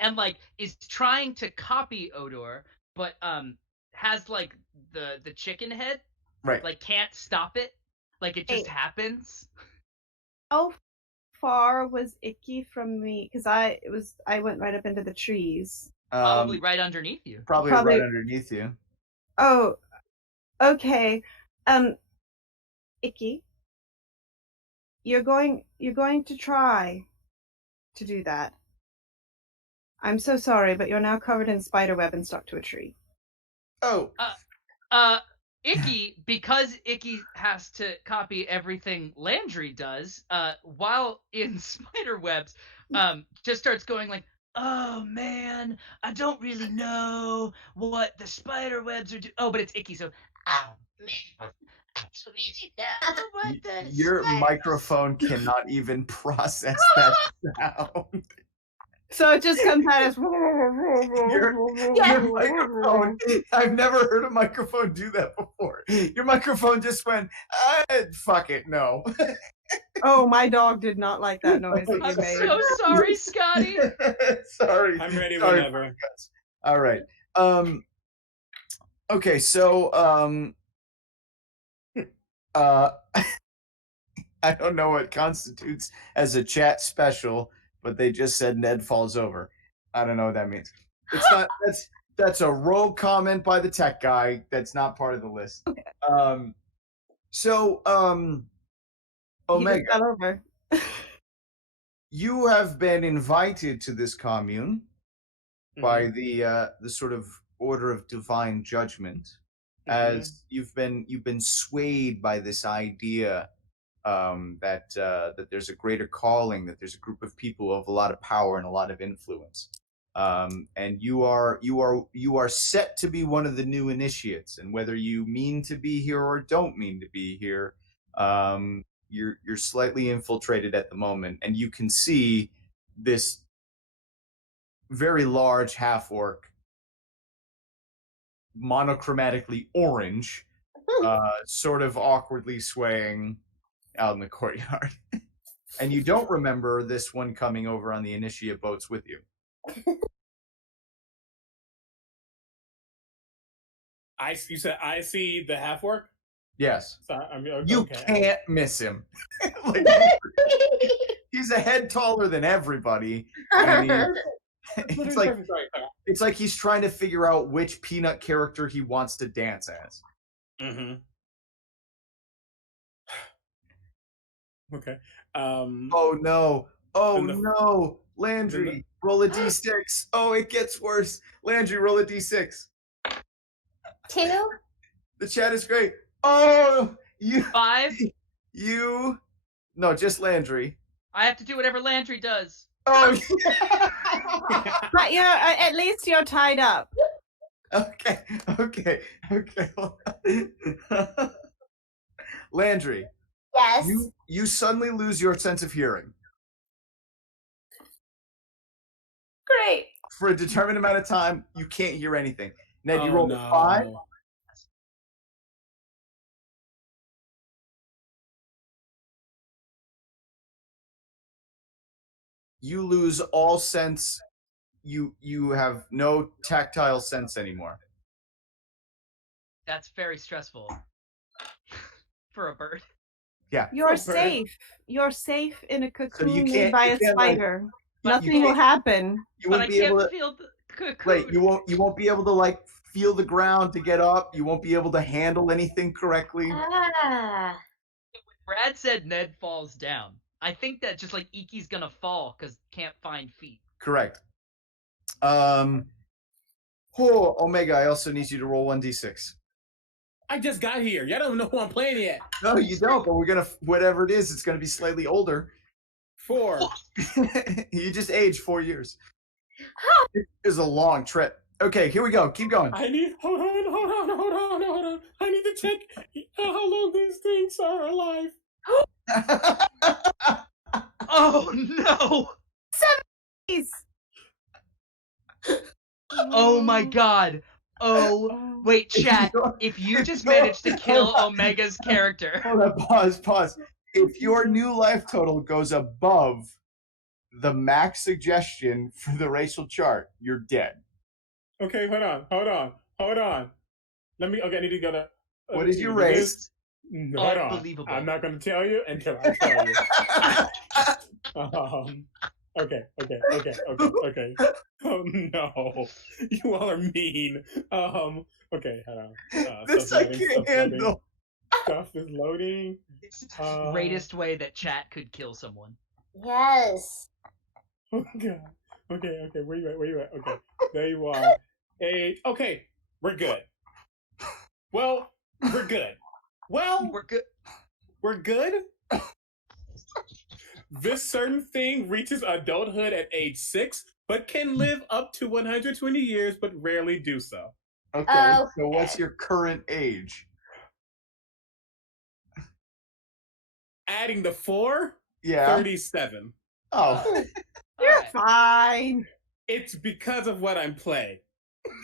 And is trying to copy Odor, but has like the chicken head. Right. Like can't stop it. Like it just happens. How far was Icky from me? Because I went right up into the trees. Probably right underneath you. Probably right underneath you. Oh, okay. Icky, you're going to try to do that. I'm so sorry, but you're now covered in spiderweb and stuck to a tree. Oh. Icky, because Icky has to copy everything Landree does, while in spiderwebs, just starts going like, "Oh man, I don't really know what the spiderwebs are doing." Oh, but it's Icky, so oh man, I don't really know what the Your microphone cannot even process that sound. So it just comes out as your microphone. I've never heard a microphone do that before. Your microphone just went, fuck it, no. Oh, my dog did not like that noise that you I'm made. so sorry, Scotty. Sorry. I'm ready Sorry. whenever. All right. Okay, so I don't know what constitutes as a chat special, but they just said Ned falls over. I don't know what that means. It's not. That's a rogue comment by the tech guy. That's not part of the list. Okay. So, He just Omega, fell over. you have been invited to this commune by Mm-hmm. the sort of order of divine judgment, Mm-hmm. as you've been swayed by this idea that there's a greater calling, that there's a group of people who have a lot of power and a lot of influence, and you are set to be one of the new initiates. And whether you mean to be here or don't mean to be here, you're slightly infiltrated at the moment, and you can see this very large half orc, monochromatically orange, sort of awkwardly swaying out in the courtyard. And you don't remember this one coming over on the initiate boats with you. You said I see the half orc. Yes. So I mean, okay, You okay. can't miss him. Like, he's a head taller than everybody. And it's like it's like he's trying to figure out which Peanut character he wants to dance as. Mm-hmm. Okay. Oh no. Oh Then the- no. Landree, roll a d6. Oh, it gets worse. Landree, roll a d6. 2? The chat is great. Oh, 5. No, just Landree. I have to do whatever Landree does. Oh, But at least you're tied up. okay. Landree, Yes. you suddenly lose your sense of hearing. Great. For a determined amount of time, you can't hear anything. Ned, you Oh, rolled a 5. no. You lose all sense. You have no tactile sense anymore. That's very stressful for a bird. Yeah. You're Okay. safe. You're safe in a cocoon you made can't- by you a can't, like- spider. But Nothing will happen. You But I won't be able can't to. feel the cocoon. Right, you won't be able to like feel the ground to get up. You won't be able to handle anything correctly. Ah. Brad said Ned falls down. I think that just like Iki's gonna fall because can't find feet. Correct. Omega, I also need you to roll 1d6. I just got here. Y'all don't know who I'm playing yet. No, you don't, but we're gonna whatever it is, it's gonna be slightly older. 4. You just aged 4 years. It was a long trip. Okay, here we go. Keep going. I need hold on. I need to check how long these things are alive. Oh no! Please. Oh my god! Oh wait, chat. If you just managed to kill Omega's character, Hold up, pause. If your new life total goes above the max suggestion for the racial chart, you're dead. Okay, hold on. I need to go to. What is your race? Hold on. Unbelievable. I'm not going to tell you until I tell you. Okay. Oh no, you all are mean. Okay, hold on. This I can't handle. Stuff is loading. it's the greatest way that chat could kill someone. Yes. Oh god. Okay. Where you at? Okay, there you are. Hey. Okay, we're good. Well, we're good. We're good. We're good. This certain thing reaches adulthood at age 6, but can live up to 120 years, but rarely do so. Okay, so what's your current age? Adding the 4, Yeah. 37. Oh, You're Alright. fine. It's because of what I'm playing.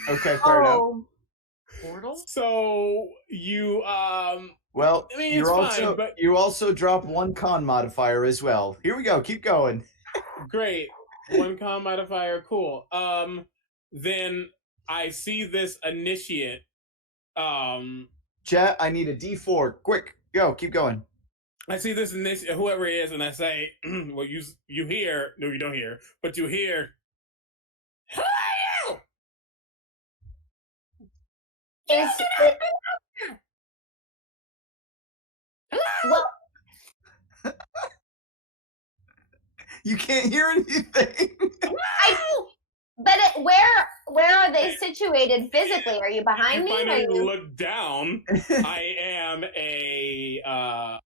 okay, fair enough. Oh, Portal? So you Well, I mean, it's fine, but- you also drop 1 con modifier as well. Here we go. Keep going. great. 1 con modifier, cool. Then I see this initiate. Chat, I need a D4. Quick, go. Keep going. I see this initiate, whoever it is, and I say, well, you hear, no, you don't hear, but you hear, who are you? Well, You can't hear anything. where are they situated physically? Are you behind You me? finally Are you... look down. I am a I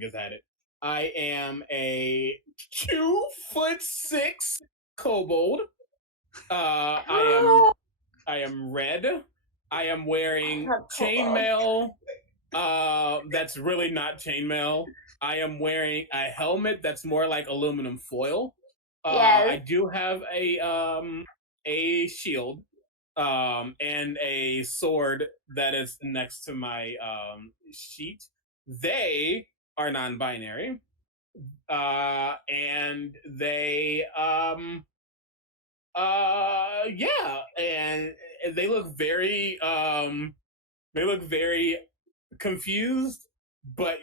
guess I had it. I am a 2'6" kobold. I am red. I am wearing chainmail. That's really not chainmail. I am wearing a helmet that's more like aluminum foil. Yes. I do have a shield, and a sword that is next to my sheet. They are non-binary, and they yeah, and they look very confused, but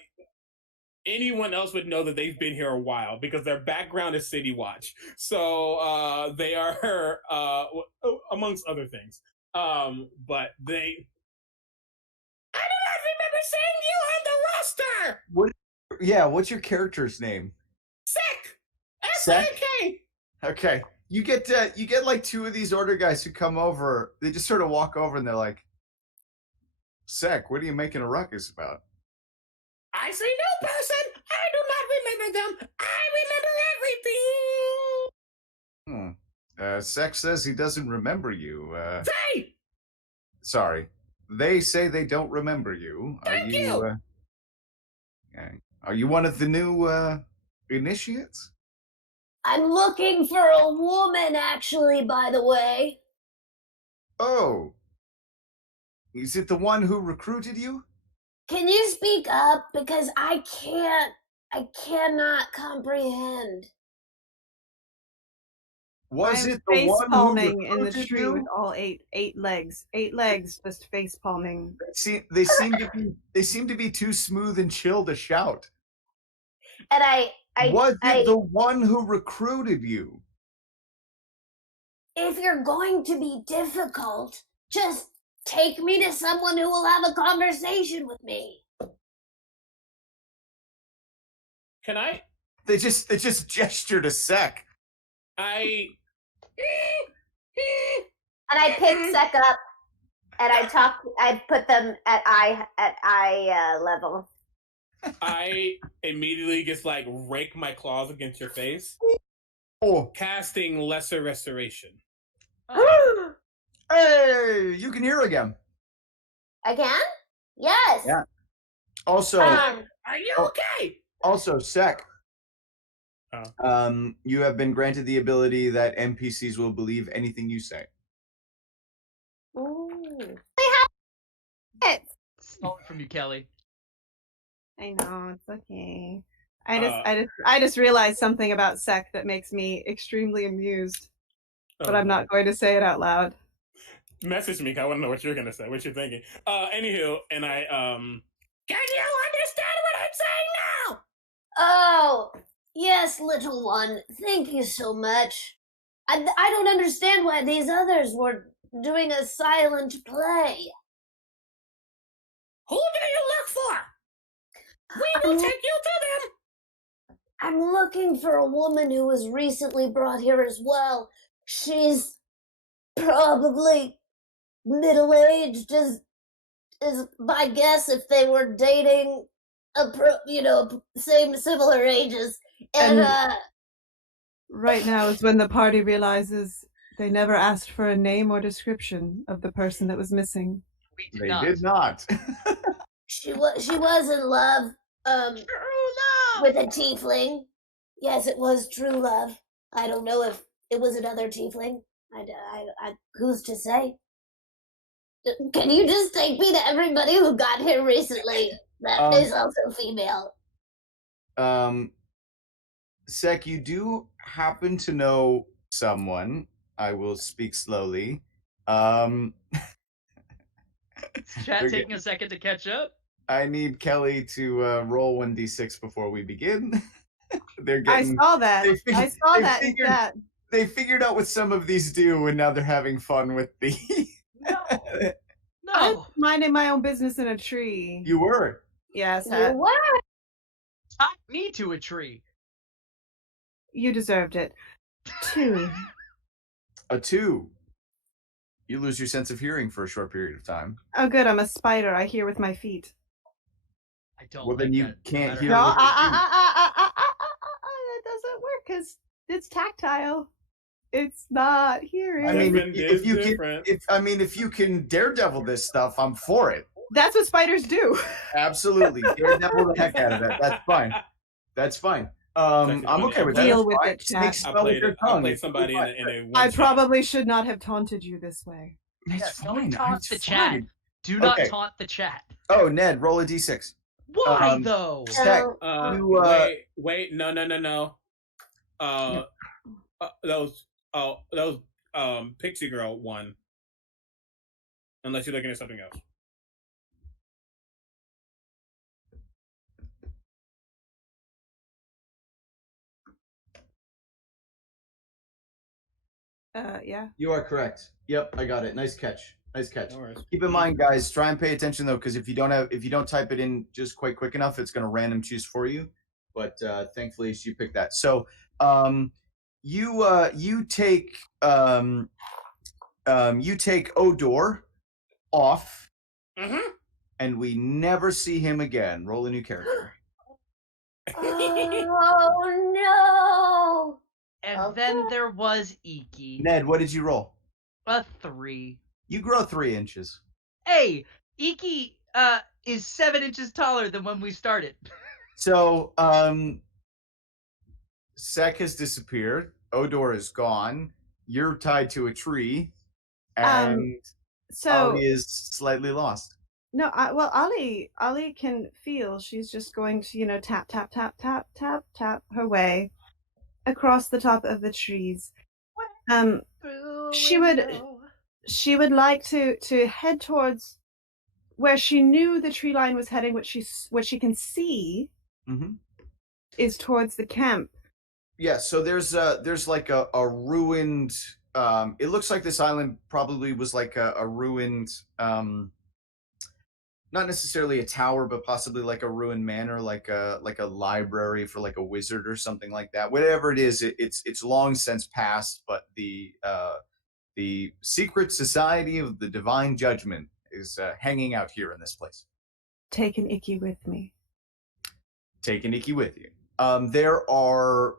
anyone else would know that they've been here a while because their background is City Watch. So they are amongst other things. But they I do not remember seeing you on the roster. What's your character's name? Sick. Sek? S-I-K. Okay. You get like two of these order guys who come over. They just sort of walk over and they're like, Sek, what are you making a ruckus about? I see no person. I do not remember them. I remember everything. Sek says he doesn't remember you. They. Sorry. They say they don't remember you. Thank you. Are you one of the new initiates? I'm looking for a woman, actually, by the way. Oh. Is it the one who recruited you? Can you speak up? Because I cannot comprehend. Was I'm it the face one who palming in the recruited tree you? with all eight legs, just face palming. They seem to be too smooth and chill to shout. And Was it the one who recruited you? if you're going to be difficult, just take me to someone who will have a conversation with me. Can I? They just gestured a Sek. And I pick Sek up, and I put them at eye level. I immediately just like rake my claws against your face, casting Lesser Restoration. Hey, you can hear again. I can? Yes. Yeah. Also, are you okay? Also, Sek. You have been granted the ability that NPCs will believe anything you say. Ooh. Stole it from you, Kelly. I know, it's okay. I just realized something about Sek that makes me extremely amused, but I'm not going to say it out loud. Message me, 'cause I want to know what you're gonna say, what you're thinking. Anywho, and I can you understand what I'm saying now? Oh, yes, little one. Thank you so much. I don't understand why these others were doing a silent play. Who do you look for? We will take you to them. I'm looking for a woman who was recently brought here as well. She's probably middle-aged, is my guess if they were dating similar ages. And right now is when the party realizes they never asked for a name or description of the person that was missing. They did not. She was in love. With a tiefling. Yes, it was true love. I don't know if it was another tiefling. I who's to say? Can you just take me to everybody who got here recently? That is also female. Sek, you do happen to know someone. I will speak slowly. Chat taking a second to catch up. I need Kelly to roll 1d6 before we begin. I saw that. I saw that in chat. They figured out what some of these do, and now they're having fun with the. No, I'm No. minding my own business in a tree. You were. Yes, You were. Tie me to a tree. you deserved it. 2. A 2. You lose your sense of hearing for a short period of time. Oh, good. I'm a spider. I hear with my feet. I don't. Well, then like you that, can't matter hear No, how- with your that doesn't work because it's tactile. It's not hearing. I mean, Different if is you can, different. if you can daredevil this stuff, I'm for it. That's what spiders do. Absolutely, daredevil the heck out of that. That's fine. That's fine. Actually I'm funny. okay with that. Deal That's with fine. it, Snake chat. I spell with played your it. I tongue. played It's somebody fine. in a I one-shot. probably should not have taunted you this way. It's Yes, fine. don't taunt It's the chat. fine. Do not Okay. taunt the chat. Oh, Ned, roll a d6. Why though? Stack. So, You, Wait, no. Those Pixie Girl one. Unless you're looking at something else. Yeah. You are correct. Yep, I got it. Nice catch. Nice catch. No worries. Keep in mind, guys, try and pay attention though, because if you don't type it in just quite quick enough, it's going to random choose for you. But thankfully, you picked that. So you take Odor off, and we never see him again. Roll a new character. oh no! And Okay. then there was Iki. Ned, what did you roll? A 3. You grow 3 inches. Hey, Iki is 7 inches taller than when we started. So Sek has disappeared. Odor is gone. You're tied to a tree, and So Ollie is slightly lost. no, well, Ollie can feel. She's just going to, tap, tap, tap, tap, tap, tap her way across the top of the trees. She would like to head towards where she knew the tree line was heading. What she can see is towards the camp. Yeah, so there's like a ruined. It looks like this island probably was like a ruined, not necessarily a tower, but possibly like a ruined manor, like a library for like a wizard or something like that. Whatever it is, it's long since passed. But the secret society of the divine judgment is hanging out here in this place. Take an Icky with me. Take an Icky with you. There are.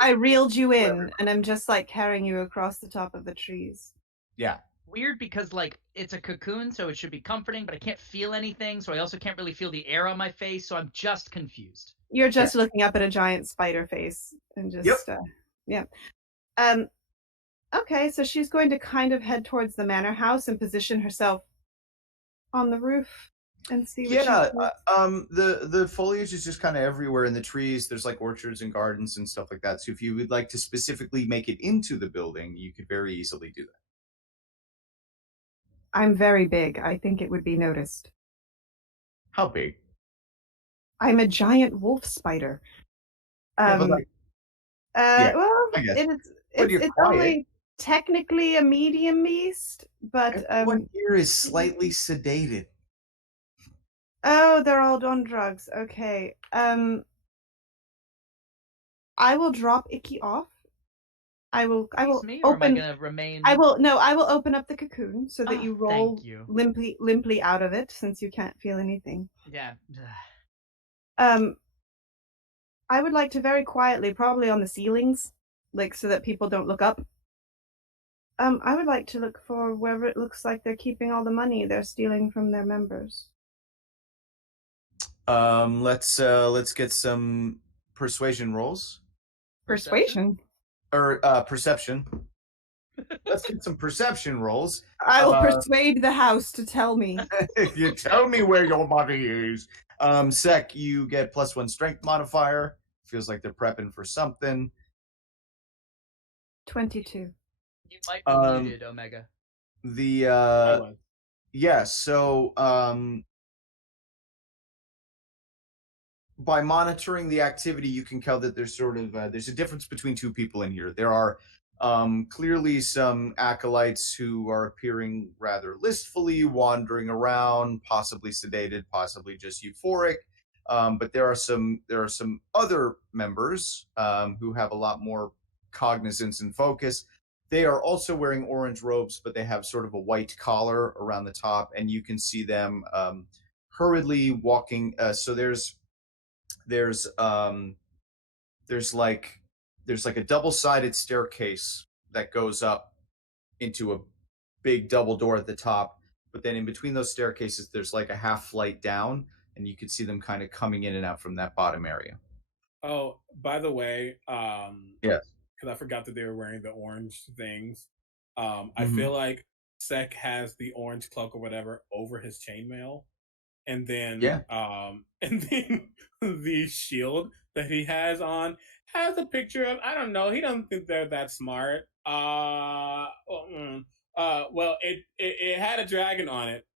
I reeled you in, and I'm just like carrying you across the top of the trees. Yeah. Weird because like it's a cocoon, so it should be comforting, but I can't feel anything, so I also can't really feel the air on my face, so I'm just confused. You're just looking up at a giant spider face and just yeah. Okay, so she's going to kind of head towards the manor house and position herself on the roof and see what the foliage is just kind of everywhere in the trees. There's like orchards and gardens and stuff like that. So if you would like to specifically make it into the building, you could very easily do that. I'm very big. I think it would be noticed. How big? I'm a giant wolf spider. Yeah, but like, Well, I guess. it's only technically a medium beast, but everyone here is slightly sedated. Oh, they're all on drugs. Okay. I will drop Icky off. I will Me, or open. am I gonna remain? I will open up the cocoon so that you roll thank you. limply out of it since you can't feel anything. Yeah. I would like to very quietly, probably on the ceilings, like so that people don't look up. I would like to look for wherever it looks like they're keeping all the money they're stealing from their members. Let's get some persuasion rolls. Persuasion? Or perception. Let's get some perception rolls. I will persuade the house to tell me. You tell me where your money is. Sek, you get +1 strength modifier. Feels like they're prepping for something. 22. You might be muted, Omega. So by monitoring the activity, you can tell that there's sort of there's a difference between two people in here. There are Clearly some acolytes who are appearing rather listfully, wandering around, possibly sedated, possibly just euphoric. But there are some other members who have a lot more cognizance and focus. They are also wearing orange robes, but they have sort of a white collar around the top, and you can see them hurriedly walking. So there's like a double-sided staircase that goes up into a big double door at the top, but then in between those staircases there's like a half flight down, and you can see them kind of coming in and out from that bottom area. Oh, by the way, Yes. because I forgot that they were wearing the orange things. I feel like Sek has the orange cloak or whatever over his chainmail, and then and then the shield that he has on has a picture of, I don't know, he doesn't think they're that smart. Well, it had a dragon on it,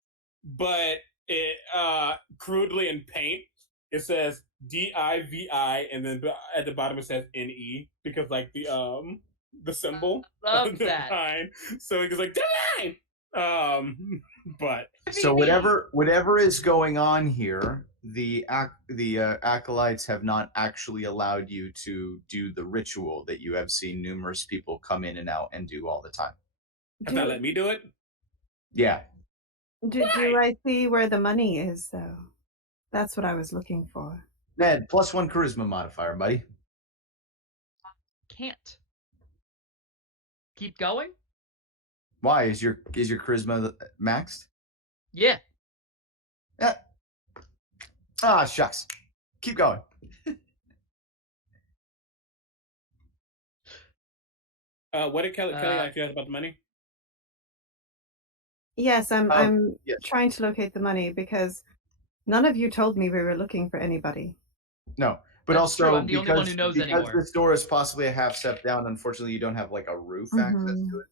but it crudely in paint it says DIVI, and then at the bottom it says NE, because like the symbol Love of the that. divine. So he's like divine. But So whatever is going on here, the acolytes have not actually allowed you to do the ritual that you have seen numerous people come in and out and do all the time. have not let me do it. Yeah. Do I see where the money is, though? That's what I was looking for. Ned, +1 charisma modifier, buddy. Can't. Keep going? Why is your charisma maxed? Yeah. Yeah. Ah, shucks. Keep going. What did Kelly ask you about the money? Yes, I'm yes. trying to locate the money because none of you told me we were looking for anybody. No, but That's also true. I'm the only one who knows because anymore. this door is possibly a half step down, unfortunately you don't have like a roof access to it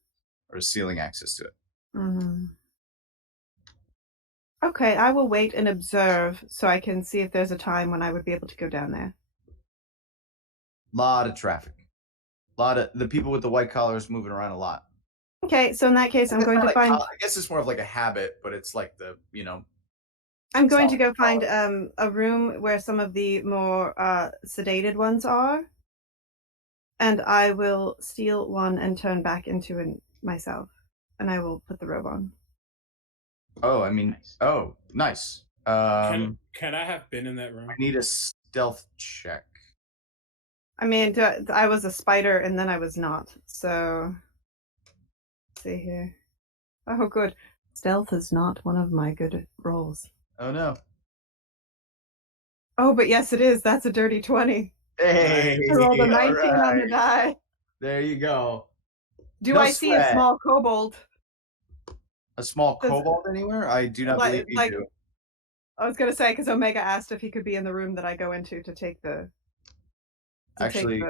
or a ceiling access to it. Okay, I will wait and observe so I can see if there's a time when I would be able to go down there. Lot of traffic. Lot of the people with the white collars moving around a lot. Okay, so in that case, I'm going to find. I guess it's more of like a habit, but it's like the I'm going to go find a room where some of the more sedated ones are, and I will steal one and turn back into myself, and I will put the robe on. Oh, I mean, Nice. oh, nice. Can I have been in that room? I need a stealth check. I mean, I was a spider and then I was not. So, let's see here. Oh, good. Stealth is not one of my good rolls. Oh no. Oh, but yes, it is. That's a dirty 20. Hey, I rolled a 19 on alright. the die. There you go. Do No I see a sweat. small kobold? A small Does- kobold anywhere? I do not believe you do. I was going to say, because Omega asked if he could be in the room that I go into to take the. Actually,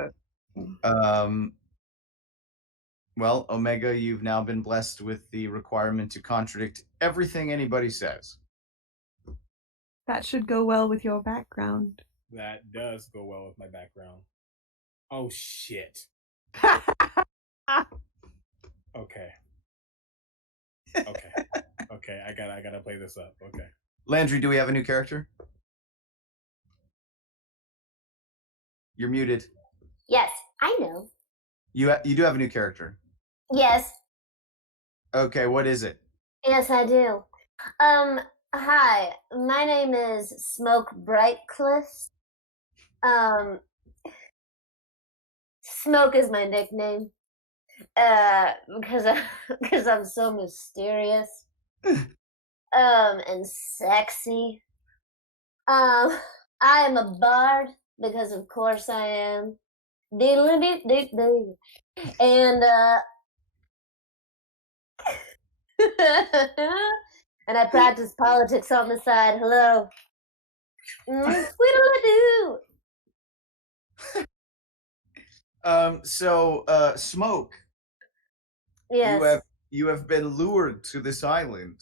well, Omega, you've now been blessed with the requirement to contradict everything anybody says. That should go well with your background. That does go well with my background. Oh shit. Okay. Okay, I gotta play this up. Okay. Landree, do we have a new character? You're muted. Yes, I know. You do have a new character. Yes, Okay, what is it? yes, I do. Hi, my name is Smoke Brightcliff. Smoke is my nickname. Because I'm so mysterious. And sexy. I am a bard because of course I am. And and I practice politics on the side. Hello. Squeedle-a-doo. Smoke, Yes. you have been lured to this island.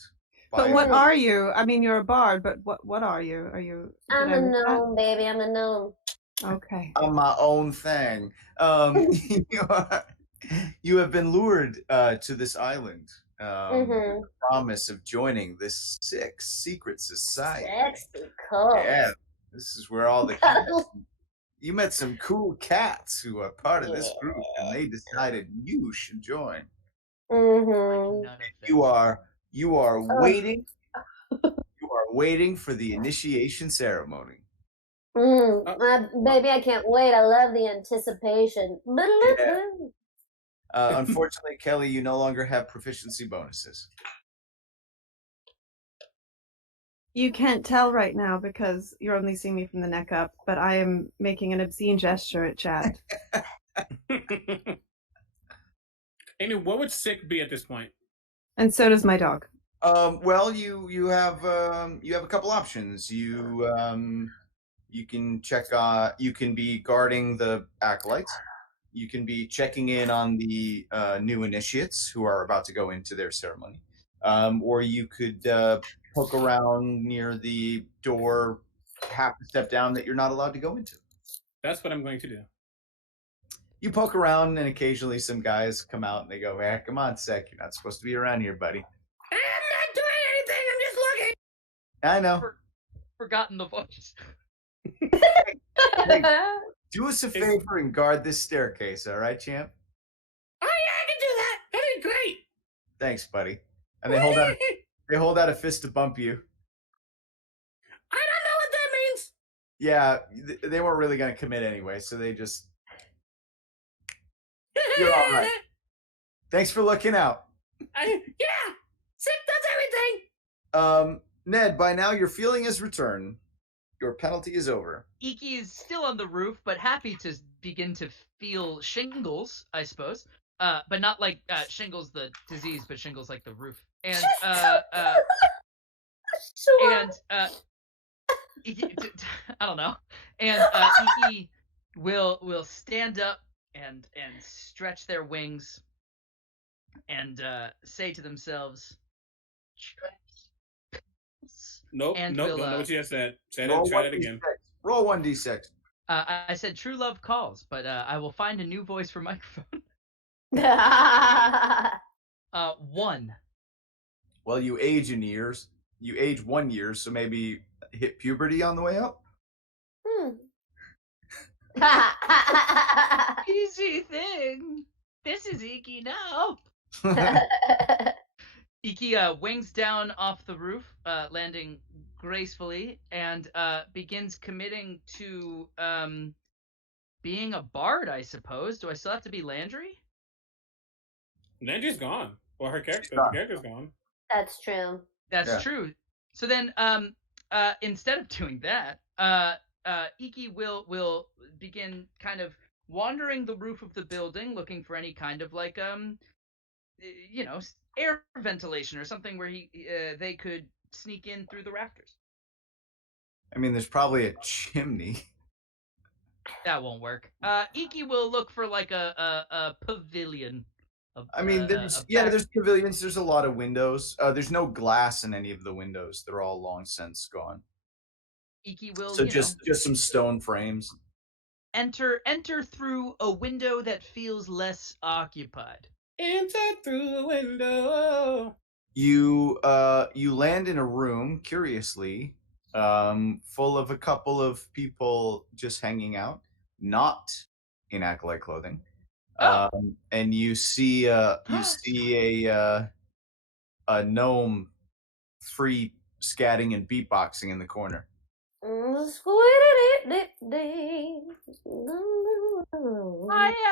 But what are you? I mean, you're a bard, but what are you? Are you? I'm did I a miss that? gnome, baby. I'm a gnome. Okay. On my own thing. You are, You have been lured to this island with Mm-hmm. the promise of joining this sick secret society. Sexy cult. Yeah, this is where all the cats. You met some cool cats who are part of this group, and they decided you should join. Mm-hmm. None of them. You are waiting. You are waiting for the initiation ceremony. Baby, I can't wait. I love the anticipation. Unfortunately, Kelly, you no longer have proficiency bonuses. You can't tell right now because you're only seeing me from the neck up, but I am making an obscene gesture at Chad. Anyway, what would sick be at this point? And so does my dog. Well, you have a couple options. You can check. You can be guarding the acolytes. You can be checking in on the new initiates who are about to go into their ceremony, or you could poke around near the door, half a step down that you're not allowed to go into. That's what I'm going to do. You poke around, and occasionally some guys come out and they go, "Hey, come on, Sec, you're not supposed to be around here, buddy." I'm not doing anything. I'm just looking. I know. Forgotten the voice. Hey, do us a favor and guard this staircase, all right, champ? Oh yeah, I can do that. That'd be great. Thanks, buddy. And they hold out a fist to bump you. I don't know what that means. Yeah, they weren't really going to commit anyway, so they just... You're all right. Thanks for looking out. Yeah, sick does everything. Ned, by now your feeling has returned. Your penalty is over. Iki is still on the roof, but happy to begin to feel shingles, I suppose. But not like shingles the disease, but shingles like the roof. And Iki, I don't know. And Iki will stand up and stretch their wings and say to themselves, Nope, and don't we'll, know what you just said. Try Roll that again. Roll 1d6. I said true love calls, but I will find a new voice for microphone. 1. Well, you age in years. You age 1 year, so maybe hit puberty on the way up? Easy thing. This is Iki now. Iki wings down off the roof, landing gracefully, and begins committing to being a bard, I suppose. Do I still have to be Landree? Landree's gone. Well, her character's gone. That's true. That's true. So then, instead of doing that, Iki will begin kind of wandering the roof of the building, looking for any kind of like air ventilation or something where they could sneak in through the rafters. I mean, there's probably a chimney. That won't work. Iki will look for like a pavilion. There's pavilions. There's a lot of windows. There's no glass in any of the windows. They're all long since gone. Iki will just some stone frames. Enter through a window that feels less occupied. Enter through the window. You land in a room, curiously, full of a couple of people just hanging out, not in acolyte clothing. And you see a gnome free scatting and beatboxing in the corner. I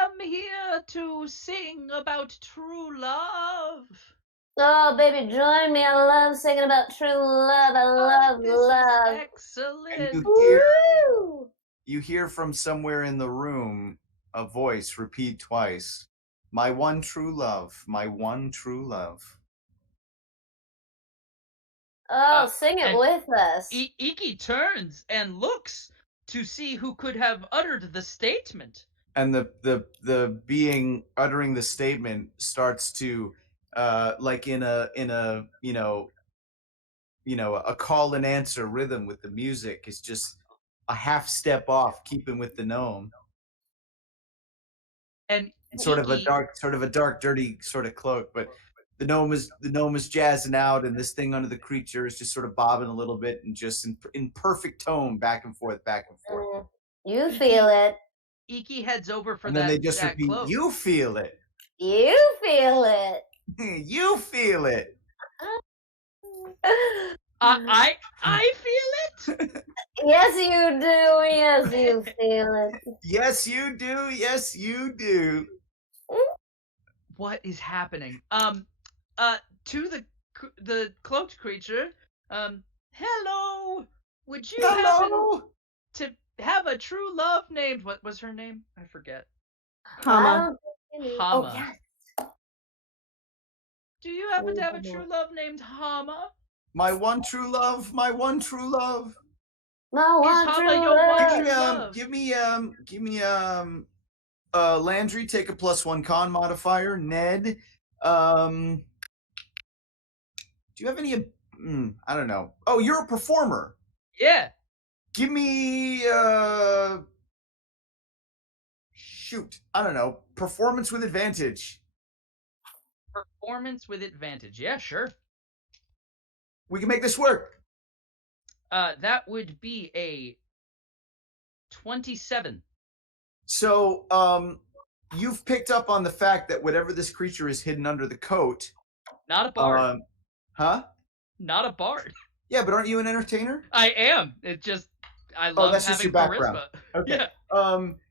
am here to sing about true love. Oh, baby, join me. I love singing about true love. I love love. Excellent. And you hear from somewhere in the room a voice repeat twice, "My one true love, my one true love." Oh, sing it with us. Iki turns and looks to see who could have uttered the statement. And the being uttering the statement starts to like in a a call and answer rhythm with the music. It's just a half step off, keeping with the gnome. And sort of a Geeky. dark, dirty sort of cloak. But the gnome is jazzing out, and this thing under the creature is just sort of bobbing a little bit and just in perfect tone, back and forth, back and forth. You feel it. Iki heads over for And then that, they just that repeat, cloak. "You feel it, You feel it. you feel it." I feel it. Yes, you do. Yes, you feel it. Yes, you do. Yes, you do. What is happening? To the cloaked creature. Hello. Would you happen Hello. to have a true love named? What was her name? I forget. Hama. Oh, Hama. yes. Do you happen to have a true love named Hama? My one true love. My one true love. My one Hama true your one love. true love? Give me Landree, take a +1 con modifier. Ned, do you have any? I don't know. Oh, you're a performer. Yeah. Give me shoot. I don't know. Performance with advantage. Performance with advantage. Yeah, sure. We can make this work. That would be a 27. So, you've picked up on the fact that whatever this creature is hidden under the coat. Not a bard. Huh? Not a bard. Yeah, but aren't you an entertainer? I am. It just I love that's just having your background. charisma. Okay.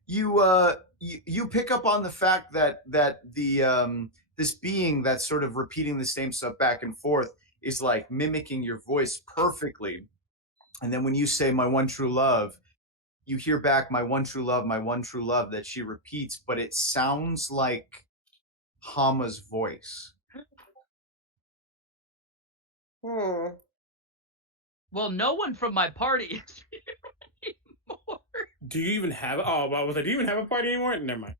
Yeah. You pick up on the fact that the this being that's sort of repeating the same stuff back and forth is like mimicking your voice perfectly. And then when you say "my one true love," you hear back "my one true love, my one true love" that she repeats, but it sounds like Hama's voice. Well, no one from my party is here anymore. Do you even have? Oh, I was like, do you even have a party anymore? Never mind.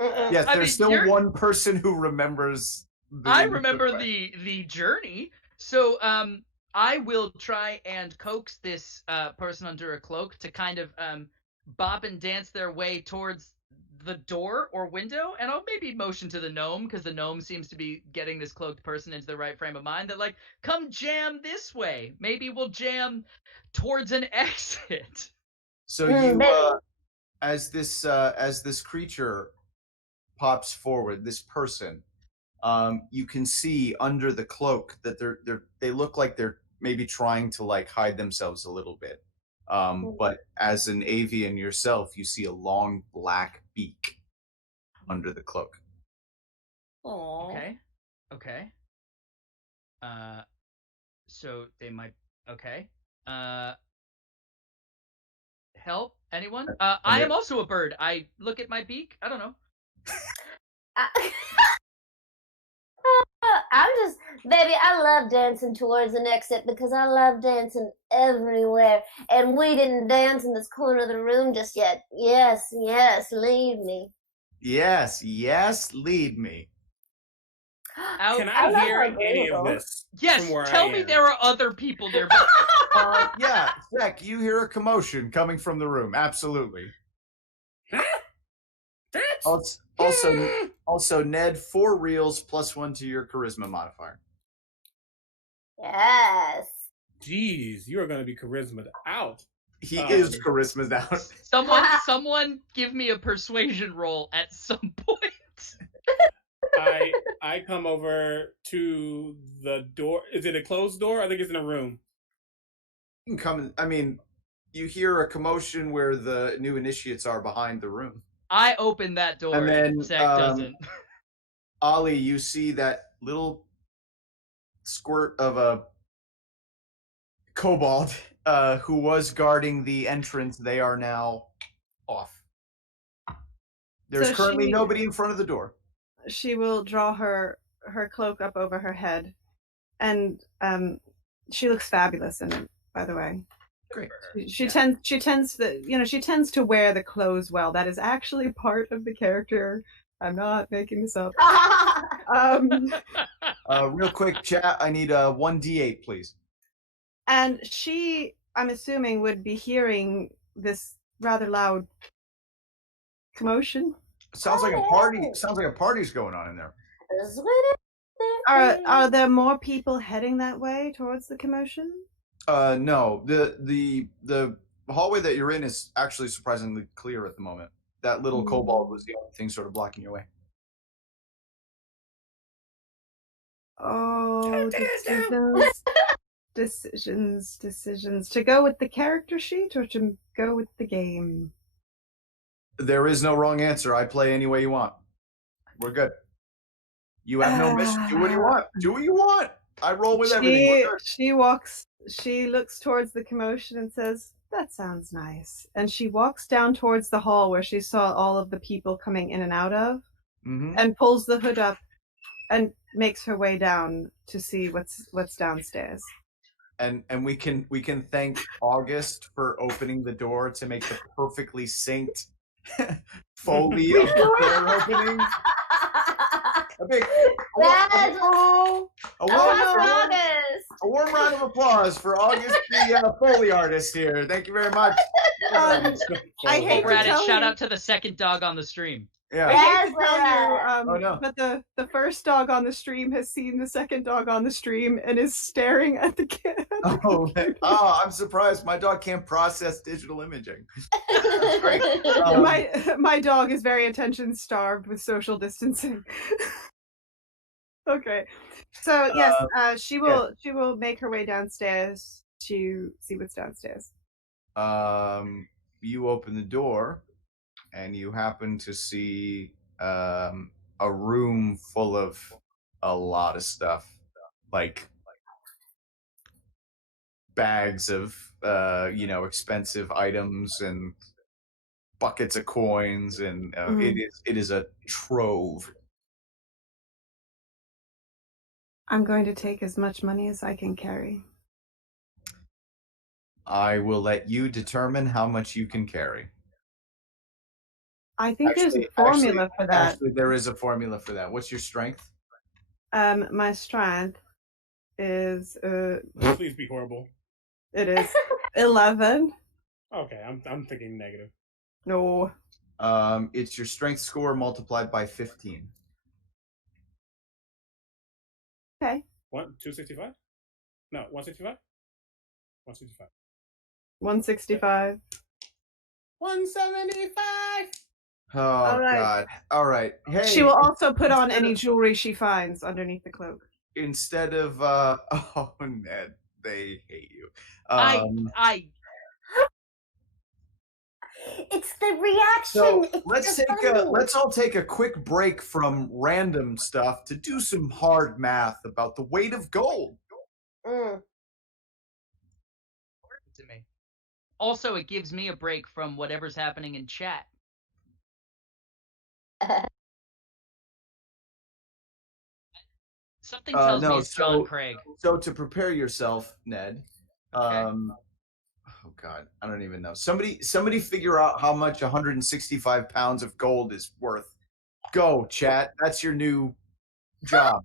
Yes, I there's mean, still you're- one person who remembers. I remember the journey. So I will try and coax this person under a cloak to kind of bop and dance their way towards the door or window, and I'll maybe motion to the gnome, because the gnome seems to be getting this cloaked person into the right frame of mind, that like, come jam this way. Maybe we'll jam towards an exit. So you, as this creature pops forward, this person, you can see under the cloak that they look like they're maybe trying to like hide themselves a little bit. But as an avian yourself, you see a long black beak under the cloak. Okay. So they might. Okay. Help? Anyone? I am also a bird. I look at my beak. I don't know. Baby, I love dancing towards an exit because I love dancing everywhere. And we didn't dance in this corner of the room just yet. Yes, lead me. Yes, lead me. Can I I love hear how any of agreeable. this? Yes, from where tell I me am? there are other people there. Yeah, Zach, you hear a commotion coming from the room. Absolutely. Also, Ned, 4 reels +1 to your charisma modifier. Yes. Jeez, you are going to be charisma out. He is charisma out. Someone give me a persuasion roll at some point. I come over to the door. Is it a closed door? I think it's in a room. You can come. I mean, you hear a commotion where the new initiates are behind the room. I open that door, And then, Zach doesn't. Ollie, you see that little squirt of a kobold who was guarding the entrance. They are now off. There's So currently she- nobody in front of the door. She will draw her cloak up over her head, and she looks fabulous in it, by the way. Great. She tends to wear the clothes well. That is actually part of the character. I'm not making this up. Real quick, chat. I need a 1d8, please. And she, I'm assuming, would be hearing this rather loud commotion. Sounds like a party. Sounds like a party's going on in there. Are there more people heading that way towards the commotion? No. The hallway that you're in is actually surprisingly clear at the moment. That little kobold was the only thing sort of blocking your way. Oh, decisions. To go with the character sheet or to go with the game? There is no wrong answer. I play any way you want. We're good. You have no mission. Do what you want. Do what you want. I roll with everything. She looks towards the commotion and says, "That sounds nice." And she walks down towards the hall where she saw all of the people coming in and out of, and pulls the hood up and makes her way down to see what's downstairs. And we can thank August for opening the door to make the perfectly synced Foley of the door opening. A warm round of applause for August, the Foley artist here. Thank you very much. I hate to tell shout out to the second dog on the stream. Yeah. I hate to tell you, no. but the first dog on the stream has seen the second dog on the stream and is staring at the kid. I'm surprised. My dog can't process digital imaging. Great. My dog is very attention starved with social distancing. Okay, so yes, she will make her way downstairs to see what's downstairs. You open the door, and you happen to see a room full of a lot of stuff, like bags of expensive items and buckets of coins, and it is a trove. I'm going to take as much money as I can carry. I will let you determine how much you can carry. I think there's a formula for that. Actually, there is a formula for that. What's your strength? My strength is Please be horrible. It is 11. Okay, I'm thinking negative. No. It's your strength score multiplied by 15. Okay. 265? No, 165? 165. 165. 175. Oh, all right. God. All right. Hey. She will also put on any jewelry she finds underneath the cloak. Instead of oh, Ned, they hate you. It's the reaction. So it's let's all take a quick break from random stuff to do some hard math about the weight of gold. To me. Also, it gives me a break from whatever's happening in chat. Something tells me it's John Craig. So to prepare yourself, Ned, okay. Oh God, I don't even know. Somebody figure out how much 165 pounds of gold is worth. Go, chat. That's your new job.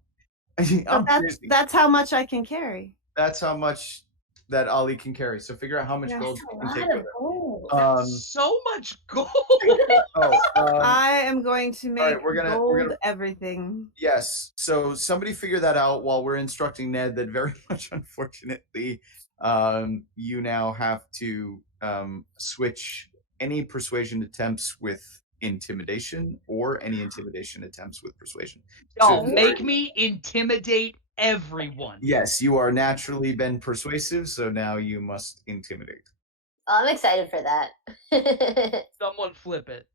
That's how much I can carry. That's how much that Ali can carry. So figure out how much gold you can take with it. So much gold. I am going to make gold everything. Yes. So somebody figure that out while we're instructing Ned that very much unfortunately you now have to switch any persuasion attempts with intimidation or any intimidation attempts with persuasion. Don't make me intimidate everyone. Yes, you are naturally been persuasive, so now you must intimidate. I'm excited for that. Someone flip it.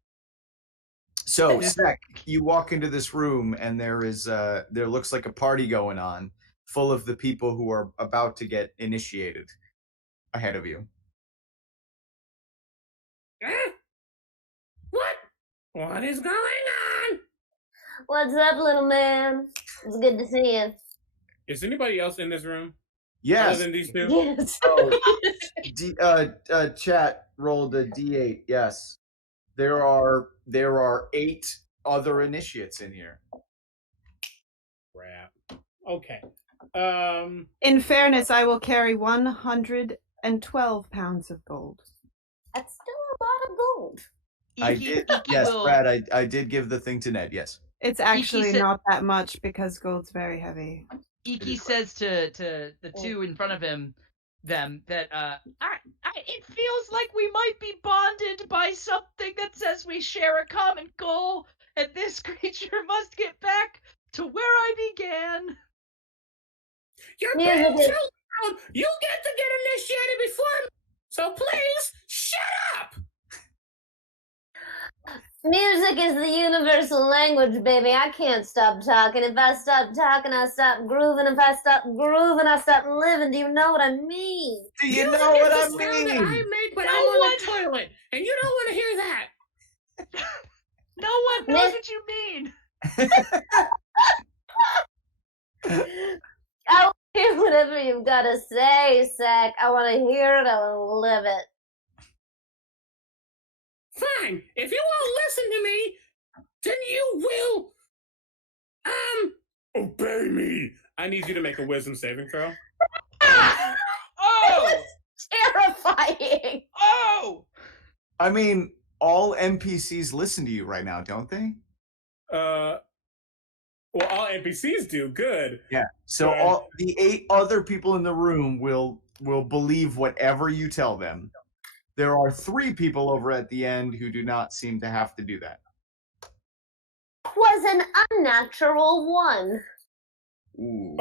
So, Sec, you walk into this room and there looks like a party going on, full of the people who are about to get initiated ahead of you. What is going on? What's up, little man? It's good to see you. Is anybody else in this room? Yes. Other than these two? Yes. Chat rolled a D8. Yes. There are 8 other initiates in here. Crap. Okay. In fairness, I will carry 112 pounds of gold. That's still a lot of gold. I Iki, did. Iki Yes, will, Brad. I did give the thing to Ned. Yes. It's actually said- not that much because gold's very heavy. Iki is says to the two in front of him, that it feels like we might be bonded by something that says we share a common goal, and this creature must get back to where I began. You're Music being is- too loud. You get to get initiated before me. So please, shut up. Music is the universal language, baby. I can't stop talking. If I stop talking, I stop grooving. If I stop grooving, I stop living. Do you know what I mean? Do you Music know is what the I sound that I mean? make when No I'm on one- the toilet, and you don't want to hear that. No one knows what you mean. I want to hear whatever you've got to say, Sack. I want to hear it. I want to live it. Fine. If you won't listen to me, then you will. Obey me. I need you to make a wisdom saving throw. Oh! Terrifying. Oh! I mean, all NPCs listen to you right now, don't they? Well, all NPCs do. Good. Yeah. So Good. all the 8 other people in the room will believe whatever you tell them. There are 3 people over at the end who do not seem to have to do that. Was an unnatural one. Ooh.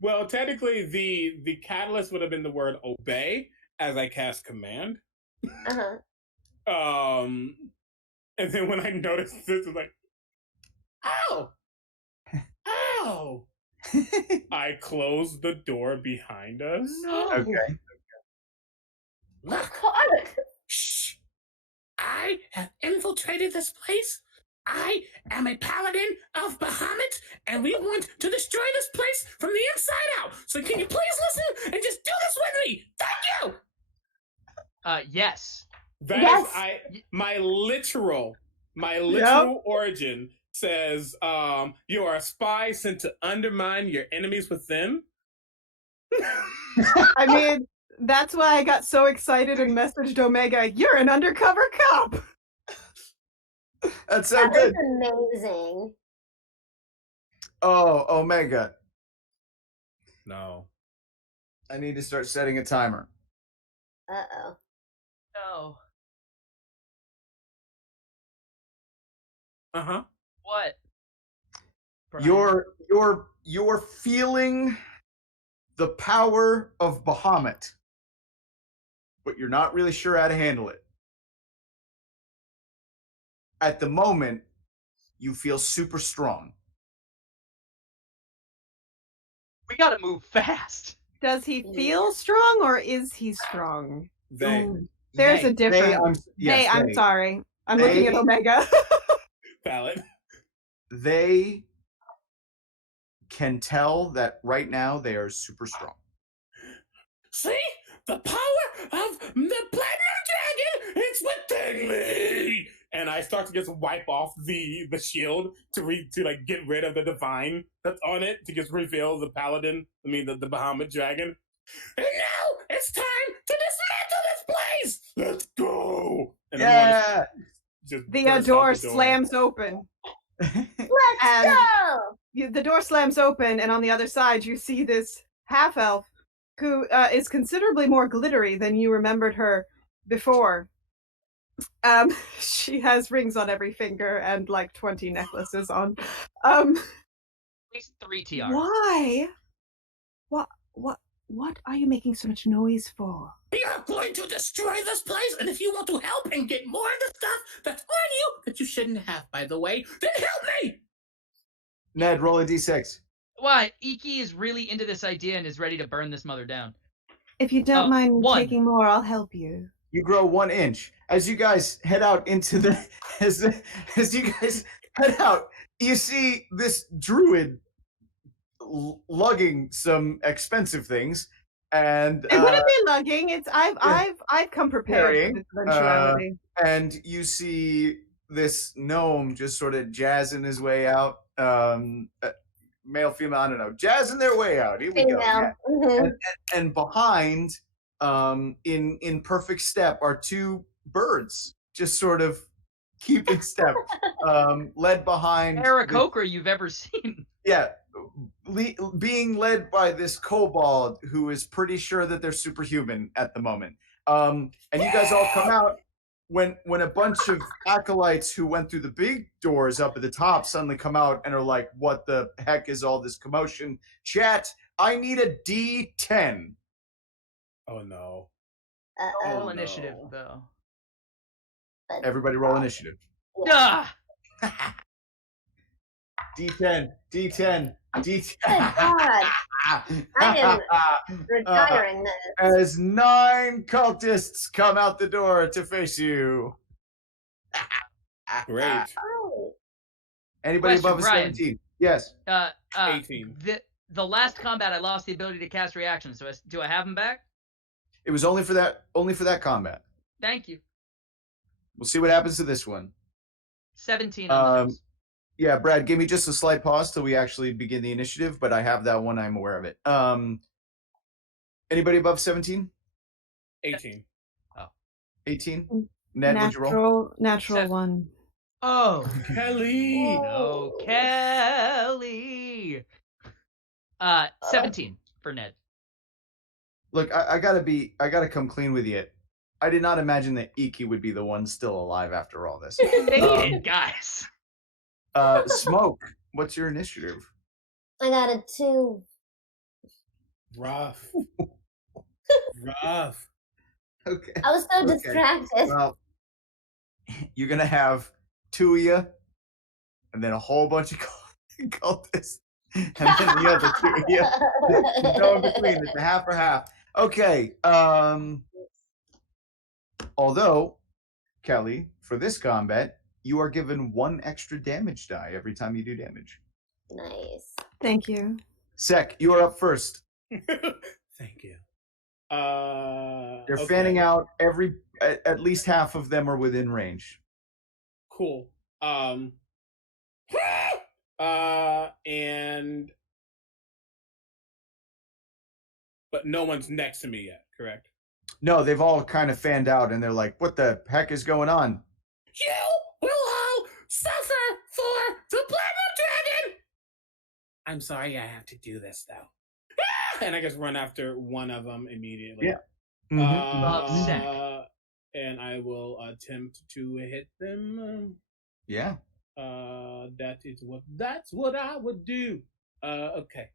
Well, technically, the catalyst would have been the word obey as I cast command. Uh-huh. And then when I noticed this, I was like, ow! Ow! I closed the door behind us. No. Okay. Look, God. shh! I have infiltrated this place. I am a paladin of Bahamut, and we want to destroy this place from the inside out. So can you please listen and just do this with me? Thank you! Yes. That Yes. is my literal origin says, you are a spy sent to undermine your enemies within. I mean, that's why I got so excited and messaged Omega, "You're an undercover cop!" That's so That good. was amazing. Oh, Omega. No. I need to start setting a timer. Uh-oh. No. Uh-huh. What? Brian? You're feeling the power of Bahamut, but you're not really sure how to handle it. At the moment, you feel super strong. We gotta move fast. Does he feel strong or is he strong? They. Ooh, there's a difference. I'm sorry. I'm looking at They- Omega. Valid. They can tell that right now they are super strong. See? The power of the Platinum Dragon! It's within me! And I start to just wipe off the shield to get rid of the divine that's on it, to just reveal the paladin, the Bahamut dragon. And now it's time to dismantle this place! Let's go! And Yeah. just The burst door out the door. slams open. Let's And- go! The door slams open, and on the other side, you see this half-elf who is considerably more glittery than you remembered her before. She has rings on every finger and like 20 necklaces on. At least 3 tiaras. Why? What are you making so much noise for? We are going to destroy this place, and if you want to help and get more of the stuff that's on you, that you shouldn't have, by the way, then help me! Ned, roll a d6. Why? Iki is really into this idea and is ready to burn this mother down. If you don't mind 1. taking more, I'll help you. You grow 1 inch. As you guys head out into the as you guys head out, you see this druid lugging some expensive things, and It wouldn't be lugging. It's I've come prepared Carrying, for this eventuality. and you see this gnome just sort of jazzing his way out. Male, female, I don't know, jazzing their way out. Here we go. Yeah. Mhm. And behind, in perfect step, are 2 birds just sort of keeping step, led behind. Aarakocra you've ever seen. Yeah, being led by this kobold who is pretty sure that they're superhuman at the moment. And you guys all come out when a bunch of acolytes who went through the big doors up at the top suddenly come out and are like, what the heck is all this commotion? Chat, I need a D10. Oh no. Roll no. initiative, though. Everybody roll initiative. Ah! D10, D10, D10. Good God. I am retiring this. As 9 cultists come out the door to face you. Great. Oh, Anybody Question, above a Brian. 17? Yes. 18. The last combat, I lost the ability to cast reactions. So do I have them back? It was only for that combat. Thank you. We'll see what happens to this one. 17 on those. Yeah, Brad, give me just a slight pause till we actually begin the initiative, but I have that one. I'm aware of it. Anybody above 17? 18. 18? Ned, what'd you roll? Natural Seven. 1. Oh, Kelly! no, Kelly. 17 for Ned. Look, I gotta come clean with you. I did not imagine that Iki would be the one still alive after all this. Made it, guys. Smoke, what's your initiative? I got a 2. Rough. Rough. Okay. I was so Okay. distracted. Well, you're gonna have 2 of you, and then a whole bunch of cultists, and then the other 2 of you. Go in between. It's a half or half. Okay. Although, Kelly, for this combat, you are given 1 extra damage die every time you do damage. Nice. Thank you. Sek, you are up first. Thank you. They're okay. fanning out. At least half of them are within range. Cool. And but no one's next to me yet, correct? No, they've all kind of fanned out, and they're like, "What the heck is going on?" You will all suffer for the blood of dragon. I'm sorry, I have to do this though. And I just run after one of them immediately. Yeah. Mhm. Love Sek. And I will attempt to hit them. Yeah. That's what I would do. Okay.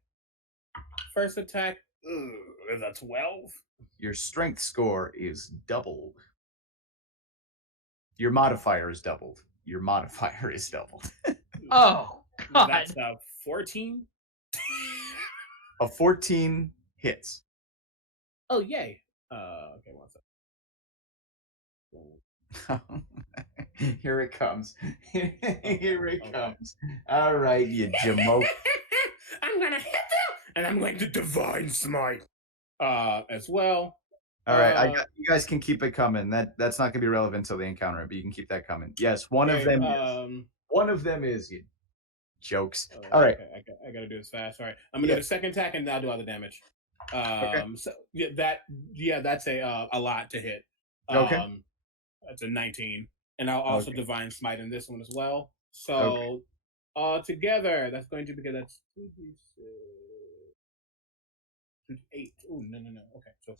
First attack. Is that 12? Your strength score is doubled. Your modifier is doubled. Your modifier is doubled. Oh, God. That's 14. A 14 hits. Oh, yay. Okay, one second. Here it comes. Here it comes. All right, you jamoke. I'm gonna hit them, and I'm going to divine smite. As well. All right, you guys can keep it coming. That's not gonna be relevant until they encounter it, but you can keep that coming. Yes, one of them. One of them is you. Jokes. All right. Okay, I gotta do this fast. All right, I'm gonna do the second attack, and I'll do all the damage. So that's a lot to hit. Okay. That's a 19, and I'll also divine smite in this one as well. So together, that's going to be that's 8. Oh no. Okay, so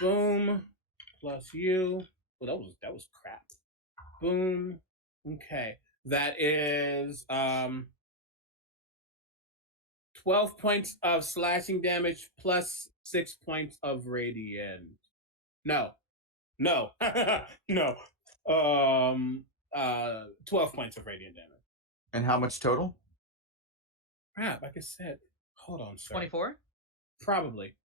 boom plus you. Well, that was crap. Boom. Okay, that is 12 points of slashing damage plus 6 points of radiant. No. 12 points of radiant damage. And how much total? Crap, like I said. Hold on, sir. 24? Probably.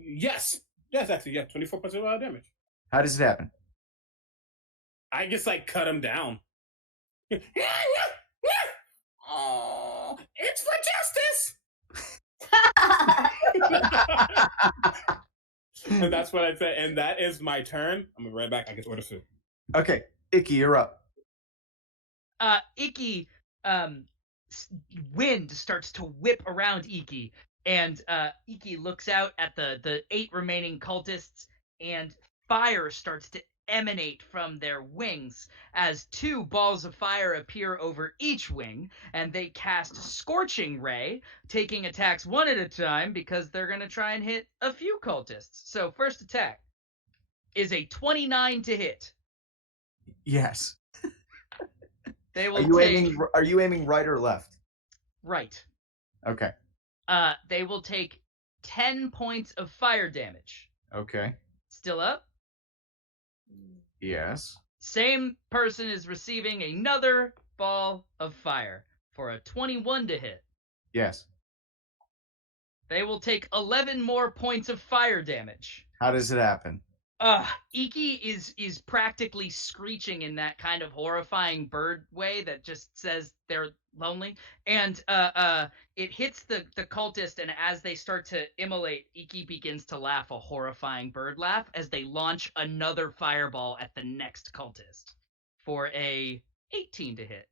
Yes, actually, 24 points of damage. How does it happen? I just cut him down. Oh, it's for justice. And that's what I said. And that is my turn. I'm gonna right back. I guess order food. Okay, Icky, you're up. Iki, wind starts to whip around Iki, and Iki looks out at the 8 remaining cultists, and fire starts to emanate from their wings as 2 balls of fire appear over each wing, and they cast Scorching Ray, taking attacks one at a time because they're going to try and hit a few cultists. So first attack is a 29 to hit. Yes. They will Are you aiming right or left? Right. Okay. They will take 10 points of fire damage. Okay. Still up? Yes. Same person is receiving another ball of fire for a 21 to hit. Yes. They will take 11 more points of fire damage. How does it happen? Iki is practically screeching in that kind of horrifying bird way that just says they're lonely. And it hits the cultist, and as they start to immolate, Iki begins to laugh a horrifying bird laugh as they launch another fireball at the next cultist for a 18 to hit.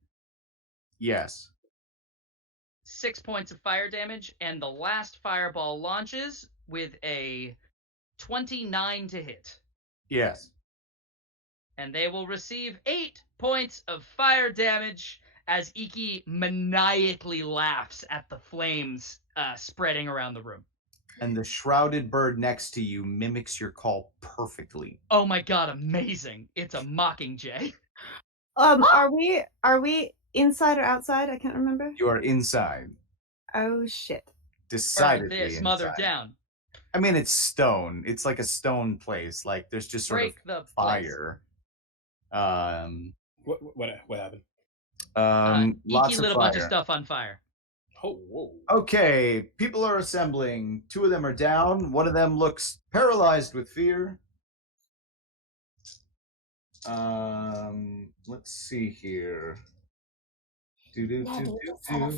Yes. 6 points of fire damage, and the last fireball launches with a 29 to hit. Yes. And they will receive 8 points of fire damage as Iki maniacally laughs at the flames spreading around the room. And the shrouded bird next to you mimics your call perfectly. Oh my god, amazing. It's a mockingjay. Are we inside or outside? I can't remember. You are inside. Oh shit. Decidedly They're smothered inside. down. I mean, it's stone. It's like a stone place. Like there's just sort Break of the fire. What happened? Lots Iki of lit a fire. bunch of stuff on fire. Oh, whoa. Okay, people are assembling. 2 of them are down. One of them looks paralyzed with fear. Let's see here. Fire.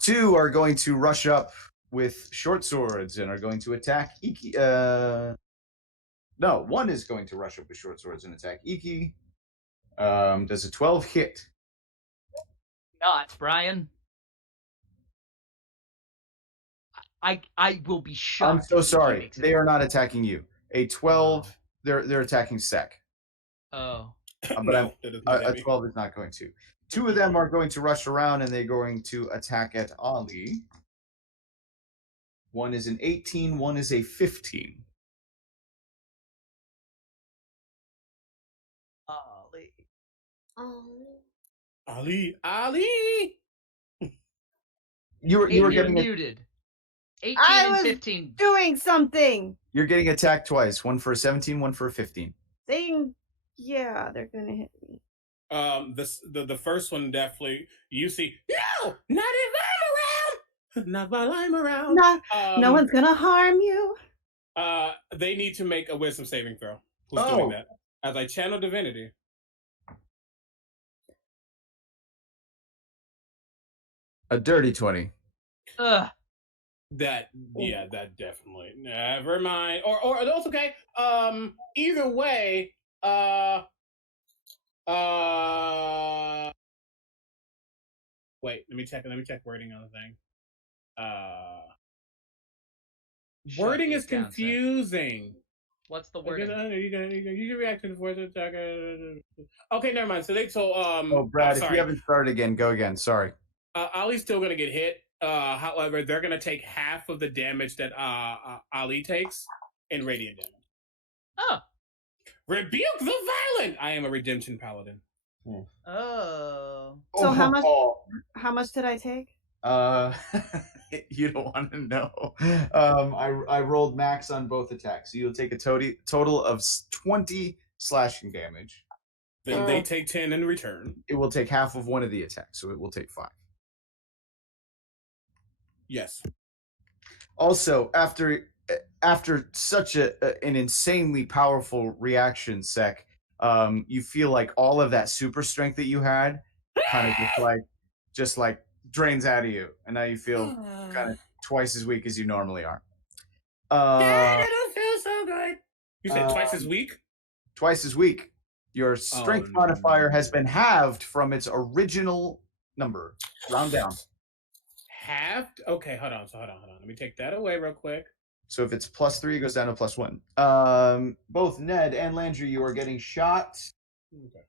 2 are going to rush up with short swords and are going to attack Iki. No, 1 is going to rush up with short swords and attack Iki. Does a 12 hit? Not, Brian. I will be shocked. I'm so if he sorry. makes it. They are not attacking you. A 12, they're attacking Sek. Oh. But No, that doesn't hit a me. 12 is not going to. 2 of them are going to rush around and they're going to attack at Ali. 1 is an 18, 1 is a 15. Ali. You were You're getting muted. 18 I and was 15. doing something. you're getting attacked twice. 1 for a 17, 1 for a 15. Yeah, they're gonna hit me. The first one definitely you see. No, not if I'm around. Not while I'm around. No one's gonna harm you. They need to make a wisdom saving throw. Who's Oh. doing that? As I channel divinity. A dirty 20. Ugh. That definitely. Never mind. Or that's okay. Either way, wait, let me check wording on the thing. Wording Shut is it down, Zach. confusing. What's the wording? You can react to the voice attack. Okay, never mind. So Brad, if sorry. you haven't started again, go again. Sorry. Ali's still gonna get hit. However, they're gonna take half of the damage that Ali takes in radiant damage. Oh. Rebuke the violent. I am a redemption paladin. Oh. So how much did I take? You don't want to know. I rolled max on both attacks. So you'll take a total of 20 slashing damage. Then they take 10 in return. It will take half of one of the attacks, so it will take 5. Yes. Also, after such an insanely powerful reaction, Sek, you feel like all of that super strength that you had kind of just like drains out of you, and now you feel kind of twice as weak as you normally are. I don't feel so good. You said twice as weak? Twice as weak. Your strength modifier has been halved from its original number. Round down. Halved? Okay, hold on. Let me take that away real quick. So if it's +3, it goes down to +1. Both Ned and Landree, you are getting shot. Okay.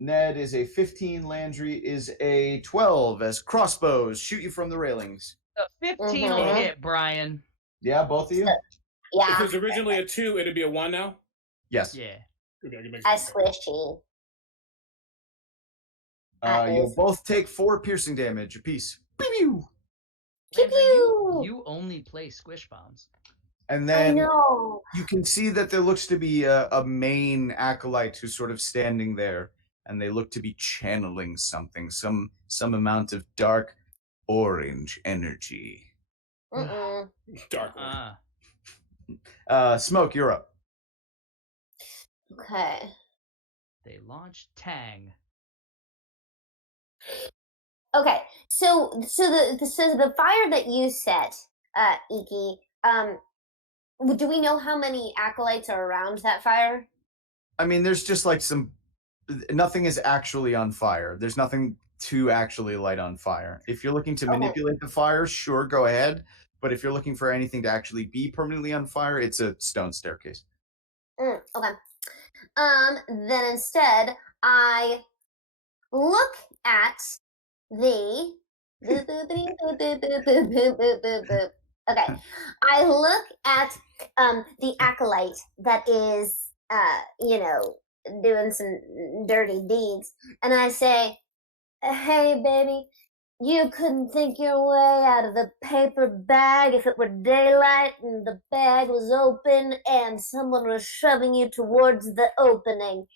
Ned is a 15, Landree is a 12 as crossbows shoot you from the railings. 15 will hit, Brian. Yeah, both of you? If Yeah, it was originally a 2, it'd be a 1 now? Yes. Yeah. Okay, I can make I sense. squishy. You'll both take 4 piercing damage apiece. Pew pew! Pew Landry, pew. you only play squish bombs. And I then know. you can see that there looks to be a main acolyte who's sort of standing there, and they look to be channeling something, some amount of dark orange energy. Mm-mm. Dark one. Smoke, you're up. Okay. They launched Tang. Okay. So the fire that you set, Iki, do we know how many acolytes are around that fire? I mean, there's just like nothing is actually on fire. There's nothing to actually light on fire. If you're looking to manipulate the fire, sure, go ahead. But if you're looking for anything to actually be permanently on fire, it's a stone staircase. Okay. Then instead, I look at the. Okay, I look at the acolyte that is doing some dirty deeds, and I say, "Hey, baby, you couldn't think your way out of the paper bag if it were daylight and the bag was open and someone was shoving you towards the opening."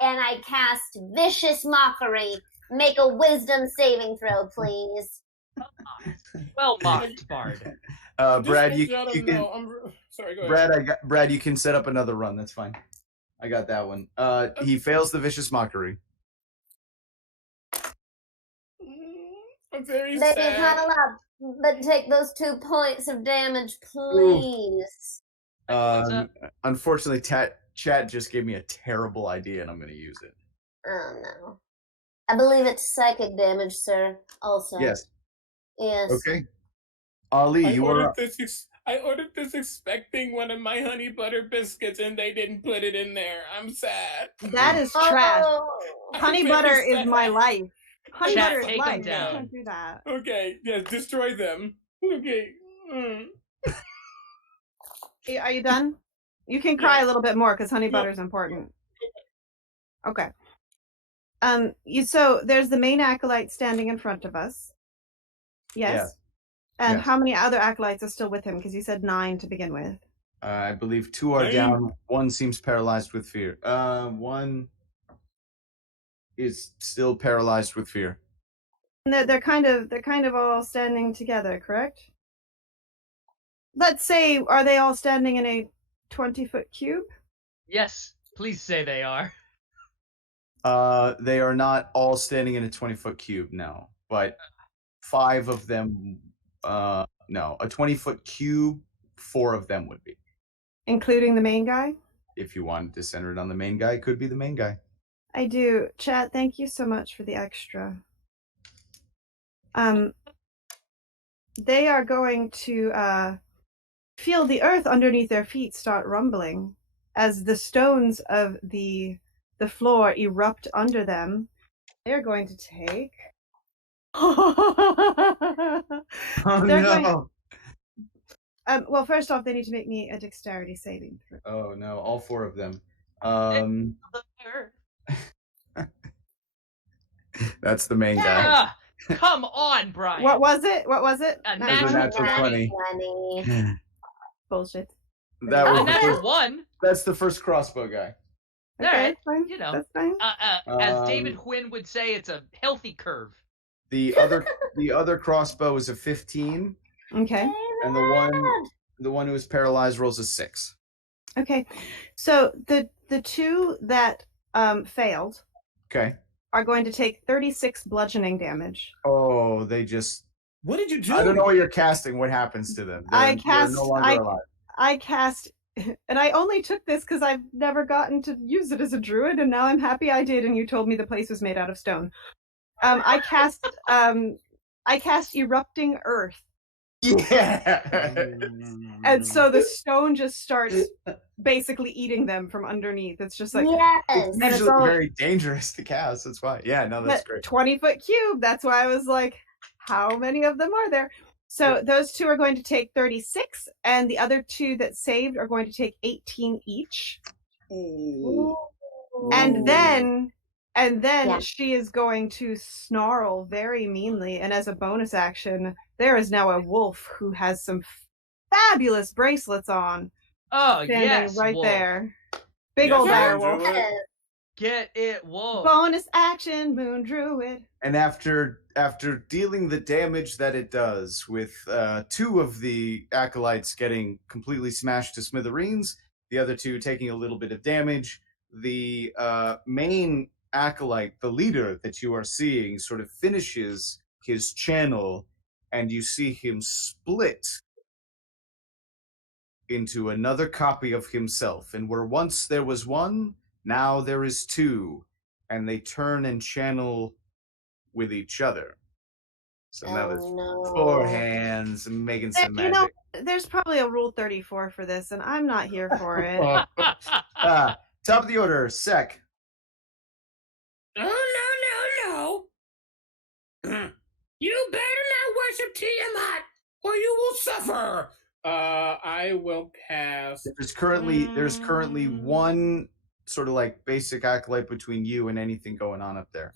And I cast Vicious Mockery. Make a wisdom saving throw, please. Well mocked, Bard. Brad, you I don't can. know. Sorry, go ahead. Brad, you can set up another run. That's fine. I got that one. He fails the Vicious Mockery. I'm very Baby, sad. it's not allowed. But take those 2 points of damage, please. Unfortunately, chat just gave me a terrible idea, and I'm going to use it. Oh no. I believe it's psychic damage, sir. Also. Yes. Yes. Okay. Ali, you are up. I ordered this expecting one of my honey butter biscuits, and they didn't put it in there. I'm sad. That is trash. Oh. Honey I'm butter very is sad. my life. Honey Chat, butter is take 'em life. You down. can't do that. Okay, yes, destroy them. Okay. Are you done? You can cry a little bit more because honey butter is important. Okay. So there's the main acolyte standing in front of us. Yes. Yeah. And Yes. how many other acolytes are still with him? Because you said 9 to begin with. I believe 2 are down. 1 seems paralyzed with fear. 1 is still paralyzed with fear. And they're kind of all standing together, correct? Let's say, are they all standing in a 20-foot cube? Yes, please say they are. They are not all standing in a 20-foot cube, no. But 5 of them, no. A 20-foot cube, 4 of them would be. Including the main guy? If you wanted to center it on the main guy, it could be the main guy. I do. Chat, thank you so much for the extra. They are going to feel the earth underneath their feet start rumbling as the stones of the floor erupt under them. They're going to take. Oh, They're no. Well, first off, they need to make me a dexterity saving throw. Oh, no. All 4 of them. That's the main guy. Ah, come on, Brian. What was it? A It was a natural 20. 20. Bullshit. That was A the natural first, 1. that's the first crossbow guy. All right, that's fine. you know. That's fine. As David Quinn would say, it's a healthy curve. The other crossbow is a 15, Okay. and the one who is paralyzed rolls a 6. Okay. So the 2 that failed Okay. are going to take 36 bludgeoning damage. Oh, they just. What did you do? I don't know what you're casting. What happens to them? They're no longer alive. I cast, and I only took this because I've never gotten to use it as a druid, and now I'm happy I did. And you told me the place was made out of stone. I cast erupting earth Yeah. And so the stone just starts basically eating them from underneath. It's just like Yes. It's And it's usually all- very dangerous to cast. That's why. Yeah, no, that's great. 20-foot cube. That's why I was like, how many of them are there? So those two are going to take 36, and the other two that saved are going to take 18 each. And then Yeah. she is going to snarl very meanly, and as a bonus action, there is now a wolf who has some fabulous bracelets on, Oh, standing yes, right wolf. there. Big Yes, old Moon dire wolf. Druid. Get it, wolf. Bonus action, Moon Druid. And after dealing the damage that it does, with two of the acolytes getting completely smashed to smithereens, the other two taking a little bit of damage, the main acolyte, the leader that you are seeing, sort of finishes his channel, and you see him split into another copy of himself. And where once there was one, now there is two, and they turn and channel with each other. So now there's no. four hands making some You know, magic. there's probably a Rule 34 for this, and I'm not here for it. Top of the order, Sec. Oh, no. You better not worship Tiamat, or you will suffer. I will cast. There's currently one sort of like basic acolyte between you and anything going on up there.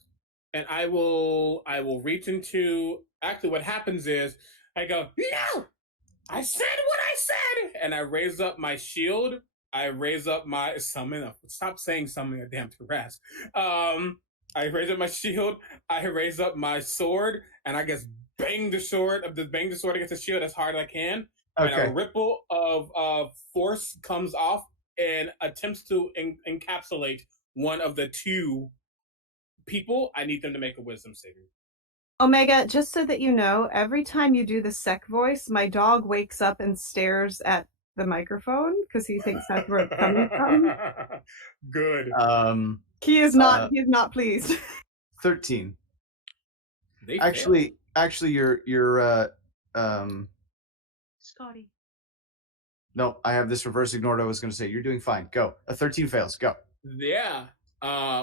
And I will reach into. Actually, what happens is I go, no! I said what I said! And I raise up my shield. I raise up my summon. Stop saying summon a damn Tarrasque. I raise up my shield. I raise up my sword, and I guess bang the sword against the shield as hard as I can. Okay. And a ripple of force comes off and attempts to encapsulate one of the two people. I need them to make a wisdom saving. Omega, just so that you know, every time you do the Sec voice, my dog wakes up and stares at the microphone because he thinks that's where it's coming from. Good. He is not pleased. 13. They Actually, you're Scotty. no, I have this reverse ignored. What I was going to say, you're doing fine. Go. A 13 fails. Go. Yeah.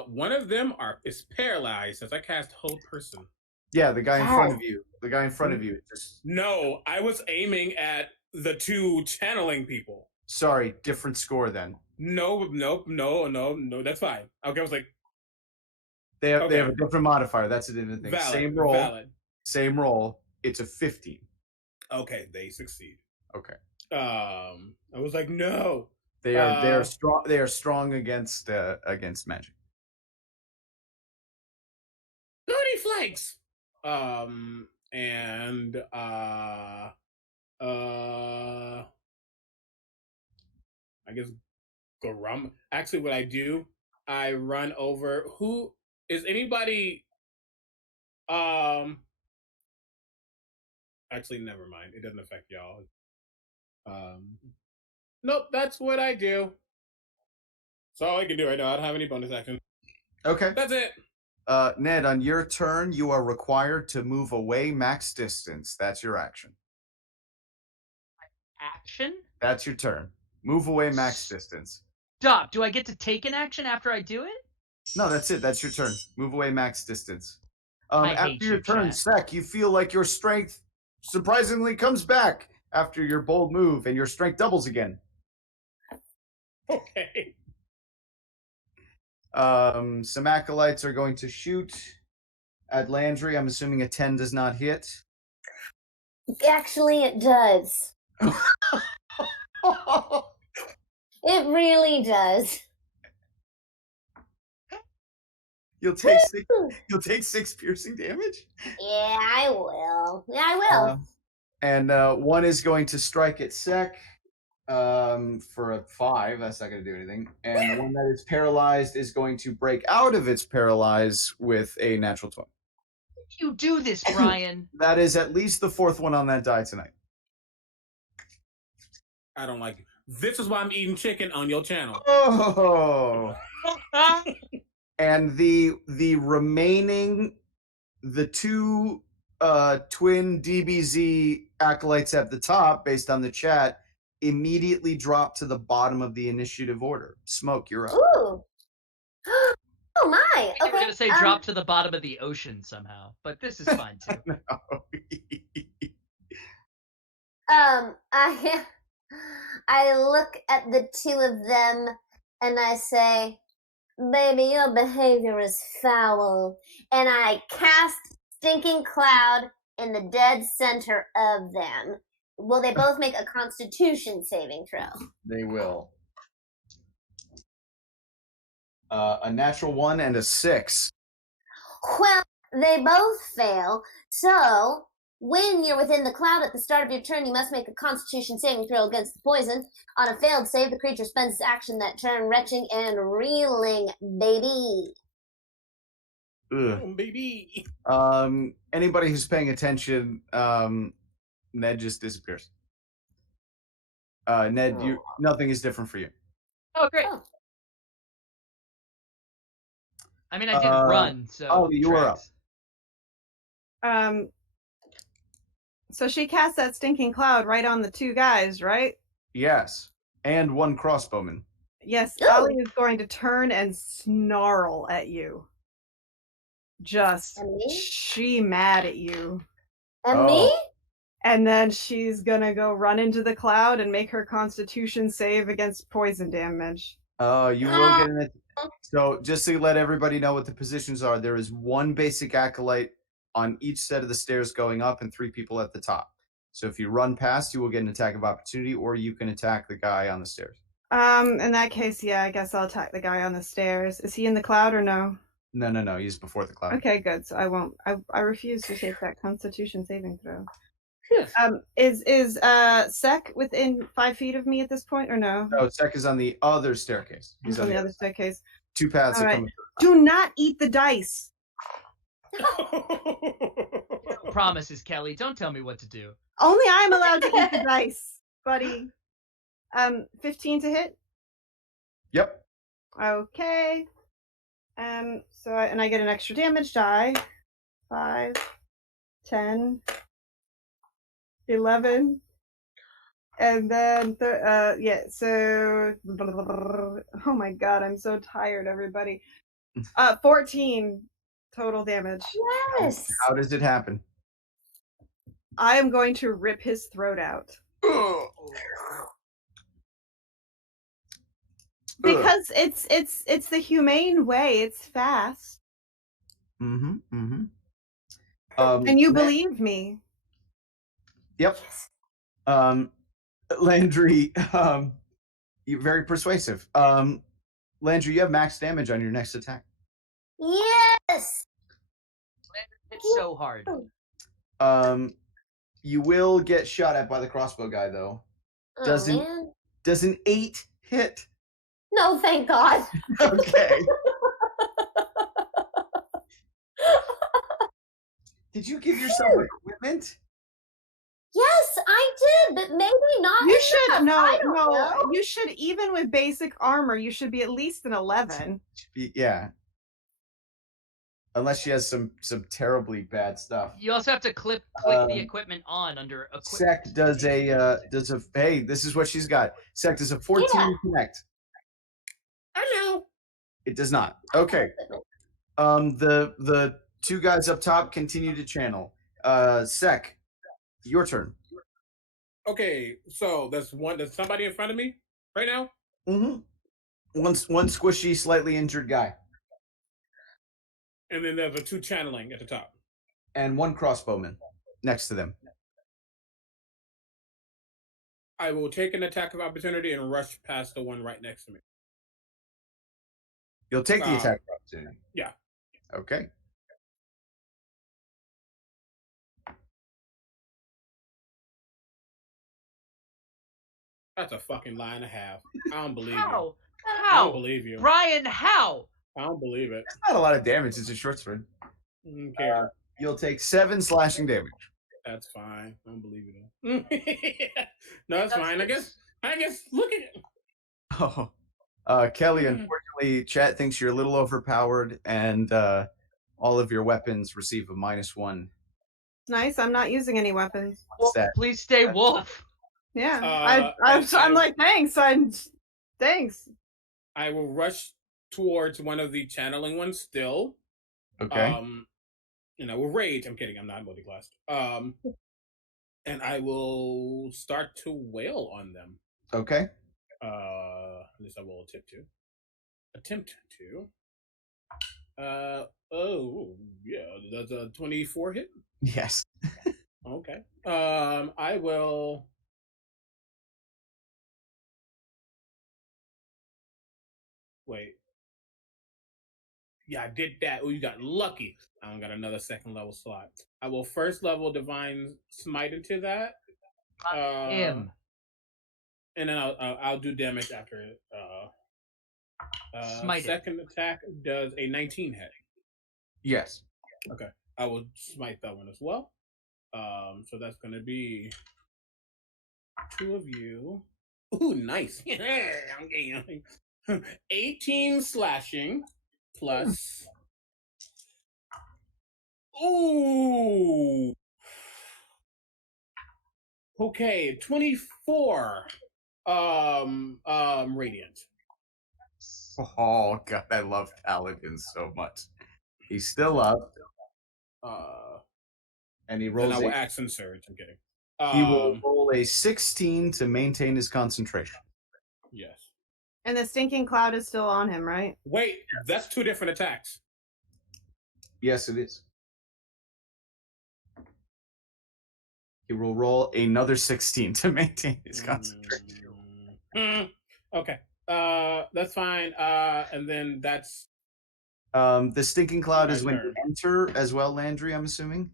One of them is paralyzed as I cast Hold Person. Yeah, the guy in front of you. The guy in front of you. Just No, I was aiming at the two channeling people. sorry, different score then. No, that's fine. Okay, I was like, They have Okay. a different modifier. That's a different thing. valid. Same roll. Valid. Same roll. It's a 15. Okay, they succeed. Okay. I was like, no. They are strong. They are strong against magic. Goody flakes. And I guess Garum. Actually, what I do, I run over. Who is anybody? Actually, never mind. It doesn't affect y'all. Nope. That's what I do. That's all I can do right now. I don't have any bonus action. Okay. That's it. Ned, on your turn, you are required to move away max distance. That's your action. Action? That's your turn. Move away max distance. Stop. Do I get to take an action after I do it? No, that's it. That's your turn. Move away max distance. I hate After your you, turn, chat. Sec, you feel like your strength surprisingly comes back after your bold move, and your strength doubles again. Okay. Some acolytes are going to shoot at Landree. I'm assuming a 10 does not hit. Actually, it does. It really does. You'll take 6 piercing damage. Yeah, I will. Yeah, I will. And one is going to strike at Sec for a 5. That's not going to do anything. And one that is paralyzed is going to break out of its paralyze with a natural 20. You do this, Brian. That is at least the 4th one on that die tonight. I don't like it. This is why I'm eating chicken on your channel. Oh. And the remaining, the two twin DBZ acolytes at the top, based on the chat, immediately drop to the bottom of the initiative order. Smoke, you're up. Ooh. Oh my. I think we're Okay. gonna say drop to the bottom of the ocean somehow, but this is fine too. No. I look at the two of them and I say, "Baby, your behavior is foul." And I cast Stinking Cloud in the dead center of them. Will they both make a Constitution saving throw? They will. A natural 1 and a 6. Well, they both fail. So, when you're within the cloud at the start of your turn, you must make a Constitution saving throw against the poison. On a failed save, the creature spends its action that turn retching and reeling, baby. Ugh. Baby. Anybody who's paying attention, Ned just disappears. Ned, nothing is different for you. Oh, great. Oh. I mean, I didn't run, so. Oh, you were up. So she cast that stinking cloud right on the two guys, right? Yes, and 1 crossbowman. Yes, Ooh. Ali is going to turn and snarl at you. Just, And me? she mad at you. And Oh. me? And then she's gonna go run into the cloud and make her Constitution save against poison damage. You will get an. So just to let everybody know what the positions are, there is 1 basic acolyte on each set of the stairs going up and 3 people at the top. So if you run past, you will get an attack of opportunity, or you can attack the guy on the stairs. In that case, yeah, I guess I'll attack the guy on the stairs. Is he in the cloud or no? No, he's before the cloud. Okay, good. So I won't. I refuse to take that Constitution saving throw. Yes. Is Sek within 5 feet of me at this point or no? No, Sek is on the other staircase. He's on the other staircase. 2 paths All that right. come. Do not eat the dice. Promises, Kelly. Don't tell me what to do. Only I'm allowed to eat the dice, buddy. 15 to hit. Yep. Okay. So I get an extra damage die. 5, 10, 11, and then yeah. So oh my god, I'm so tired, everybody. 14 total damage. Yes. How does it happen? I am going to rip his throat out. Because it's the humane way. It's fast. Mm-hmm. And you believe me. Yep. Landree, you're very persuasive. Landree, you have max damage on your next attack. Yes. It's so hard. You will get shot at by the crossbow guy, though. Oh, man. Does an 8 hit? No, thank God. Okay. Did you give yourself equipment? Yes, I did, but maybe not. You should enough. I don't no. know. You should, even with basic armor, you should be at least an 11. Yeah. Unless she has some terribly bad stuff. You also have to click the equipment on under equipment. Sec does a hey, this is what she's got. Sec does a 14 connect. I know. It does not. Okay. The 2 guys up top continue to channel. Sec, your turn. Okay, so there's somebody in front of me right now? Mm-hmm. One squishy, slightly injured guy. And then there's a 2 channeling at the top. And 1 crossbowman next to them. I will take an attack of opportunity and rush past the one right next to me. You'll take the attack of opportunity. Yeah. Okay. That's a fucking lie and a half. I don't believe you. How? I How? don't believe you. Brian, how? I don't believe it. It's not a lot of damage. It's a short sword. I don't care. You'll take 7 slashing damage. That's fine. I don't believe it. No, that's fine. I guess. Look at it. Oh, Kelly. Unfortunately, chat thinks you're a little overpowered, and all of your weapons receive a -1 Nice. I'm not using any weapons. What's that? Please stay wolf. Yeah. and I'm like, thanks. Thanks. I will rush towards one of the channeling ones still. Okay. With rage. I'm kidding. I'm not multi-classed. And I will start to wail on them. Okay. At least I will attempt to. Does a 24 hit? Yes. Okay. I will. Wait. Yeah, I did that. Oh, you got lucky. I don't got another second level slot. I will first level Divine Smite into that. Him. And then I'll do damage after it. Smite it. Second attack does a 19 hit. Yes. Okay. I will smite that one as well. So that's gonna be 2 of you. Ooh, nice. I'm getting 18 slashing plus. Ooh. Okay, 24 radiant. Oh god, I love Paladin so much. He's still up. And he rolls. Then I will action surge. I'm kidding. He will roll a 16 to maintain his concentration. Yes. And the stinking cloud is still on him, right? Wait, that's 2 different attacks. Yes, it is. He will roll another 16 to maintain his concentration. Okay. That's fine. And then that's the stinking cloud my is when turn. you enter as well, Landree, I'm assuming.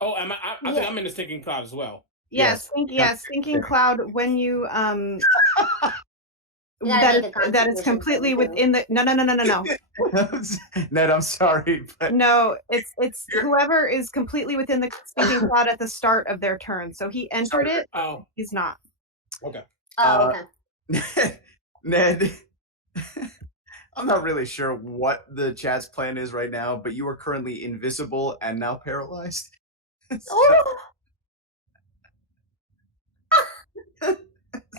Oh, I think I'm in the stinking cloud as well. Yes. Stinking cloud when you gotta make a that is constitution completely saving within the no. Ned, I'm sorry, but No, it's whoever is completely within the stinking cloud at the start of their turn. So he entered it. Oh, He's not. okay. Oh, okay. Ned, I'm not really sure what the chat's plan is right now, but you are currently invisible and now paralyzed.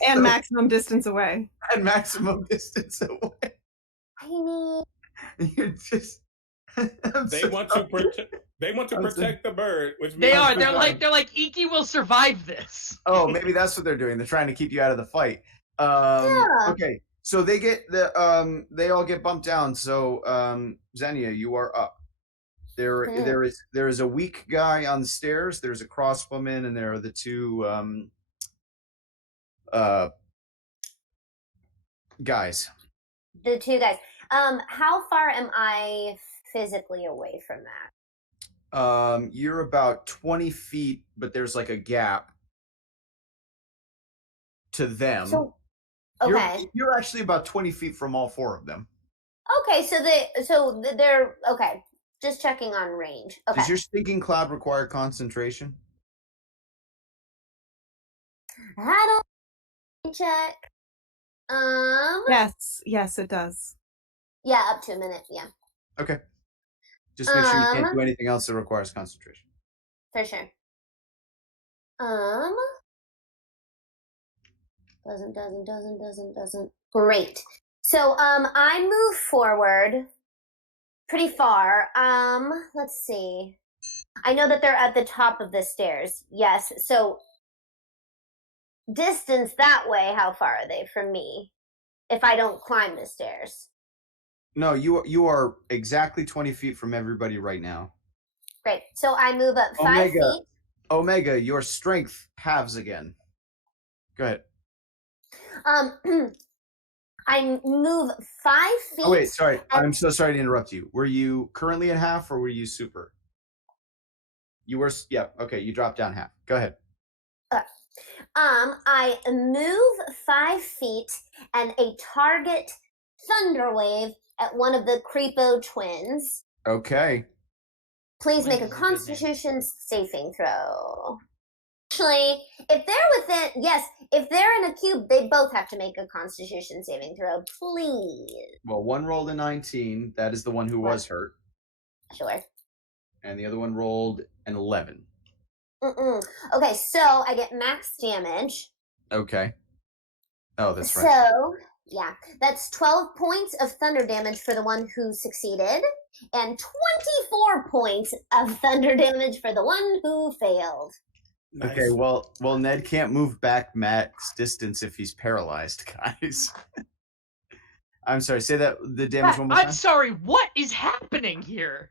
And maximum distance away. And maximum distance away. I mean, You're just. They want to protect the bird, which means They are. They're like Iki will survive this. Oh, maybe that's what they're doing. They're trying to keep you out of the fight. Okay, so they get they all get bumped down. So Xenia, you are up. There is a weak guy on the stairs. There's a crossbowman, and there are the 2 guys. the 2 guys. How far am I physically away from that? You're about 20 feet, but there's like a gap to them. So, okay. You're actually about 20 feet from all 4 of them. Okay, so they're okay. Just checking on range. Okay. Does your stinking cloud require concentration? I don't check. Yes, it does. Yeah, up to a minute. Yeah, Okay. Just make sure you can't do anything else that requires concentration. for sure. Doesn't. Great. So I move forward pretty far. Let's see. I know that they're at the top of the stairs. Yes. So distance that way, how far are they from me? If I don't climb the stairs. No, you are exactly 20 feet from everybody right now. Great. So I move up 5 feet. Omega, your strength halves again. Go ahead. I move 5 feet. Oh wait, sorry. I'm so sorry to interrupt you. Were you currently in half or were you super? You were, yeah, okay, you dropped down half. Go ahead. I move 5 feet and a target thunderwave at one of the Creepo twins. Okay. Please make a Constitution saving throw. Actually, if they're in a cube, they both have to make a Constitution saving throw, please. Well, one rolled a 19. That is the one who was hurt. Sure. And the other one rolled and 11. Okay, so I get max damage. Okay. Oh, that's right. So, yeah, that's 12 points of thunder damage for the one who succeeded, and 24 points of thunder damage for the one who failed. Nice. Okay, well, Ned can't move back max distance if he's paralyzed, guys. I'm sorry, say that the damage one more time. I'm sorry, what is happening here?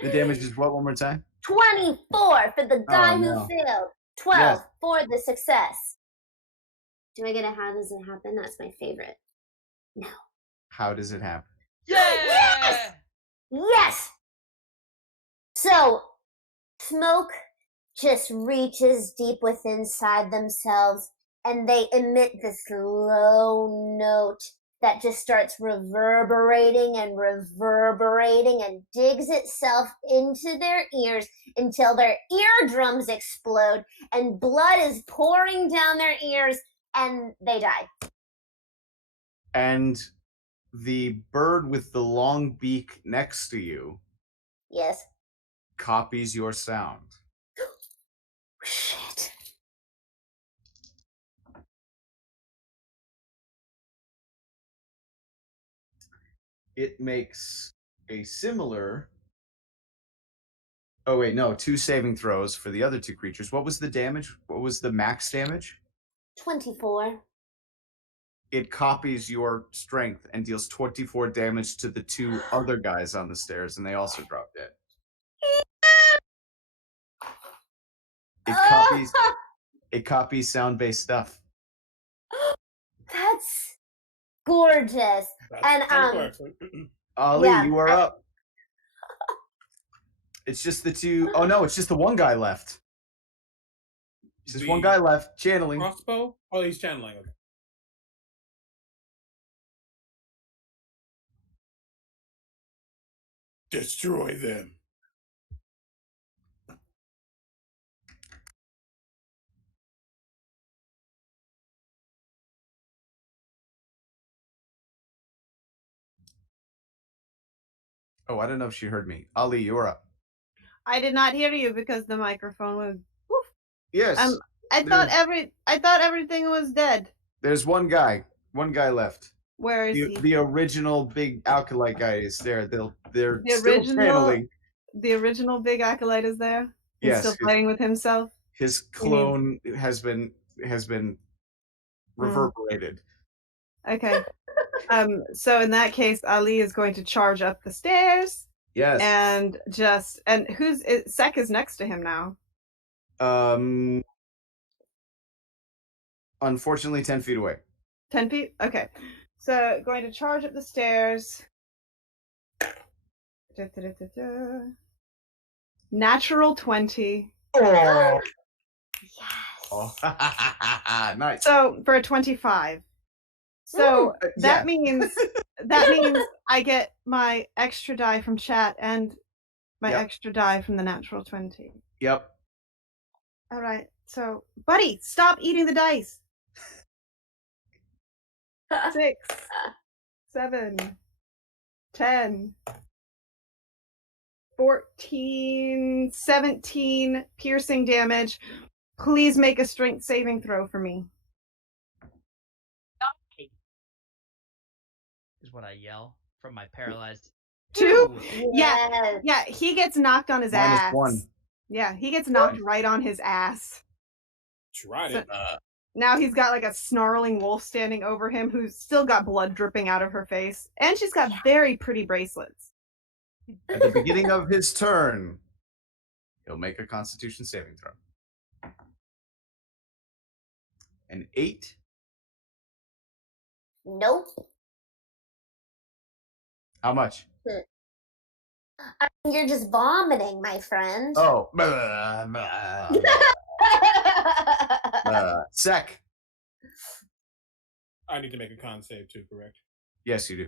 The damage is what one more time? 24 for the guy who failed. 12 for the success. Do I get a how does it happen? That's my favorite. No. How does it happen? Yeah! Yes! So, smoke just reaches deep within inside themselves, and they emit this low note that just starts reverberating and reverberating and digs itself into their ears until their eardrums explode and blood is pouring down their ears and they die. And the bird with the long beak next to you Yes. copies your sound. Shit. It makes a similar... Oh, wait, no. 2 saving throws for the other 2 creatures. What was the damage? What was the max damage? 24. It copies your strength and deals 24 damage to the 2 other guys on the stairs, and they also drop dead. It copies sound-based stuff. That's gorgeous. That's Ali, Yeah, you are up. It's just the 2... Oh, no, it's just the one guy left. It's just one guy left, channeling. Crossbow? Oh, he's channeling. Okay. Destroy them. Oh, I don't know if she heard me. Ali, you're up. I did not hear you because the microphone was. Woof. Yes. I thought everything was dead. There's one guy. One guy left. Where is he? The original big acolyte guy is there. They're The still original- channeling. The original big acolyte is there. He's Yes, still playing with himself. his clone has been reverberated. Okay. So in that case, Ali is going to charge up the stairs. Yes. And Sek is next to him now. Unfortunately, 10 feet away. 10 feet? Okay. So going to charge up the stairs. Natural 20. Oh. Yes. Oh. Nice. So for a 25. So that means I get my extra die from chat and my extra die from the natural 20. Yep. All right. So, buddy, stop eating the dice. 6, 7, 10, 14, 17 piercing damage. Please make a strength saving throw for me. Is what I yell from my paralyzed. 2? Yes. Yeah, he gets knocked on his Minus ass. 1. Yeah, he gets knocked right on his ass. Tried So- it. Now he's got like a snarling wolf standing over him who's still got blood dripping out of her face. And she's got very pretty bracelets. At the beginning of his turn, he'll make a Constitution saving throw. An 8. Nope. How much? You're just vomiting, my friend. Oh. Sek. I need to make a con save too, correct? Yes, you do.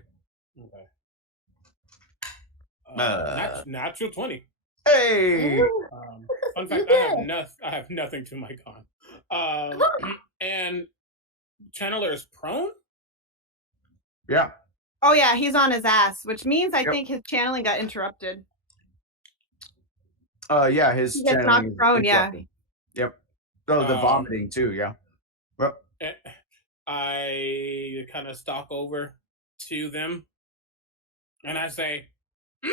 Okay. Natural 20. Hey! Fun fact, I have nothing to my con. And Channeler is prone? Yeah. Oh yeah, he's on his ass, which means I think his channeling got interrupted. Yeah, his He gets channeling knocked is prone, yeah. interrupted. Yep. Oh, the vomiting too. Yeah. Well, I kind of stalk over to them, and I say, I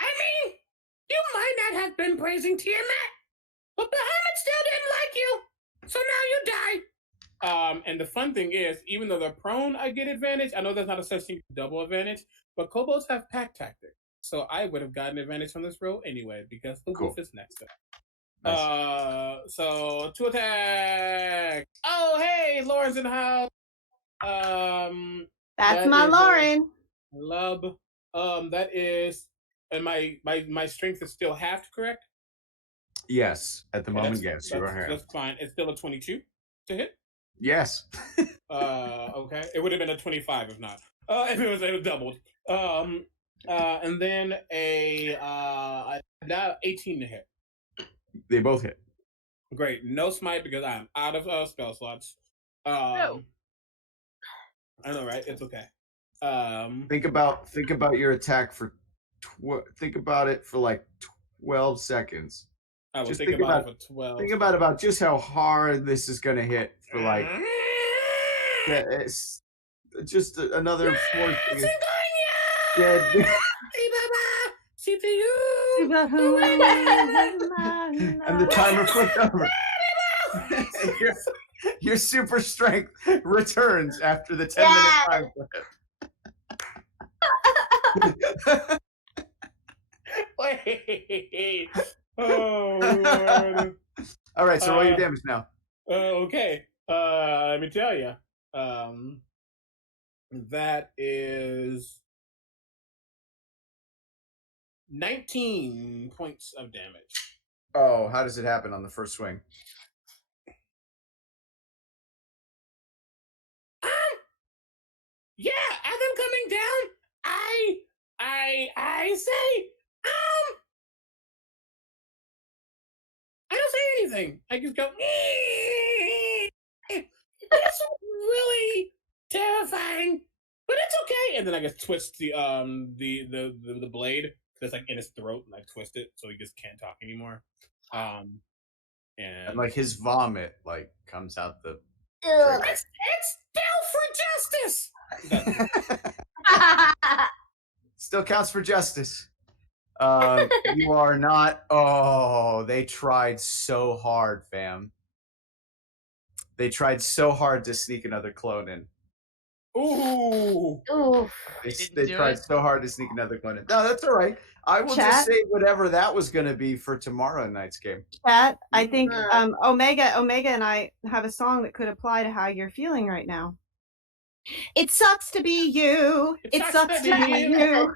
mean, you might not have been praising Tiamat, but Bahamut still didn't like you, so now you die. And the fun thing is, even though they're prone, I get advantage. I know there's not a such thing as double advantage, but kobolds have pack tactic, so I would have gotten advantage from this roll anyway because the wolf is next to it. nice. So 2 attack. Oh, hey, Lauren's in the house. That's that my is Lauren. Lub. That is, and my strength is still halved, correct? Yes, at the moment, that's, yes, you are here. That's fine. It's still a 22 to hit. Yes. Okay. It would have been a 25 if not. If it was doubled. And then now 18 to hit. They both hit. Great. No smite because I'm out of spell slots. No. I know, right? It's okay. Think about your attack for. Think about it for like 12 seconds. I was Just thinking think about it for 12. Think about just how hard this is gonna hit for like. It's just another force. Yeah. And the timer flipped over. Your super strength returns after the 10-minute time limit. Wait. Oh, Lord. All right, so roll your damage now. Okay. Let me tell you. That is 19 points of damage. Oh, how does it happen on the first swing? Yeah, as I'm coming down, I say, I don't say anything. I just go, that's really terrifying, but it's okay. And then I just twist the blade that's like in his throat, and I twist it so he just can't talk anymore. And like his vomit like comes out the. It's still for justice. Still counts for justice. You are not. Oh, they tried so hard, fam. They tried so hard to sneak another clone in. Ooh. They tried so hard to sneak another clone in. No, that's all right. I will just say whatever that was going to be for tomorrow night's game. Chat, I think Omega and I have a song that could apply to how you're feeling right now. It sucks to be you. It sucks to be you.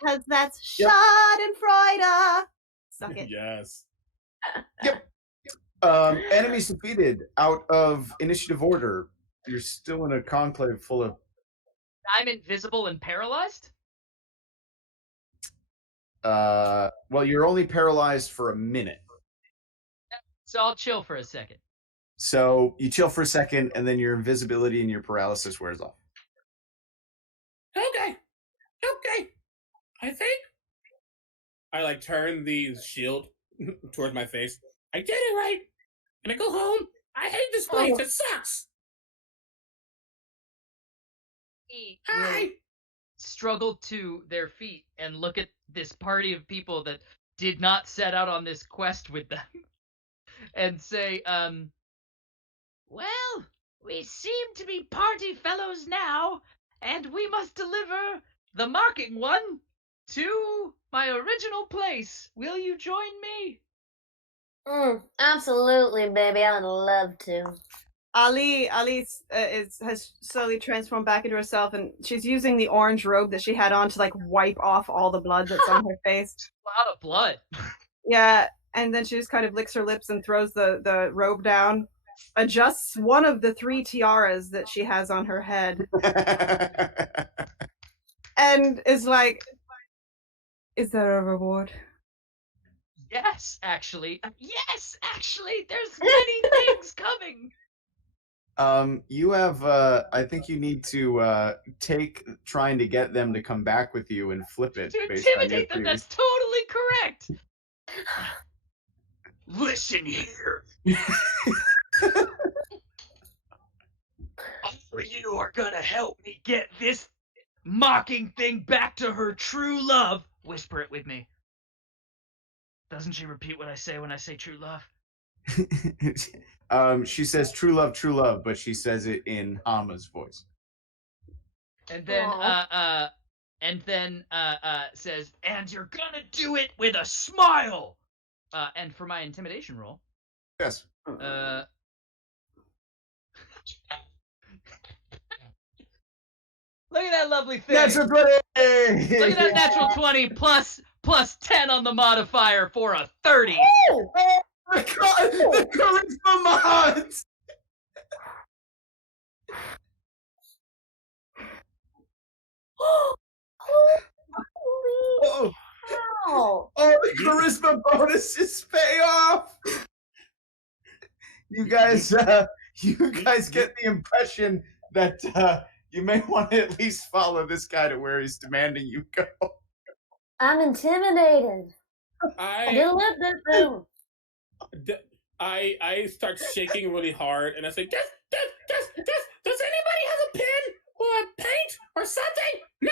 Because that's Schadenfreude. Suck it. Yes. Yep. Enemies defeated out of initiative order. You're still in a conclave full of. I'm invisible and paralyzed? Well, you're only paralyzed for a minute. So I'll chill for a second. So you chill for a second, and then your invisibility and your paralysis wears off. Okay. I think I like turn the shield towards my face. I did it right, and I go home. I hate this place. It sucks. Hi. Struggle to their feet and look at this party of people that did not set out on this quest with them and say, well, we seem to be party fellows now, and we must deliver the marking one to my original place. Will you join me? Absolutely, baby. I would love to. Ali has slowly transformed back into herself, and she's using the orange robe that she had on to like wipe off all the blood that's on her face. A lot of blood. Yeah, and then she just kind of licks her lips and throws the robe down, adjusts one of the 3 tiaras that she has on her head, and is like, "Is there a reward?" Yes, actually. There's many things coming. You have, I think you need to take trying to get them to come back with you and flip it. To based on your intimidate them, previous- that's totally correct. Listen here. All you are gonna help me get this mocking thing back to her true love. Whisper it with me. Doesn't she repeat what I say when I say true love? She says true love, but she says it in Hama's voice. And then, says, and you're gonna do it with a smile. And for my intimidation roll, Yes. look at that lovely thing. That's a 20! Look at that natural 20 plus 10 on the modifier for a 30. Oh, the charisma mods! Holy cow! Oh, the charisma bonuses pay off! You guys get the impression that you may want to at least follow this guy to where he's demanding you go. I'm intimidated. I start shaking really hard, and I say, does anybody have a pen or a paint or something? No!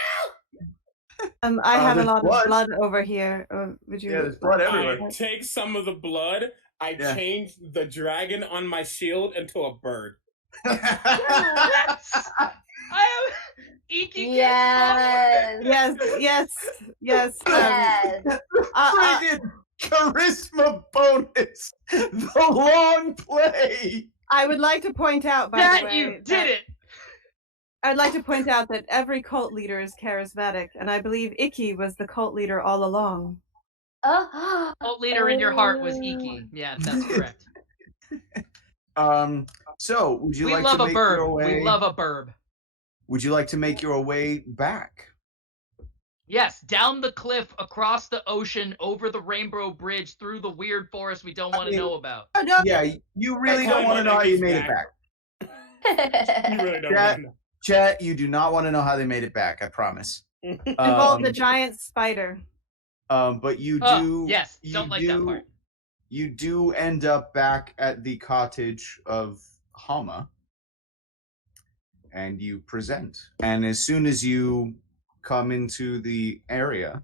I have a there's lot blood. of blood over here. Would you? Yeah, there's blood everywhere. I take some of the blood. I change the dragon on my shield into a bird. Yes! I am Iki. Yes. Yes. Friggin' charisma bonus! The long play! I would like to point out, by That the way, you did it. I'd like to point out that every cult leader is charismatic, and I believe Iki was the cult leader all along. Cult leader in your heart was Iki. Yeah, that's correct. So would you We like love to a make your burb. way? We love a burb. Would you like to make your way back? Yes, down the cliff, across the ocean, over the Rainbow Bridge, through the weird forest we don't want to know about. Oh, no. Yeah, you really That's don't why want to my know how you neck is made it back. back. You really don't That- want to know. Chat, you do not want to know how they made it back, I promise. Involved the giant spider. But you do. Oh, yes, you don't like that part. You do end up back at the cottage of Hama, and you present. And as soon as you come into the area,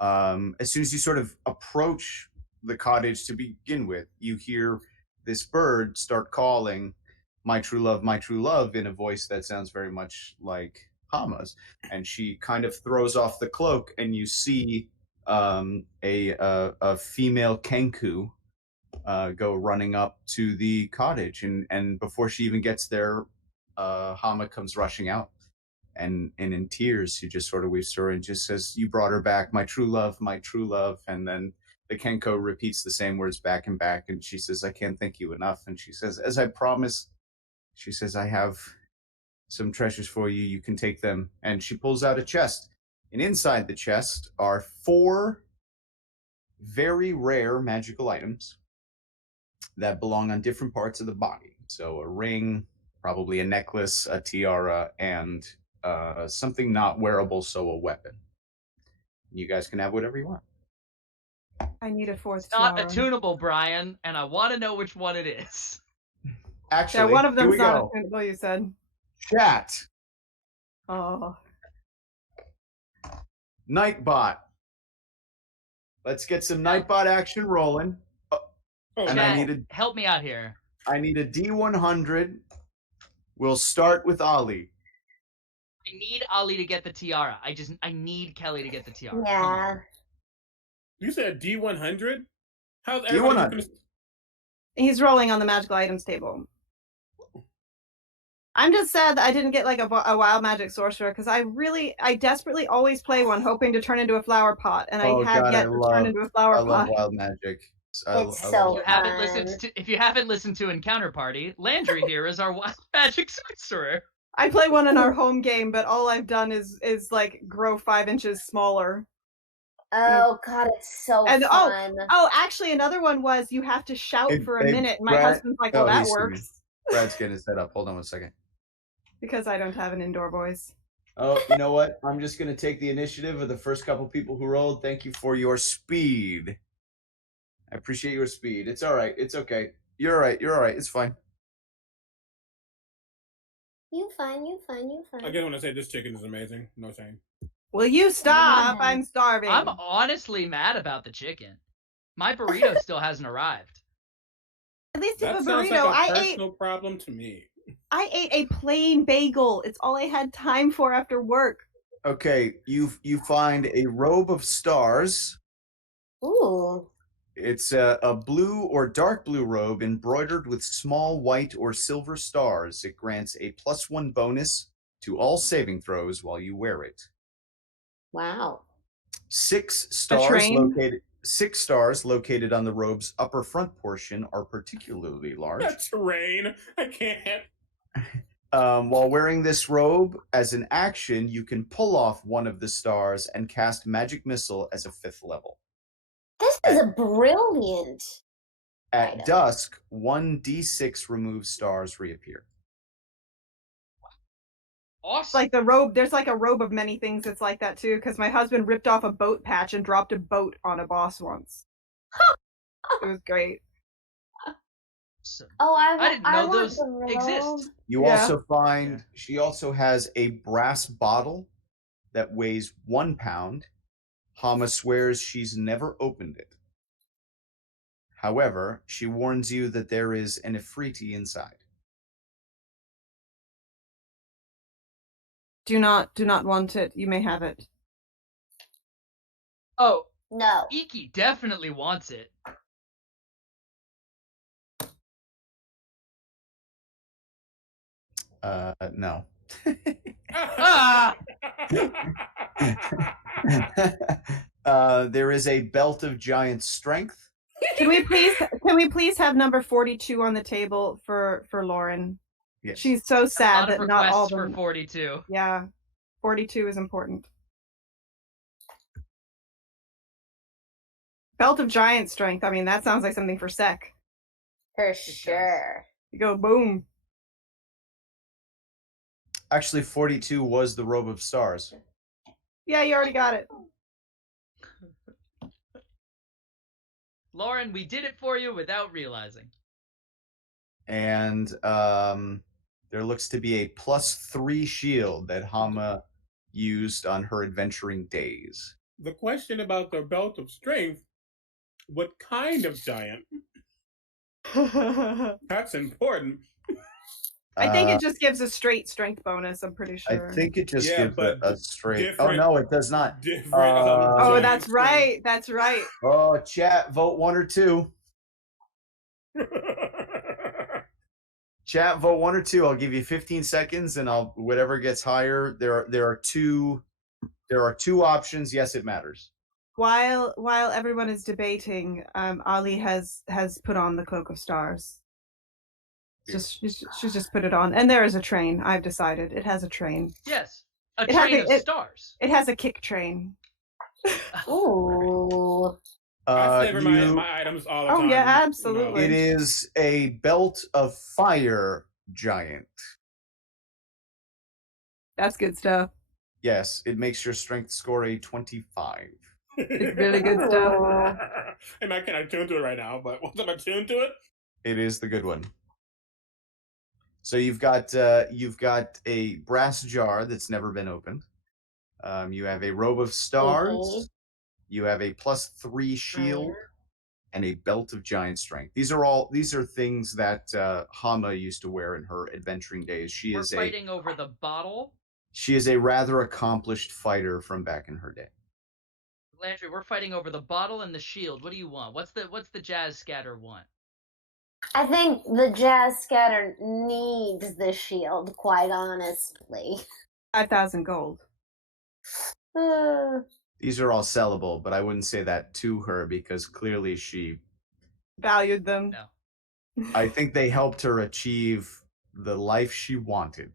as soon as you sort of approach the cottage to begin with, you hear this bird start calling, my true love, in a voice that sounds very much like Hama's. And she kind of throws off the cloak, and you see a female Kenku go running up to the cottage, and before she even gets there, Hama comes rushing out, and in tears she just sort of weeps her and just says, "You brought her back, my true love," and then the Kenko repeats the same words back and back, and she says, "I can't thank you enough," and she says, "As I promised," she says, "I have some treasures for you, you can take them," and she pulls out a chest. And inside the chest are 4 very rare magical items that belong on different parts of the body. So a ring, probably a necklace, a tiara, and something not wearable, so a weapon. You guys can have whatever you want. I need a 4th It's not flower. attunable, Brian, and I want to know which one it is. Actually, Yeah, one of here we them's not go. attunable, you said. Chat. Oh. Nightbot. Let's get some Nightbot action rolling. And I Chat, need help me out here. a D100. We'll start with Ollie. I need Ali to get the tiara. I need Kelly to get the tiara. Come on. Yeah. You said D100? How's D100. everybody gonna... He's rolling on the magical items table. I'm just sad that I didn't get like a wild magic sorcerer, because I desperately always play one hoping to turn into a flower pot, and Oh, I have God, yet to turn into a flower I love pot. wild magic. It's I so love it. If you haven't listened to Encounter Party, Landree here is our wild magic sorcerer. I play one in our home game, but all I've done is like grow 5 inches smaller. Oh god, it's so And fun. oh, actually, another one was you have to shout Hey, for a hey, minute. And my Brad- husband's like, "Well, oh, that he's- works." Brad's getting his head up. Hold on 1 second. Because I don't have an indoor voice. Oh, you know what? I'm just going to take the initiative of the first couple people who rolled. Thank you for your speed. I appreciate your speed. It's all right. It's okay. You're all right. You're all right. It's fine. You fine. Again, when I say this chicken is amazing, no shame. Will you stop? I'm starving. I'm honestly mad about the chicken. My burrito still hasn't arrived. At least That have a sounds burrito. like a personal problem to me. I ate a plain bagel. It's all I had time for after work. Okay, you find a robe of stars. Ooh. It's a blue or dark blue robe embroidered with small white or silver stars. It grants a +1 bonus to all saving throws while you wear it. Wow. 6 stars located on the robe's upper front portion are particularly large. That's terrain. I can't. While wearing this robe, as an action, you can pull off one of the stars and cast Magic Missile as a 5th level. This is a brilliant. At item. dusk, 1d6 removed stars reappear. Awesome. Like the robe, there's like a robe of many things that's like that too, because my husband ripped off a boat patch and dropped a boat on a boss once. It was great. Oh, I didn't know want those the robe. exist. You Yeah. also find she also has a brass bottle that weighs 1 pound. Hama swears she's never opened it. However, she warns you that there is an Ifriti inside. Do not want it. You may have it. Oh, No. Iki definitely wants it. No. Ah! There is a belt of giant strength. Can we please have number 42 on the table for Lauren? Yes. She's so A sad lot of that not all requests of for them. 42. Yeah, 42 is important. Belt of giant strength. I mean, that sounds like something for Sec. For sure. You go boom. Actually, 42 was the robe of stars. Yeah, you already got it. Lauren, we did it for you without realizing. And there looks to be a +3 shield that Hama used on her adventuring days. The question about the belt of strength, what kind of giant? That's important. I think it just gives a straight strength bonus, I'm pretty sure. I think it just gives a straight. Oh different- no, it does not. Different. Oh, giant that's strength. right. That's right. Oh, chat, vote 1 or 2. Chat, vote 1 or 2. I'll give you 15 seconds, and I'll whatever gets higher. There are two options. Yes, it matters. While everyone is debating, Ali has put on the Cloak of Stars. She's just put it on, and there is a train. I've decided it has a train. Yes, a It has train a- of stars. It has a kick train. Ooh. I flavor my items all the time. Oh yeah, you know. absolutely. It is a belt of fire giant. That's good stuff. Yes, it makes your strength score a 25. It's really good stuff. And I can attune to it right now, but once I'm attuned to it, It is the good one. So you've got a brass jar that's never been opened. You have a robe of stars. Mhm. You have a +3 shield and a belt of giant strength. These are things that Hama used to wear in her adventuring days. We're fighting over the bottle. She is a rather accomplished fighter from back in her day. Landree, we're fighting over the bottle and the shield. What do you want? What's the jazz scatter want? I think the Jazz Scatter needs the shield, quite honestly. 5,000 gold. These are all sellable, but I wouldn't say that to her because clearly she. Valued them. No. I think they helped her achieve the life she wanted.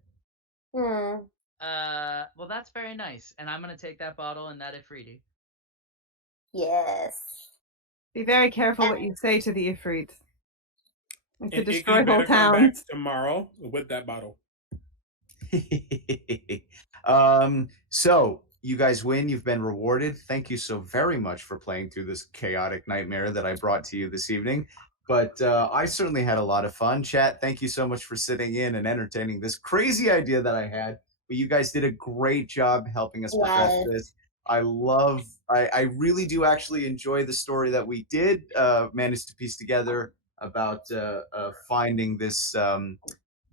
Hmm. Well, that's very nice, and I'm gonna take that bottle and that Ifriti. Yes. Be very careful what you say to the Ifrit. and And could Icky destroy whole better come back towns. tomorrow with that bottle. So you guys win. You've been rewarded. Thank you so very much for playing through this chaotic nightmare that I brought to you this evening. But I certainly had a lot of fun. Chat, thank you so much for sitting in and entertaining this crazy idea that I had. But you guys did a great job helping us progress Yes. this. I really do actually enjoy the story that we did manage to piece together about finding this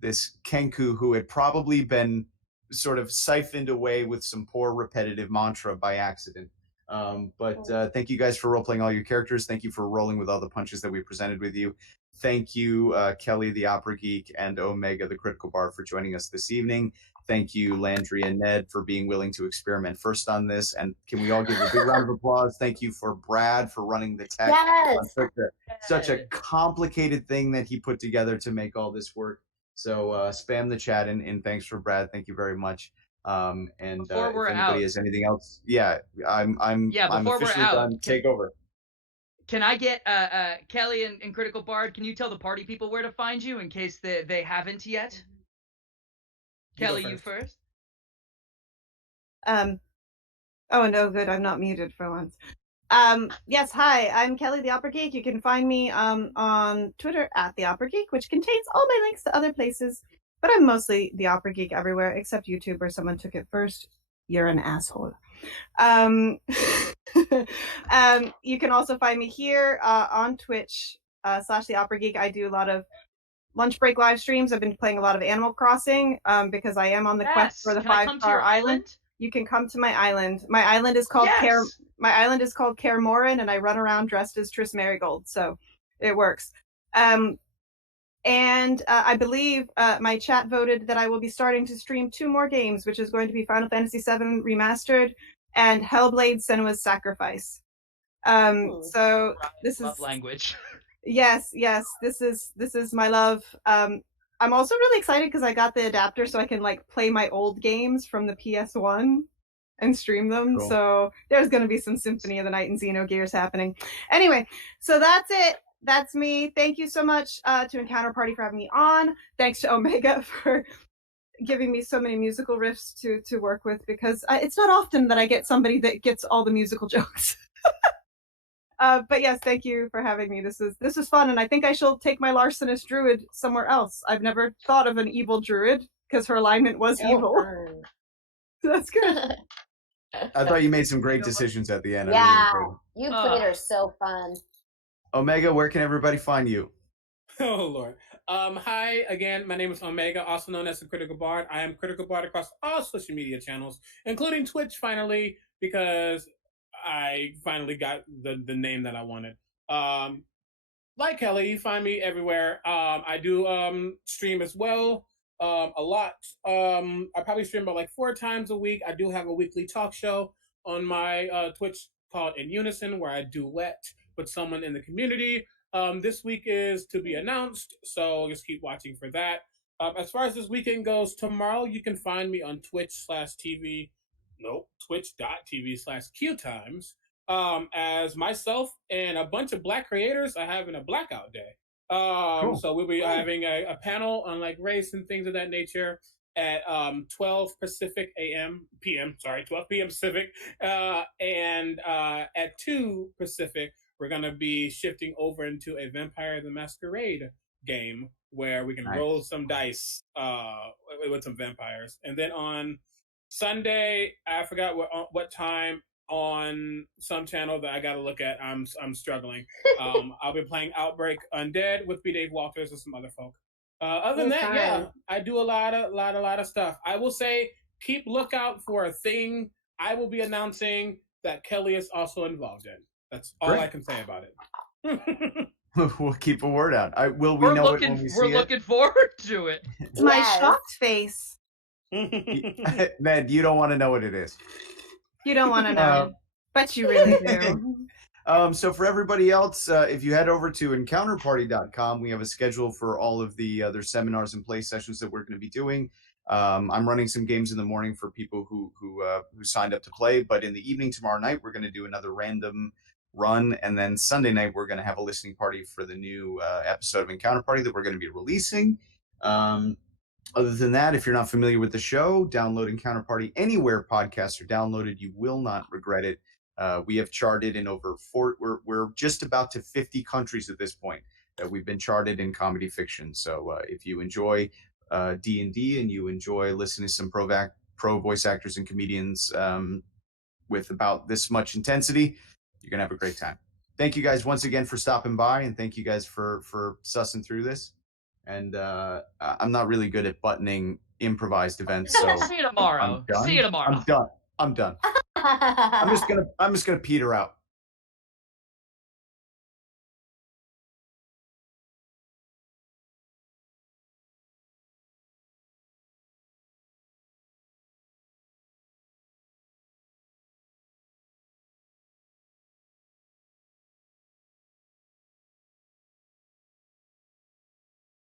this Kenku who had probably been sort of siphoned away with some poor repetitive mantra by accident. But thank you guys for role-playing all your characters. Thank you for rolling with all the punches that we presented with you. Thank you, Kelly, the Opera Geek, and Omega, the Critical Bard, for joining us this evening. Thank you, Landree and Ned, for being willing to experiment first on this. And can we all give a big round of applause? Thank you for Brad for running the tech on Yes. such a complicated thing that he put together to make all this work. So spam the chat and thanks for Brad. Thank you very much. And Before if we're anybody out- has anything else, I'm before we're officially out, done. Take over. Can I get Kelly and Critical Bard? Can you tell the party people where to find you in case they haven't yet? Kelly, you first. Oh no, good. I'm not muted for once. Yes, hi. I'm Kelly, the Opera Geek. You can find me on Twitter at the Opera Geek, which contains all my links to other places. But I'm mostly the Opera Geek everywhere except YouTube, where someone took it first. You're an asshole. You can also find me here on Twitch / the Opera Geek. I do a lot of lunch break live streams. I've been playing a lot of Animal Crossing because I am on the quest for the Can I come to 5-star your island. You can come to my island. My island is called My island is called Kaer Morhen, and I run around dressed as Triss Marigold, so it works. And I believe my chat voted that I will be starting to stream 2 more games, which is going to be Final Fantasy VII Remastered and Hellblade: Senua's Sacrifice. So this love is language. Yes, this is my love. I'm also really excited because I got the adapter so I can like play my old games from the PS1 and stream them. Cool. So there's going to be some Symphony of the Night and Xenogears happening. Anyway, so that's it. That's me. Thank you so much to Encounter Party for having me on. Thanks to Omega for giving me so many musical riffs to work with, because it's not often that I get somebody that gets all the musical jokes. But yes, thank you for having me. This is fun, and I think I shall take my larcenous druid somewhere else. I've never thought of an evil druid because her alignment was evil. That's good. I thought you made some great decisions at the end. Yeah, I really you played are so fun. Omega, where can everybody find you? Oh Lord. Hi again. My name is Omega, also known as the Critical Bard. I am Critical Bard across all social media channels, including Twitch. Finally, because I finally got the name that I wanted. Like Kelly, you find me everywhere. I do stream as well. A lot. I probably stream about like 4 times a week. I do have a weekly talk show on my Twitch called In Unison, where I duet with someone in the community. This week is to be announced, so just keep watching for that. As far as this weekend goes, tomorrow you can find me on twitch.tv/QTimes as myself and a bunch of Black creators are having a blackout day. Cool. So we'll be having a panel on like race and things of that nature at 12 p.m. Pacific, and at 2 Pacific, we're going to be shifting over into a Vampire the Masquerade game where we can roll some dice with some vampires. And then on Sunday, I forgot what time on some channel that I got to look at. I'm struggling. I'll be playing Outbreak Undead with B. Dave Walters and some other folk. Other than that, yeah, I do a lot of stuff. I will say, keep lookout for a thing I will be announcing that Kelly is also involved in. That's all I can say about it. We'll keep a word out. Will we We're know looking, it when we see we're looking forward to it. It's my shocked face. it? Ned, you don't want to know what it is. You don't want to know, but you really do. So for everybody else, if you head over to encounterparty.com, we have a schedule for all of the other seminars and play sessions that we're going to be doing. I'm running some games in the morning for people who signed up to play, but in the evening tomorrow night, we're going to do another random run, and then Sunday night we're going to have a listening party for the new episode of Encounter Party that we're going to be releasing. Other than that, if you're not familiar with the show, download Encounter Party anywhere podcasts are downloaded. You will not regret it. We have charted in over we're just about to 50 countries at this point that we've been charted in comedy fiction. So if you enjoy D&D and you enjoy listening to some pro voice actors and comedians with about this much intensity, you're going to have a great time. Thank you guys once again for stopping by, and thank you guys for sussing through this. And I'm not really good at buttoning improvised events, so See you tomorrow. I'm done. See you tomorrow. I'm done. I'm just gonna peter out.